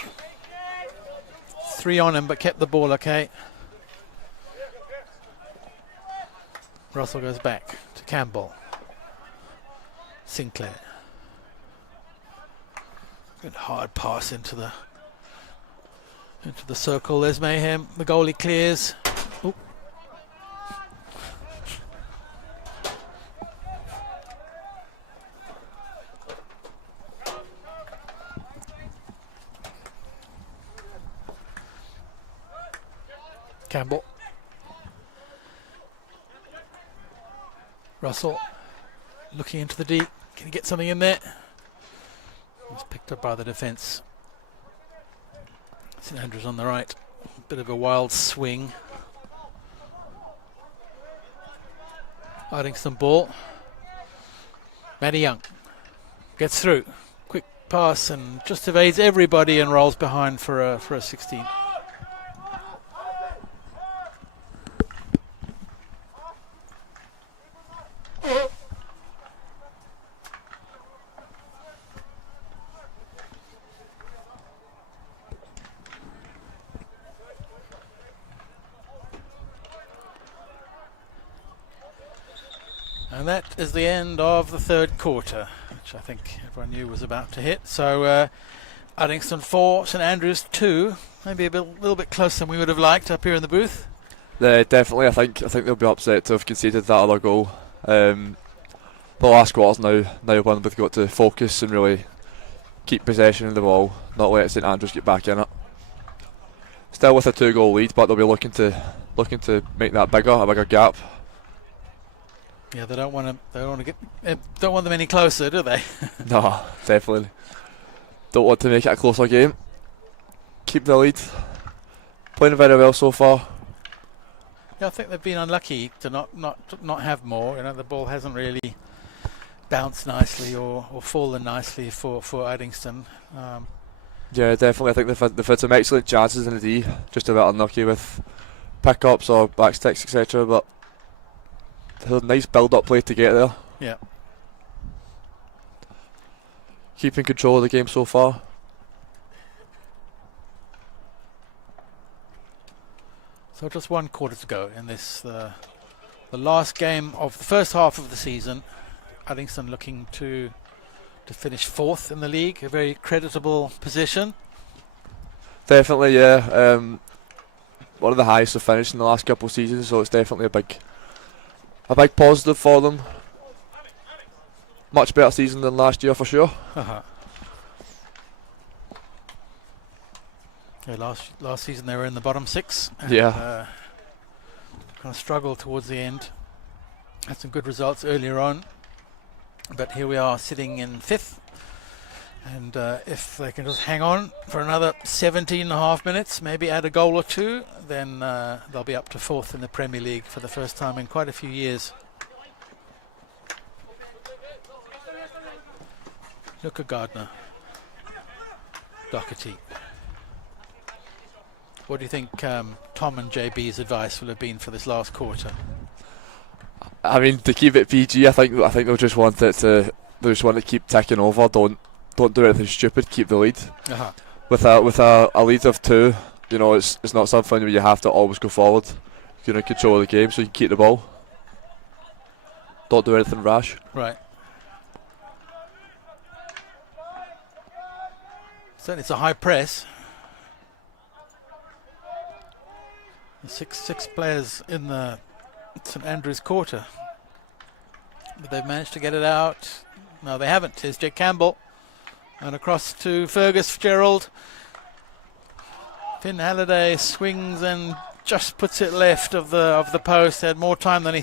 3 on him, but kept the ball okay. Russell goes back to Campbell. Sinclair. Good hard pass into the circle. There's Mayhem. The goalie clears. Ooh. Campbell. Russell looking into the deep. Can he get something in there? It's picked up by the defence. St Andrews on the right. Bit of a wild swing. Uddingston ball. Matty Young gets through. Quick pass and just evades everybody and rolls behind for a 16. And that is the end of the third quarter, which I think everyone knew was about to hit. So Uddingston 4, St Andrews 2. Maybe a little bit closer than we would have liked up here in the booth. Definitely. I think they'll be upset to have conceded that other goal. the last quarter's now when we've got to focus and really keep possession of the ball, not let St Andrews get back in it. Still with a 2-goal lead, but they'll be looking to make that a bigger gap. Yeah, they don't want them any closer, do they? No, definitely. Don't want to make it a closer game. Keep the lead. Playing very well so far. Yeah, I think they've been unlucky to not have more. You know, the ball hasn't really bounced nicely or fallen nicely for Uddingston. Yeah, definitely. I think they've had some excellent chances in the D. Just a bit unlucky with pickups or backsticks, etc. But they had a nice build-up play to get there. Yeah. Keeping control of the game so far. So just 1 quarter to go in this, the last game of the first half of the season. Uddingston looking to finish 4th in the league, a very creditable position. Definitely, yeah. One of the highest they've finished in the last couple of seasons, so it's definitely a big positive for them. Much better season than last year for sure. Yeah, last season they were in the bottom 6. And, Yeah. Kind of struggled towards the end. Had some good results earlier on, but here we are sitting in 5th. And if they can just hang on for another 17.5 minutes, maybe add a goal or 2, then they'll be up to 4th in the Premier League for the first time in quite a few years. Look at Gardner. Doherty. What do you think Tom and JB's advice will have been for this last quarter? I mean, to keep it PG, I think they'll just want it to. They just want to keep ticking over. Don't do anything stupid. Keep the lead. With a lead of 2, you know, it's not something where you have to always go forward. You're in control of the game, so you can keep the ball. Don't do anything rash. Right. So it's a high press. Six players in the St Andrews quarter, but they've managed to get it out. No, they haven't. Here's Jake Campbell, and across to Fergus Fitzgerald. Finn Halliday swings and just puts it left of the post. Had more time than he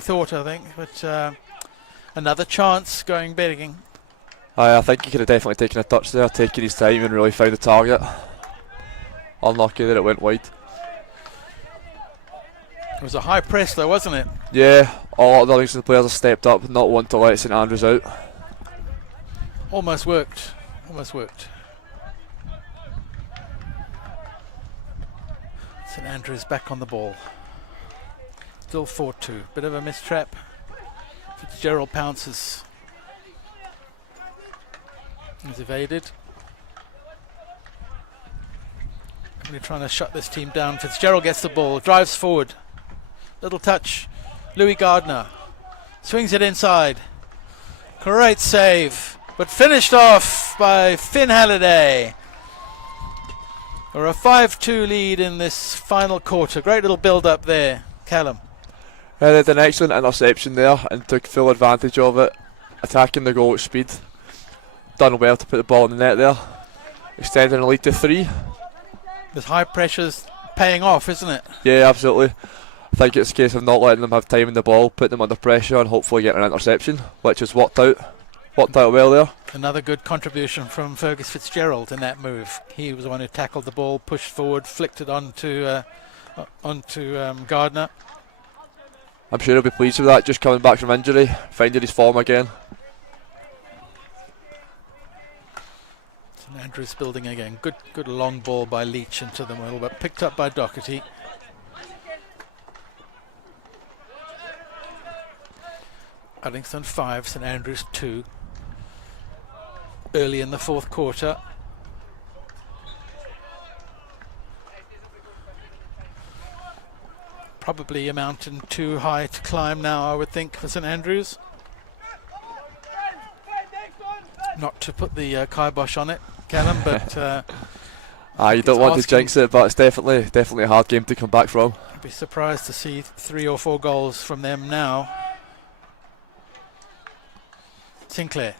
thought, I think. But another chance going begging. I think he could have definitely taken a touch there, taken his time and really found the target. Unlucky that it went wide. It was a high press though, wasn't it? Yeah, all the Uddingston players have stepped up, not want to let St Andrews out. Almost worked. Almost worked. St Andrews back on the ball. Still 4-2. Bit of a mistrap. Fitzgerald pounces. He's evaded. Really trying to shut this team down. Fitzgerald gets the ball, drives forward. Little touch. Louis Gardner swings it inside. Great save, but finished off by Finn Halliday. Or a 5-2 lead in this final quarter. Great little build up there, Callum. They had an excellent interception there and took full advantage of it, attacking the goal at speed. Done well to put the ball in the net there, extending the lead to 3. This high pressure's paying off, isn't it? Yeah, absolutely. I think it's a case of not letting them have time in the ball, putting them under pressure and hopefully getting an interception, which has worked out well there. Another good contribution from Fergus Fitzgerald in that move. He was the one who tackled the ball, pushed forward, flicked it onto Gardner. I'm sure he'll be pleased with that, just coming back from injury, finding his form again. St Andrews building again. Good long ball by Leach into the middle, but picked up by Doherty. Uddingston 5, St Andrews 2. Early in the 4th quarter. Probably a mountain too high to climb now, I would think, for St Andrews. Not to put the kibosh on it, Callum, but you don't want to jinx it, but it's definitely a hard game to come back from. I'd be surprised to see 3 or 4 goals from them now. Sinclair.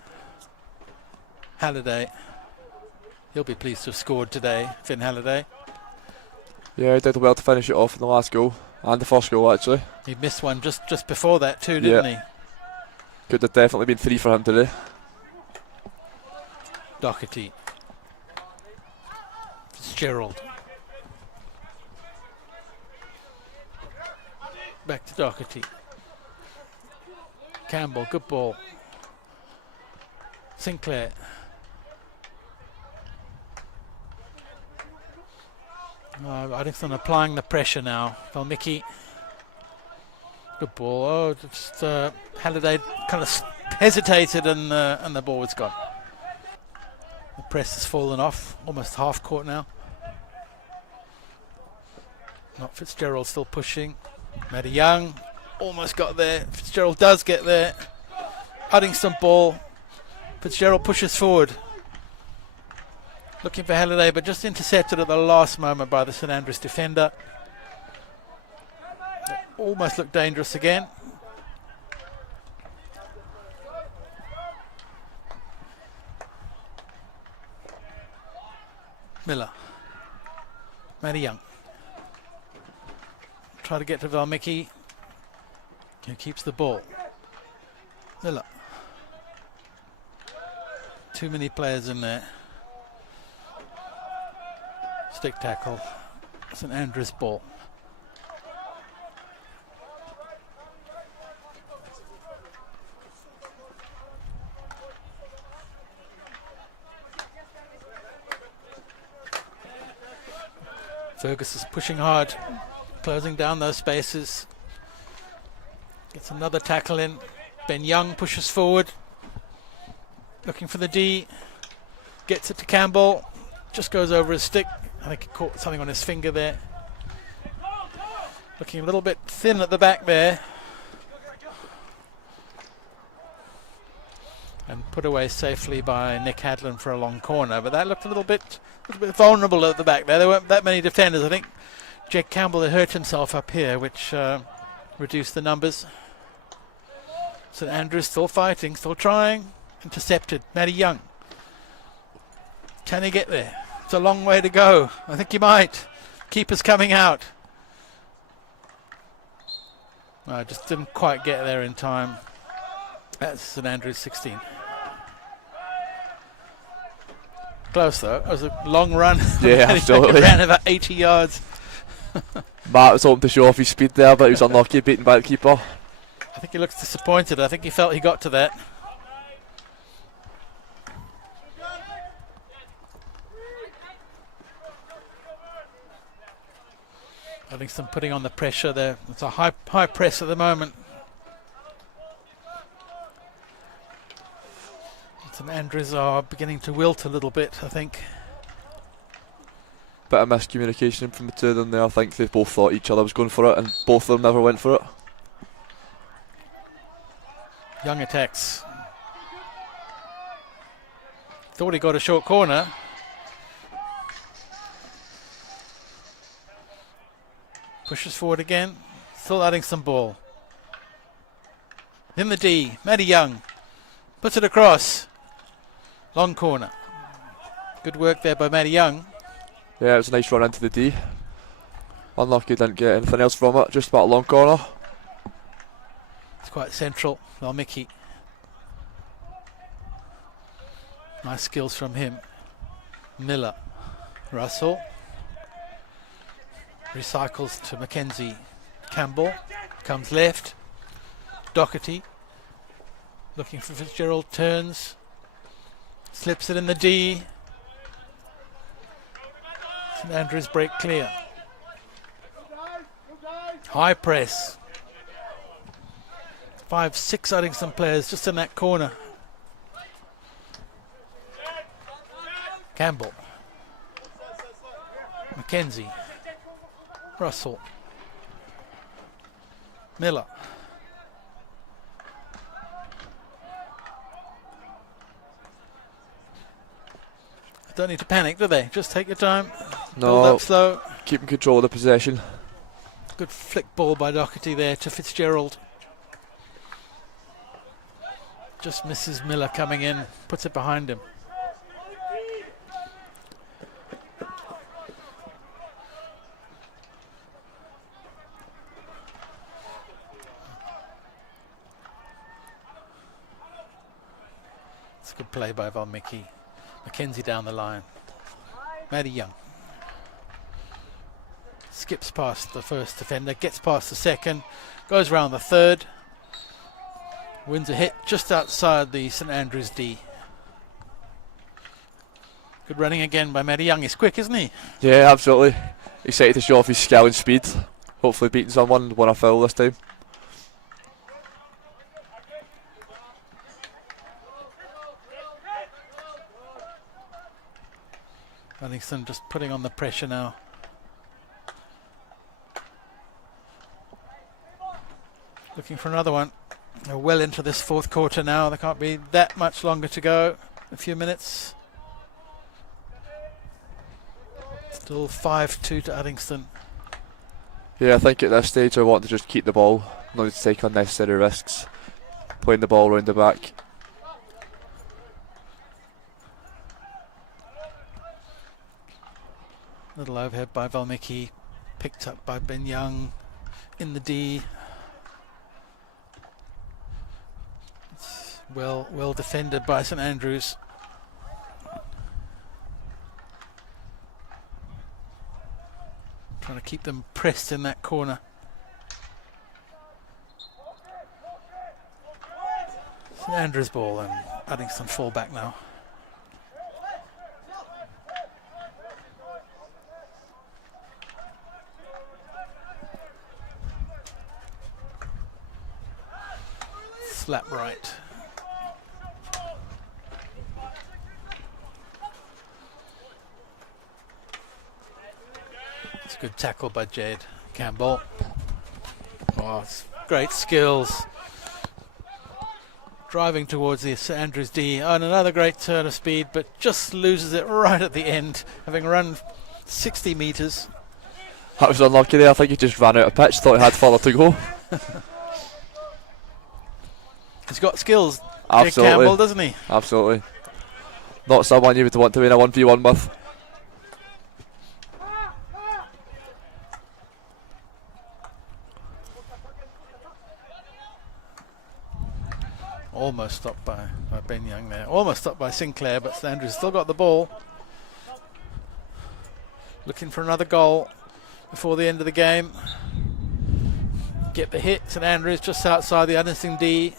Halliday. He'll be pleased to have scored today, Finn Halliday. Yeah, he did well to finish it off in the last goal. And the first goal, actually. He missed one just before that too, didn't he? Could have definitely been 3 for him today. Doherty. Fitzgerald. Back to Doherty. Campbell, good ball. Sinclair. Uddingston applying the pressure now. Valmiki. Good ball. Oh, just Halliday kind of hesitated and the ball was gone. The press has fallen off. Almost half court now. Not Fitzgerald still pushing. Matty Young almost got there. Fitzgerald does get there. Uddingston ball. Fitzgerald pushes forward. Looking for Halliday, but just intercepted at the last moment by the St Andrews defender. It almost looked dangerous again. Miller. Matty Young. Try to get to Valmiki, who keeps the ball. Miller. Too many players in there. Stick tackle. St Andrews ball. Fergus is pushing hard, closing down those spaces. Gets another tackle in. Ben Young pushes forward, looking for the D. Gets it to Campbell. Just goes over his stick. I think he caught something on his finger there. Looking a little bit thin at the back there. And put away safely by Nick Hadlin for a long corner. But that looked a little bit vulnerable at the back there. There weren't that many defenders. I think Jack Campbell had hurt himself up here, which reduced the numbers. St Andrews still fighting, still trying. Intercepted. Matty Young. Can he get there? It's a long way to go. I think he might. Keeper's coming out. I just didn't quite get there in time. That's St Andrews 16. Close though. It was a long run. Yeah, absolutely. Ran about 80 yards. Matt was hoping to show off his speed there, but he was unlucky, beaten by the keeper. I think he looks disappointed. I think he felt he got to that. Uddingston putting on the pressure there. It's a high press at the moment. St Andrews are beginning to wilt a little bit, I think. Bit of miscommunication from the two of them there. I think they both thought each other was going for it, and both of them never went for it. Young attacks. Thought he got a short corner. Pushes forward again. Still Uddingston ball. In the D. Matty Young. Puts it across. Long corner. Good work there by Matty Young. Yeah, it was a nice run into the D. Unlucky didn't get anything else from it. Just about a long corner. It's quite central. Valmiki. Nice skills from him. Miller. Russell. Recycles to Mackenzie. Campbell comes left. Doherty looking for Fitzgerald, turns, slips it in the D. St Andrews break clear. High press. 5, 6 Uddingston players just in that corner. Campbell. Mackenzie. Russell. Miller. Don't need to panic, do they? Just take your time. Build No, up slow. keeping control of the possession. Good flick ball by Doherty there to Fitzgerald. just misses Miller coming in, puts it behind him. It's a good play by Valmiki. Mackenzie down the line. Maddie Young skips past the first defender, gets past the second, goes round the third, wins a hit just outside the St Andrews D. Good running again by Maddie Young. He's quick, isn't he? Yeah, absolutely. Excited to show off his skill and speed. Hopefully beating someone, won a foul this time. Uddingston just putting on the pressure now. Looking for another one. They're well into this fourth quarter now. There can't be that much longer to go. A few minutes. Still 5-2 to Uddingston. Yeah, I think at this stage I want to just keep the ball, not to take unnecessary risks. Playing the ball around the back. Little overhead by Valmiki. Picked up by Ben Young in the D. Well defended by St Andrews. Trying to keep them pressed in that corner. St Andrews ball and Uddingston fall back now. Slap right. It's a good tackle by Jade Campbell. Oh, it's great skills. Driving towards the St Andrews D. And another great turn of speed, but just loses it right at the end, having run 60 metres. That was unlucky there. I think he just ran out of pitch, thought he had further to go. He's got skills, Absolutely. Jake Campbell, doesn't he? Absolutely. Not someone you would want to win a 1v1 with. Almost stopped by Ben Young there. Almost stopped by Sinclair, but St Andrews still got the ball. Looking for another goal before the end of the game. Get the hit. St Andrews just outside the Uddingston D.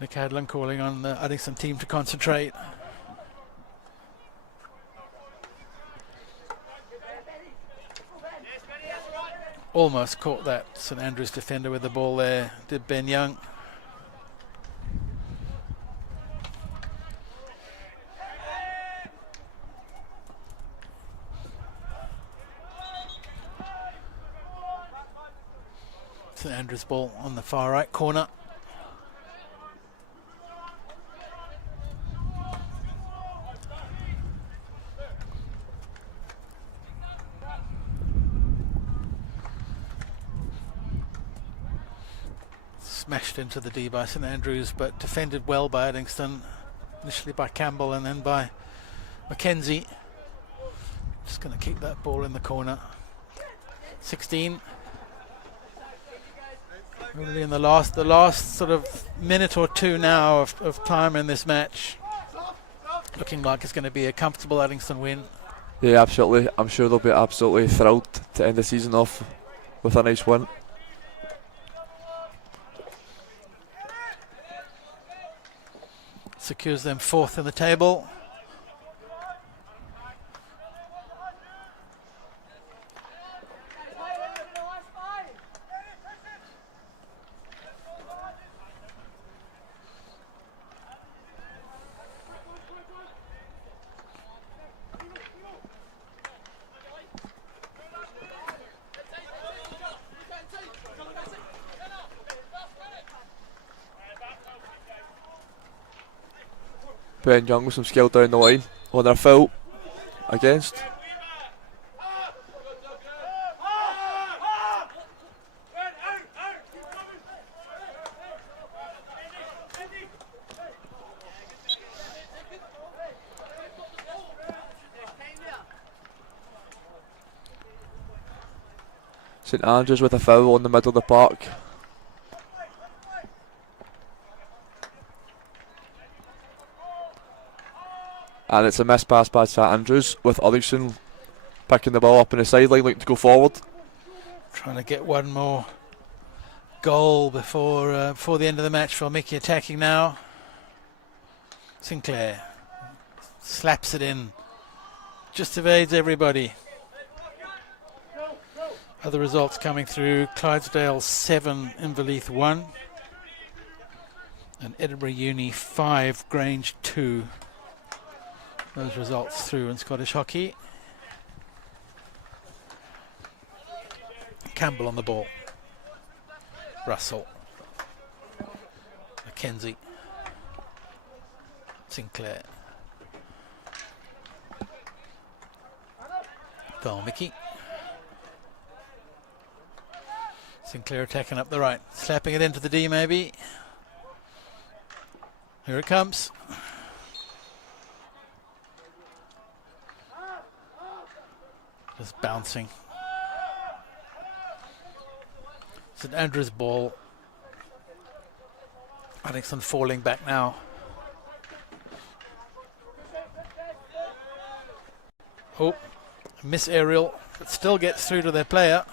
Nick Hadlin calling on the Uddingston team to concentrate. Almost caught that St Andrews defender with the ball there, did Ben Young. St Andrews ball on the far right corner. Smashed into the D by St Andrews, but defended well by Uddingston. Initially by Campbell and then by Mackenzie. Just going to keep that ball in the corner. 16. Really in the last sort of minute or two now of time in this match. Looking like it's going to be a comfortable Uddingston win. Yeah, absolutely. I'm sure they'll be absolutely thrilled to end the season off with a nice win. Secures them fourth in the table. Ben Young with some skill down the line on their foul against. St Andrews with a foul in the middle of the park. And it's a missed pass by St Andrews, with Uddingston picking the ball up in the sideline, looking to go forward. Trying to get one more goal before the end of the match. For Mickey attacking now. Sinclair slaps it in, just evades everybody. Other results coming through: Clydesdale 7, Inverleith 1, and Edinburgh Uni 5, Grange 2. Those results through in Scottish hockey. Campbell on the ball. Russell. Mackenzie. Sinclair. Mickey. Sinclair attacking up the right. Slapping it into the D maybe. Here it comes. Just bouncing. St Andrews ball. Uddingston falling back now. Oh, miss aerial, but still gets through to their player.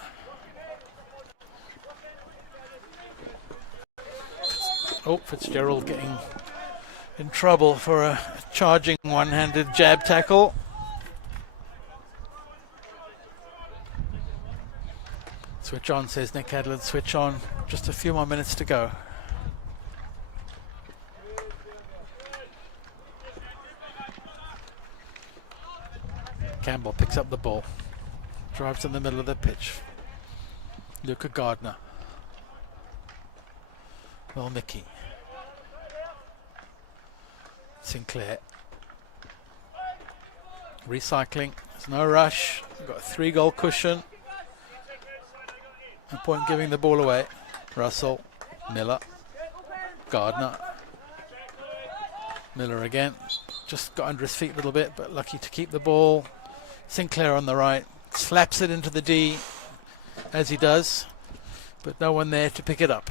Oh, Fitzgerald getting in trouble for a charging one-handed jab tackle. Switch on, says Nick Hadlin. Switch on. Just a few more minutes to go. Campbell picks up the ball. Drives in the middle of the pitch. Luca Gardner. Well, Mickey. Sinclair. Recycling. There's no rush. We've got a 3-goal cushion. No point giving the ball away. Russell. Miller. Gardner. Miller again. Just got under his feet a little bit, but lucky to keep the ball. Sinclair on the right. Slaps it into the D, as he does, but no one there to pick it up.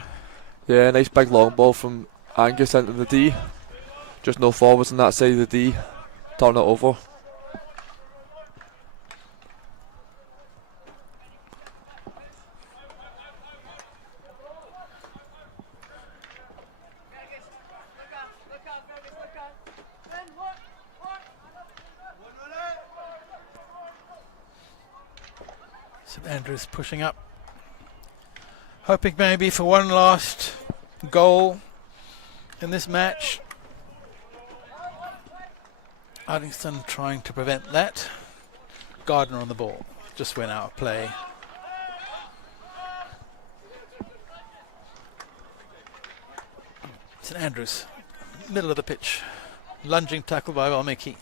Yeah, nice big long ball from Angus into the D. Just no forwards on that side of the D. Turn it over. St Andrews pushing up, hoping maybe for one last goal in this match. Uddingston trying to prevent that. Gardner on the ball, just went out of play. St Andrews, middle of the pitch, lunging tackle by Valmiki.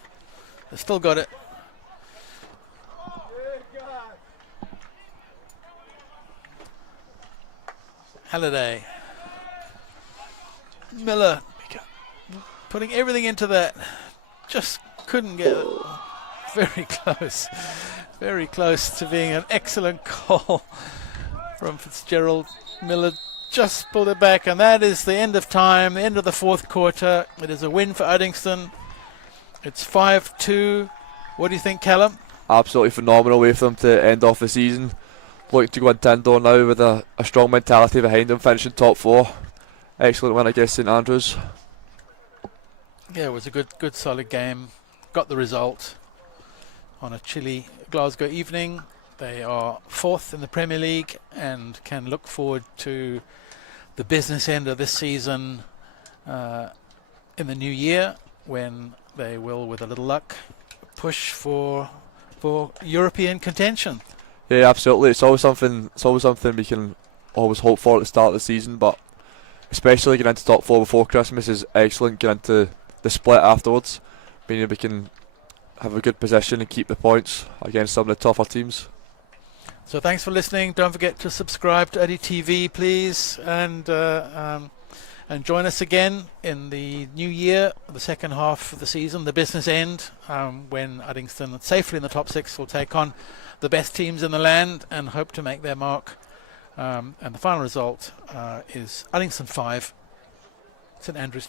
They've still got it. Halliday. Miller putting everything into that. Just couldn't get it. Very close to being an excellent goal from Fitzgerald. Miller just pulled it back, and that is the end of time, the end of the fourth quarter. It is a win for Uddingston. It's 5-2. What do you think, Callum? Absolutely phenomenal way for them to end off the season. Looking to go into indoor now with a strong mentality behind them, finishing top 4. Excellent win against St Andrews. Yeah, it was a good solid game. Got the result on a chilly Glasgow evening. They are 4th in the Premier League and can look forward to the business end of this season in the new year, when they will, with a little luck, push for European contention. Yeah, absolutely. It's always something we can always hope for at the start of the season, but especially getting into top 4 before Christmas is excellent. Getting into the split afterwards, meaning we can have a good position and keep the points against some of the tougher teams. So thanks for listening. Don't forget to subscribe to UDDY TV, please, and And join us again in the new year, the second half of the season, the business end, when Uddingston, safely in the top 6, will take on the best teams in the land and hope to make their mark. And the final result is Uddingston 5, St Andrews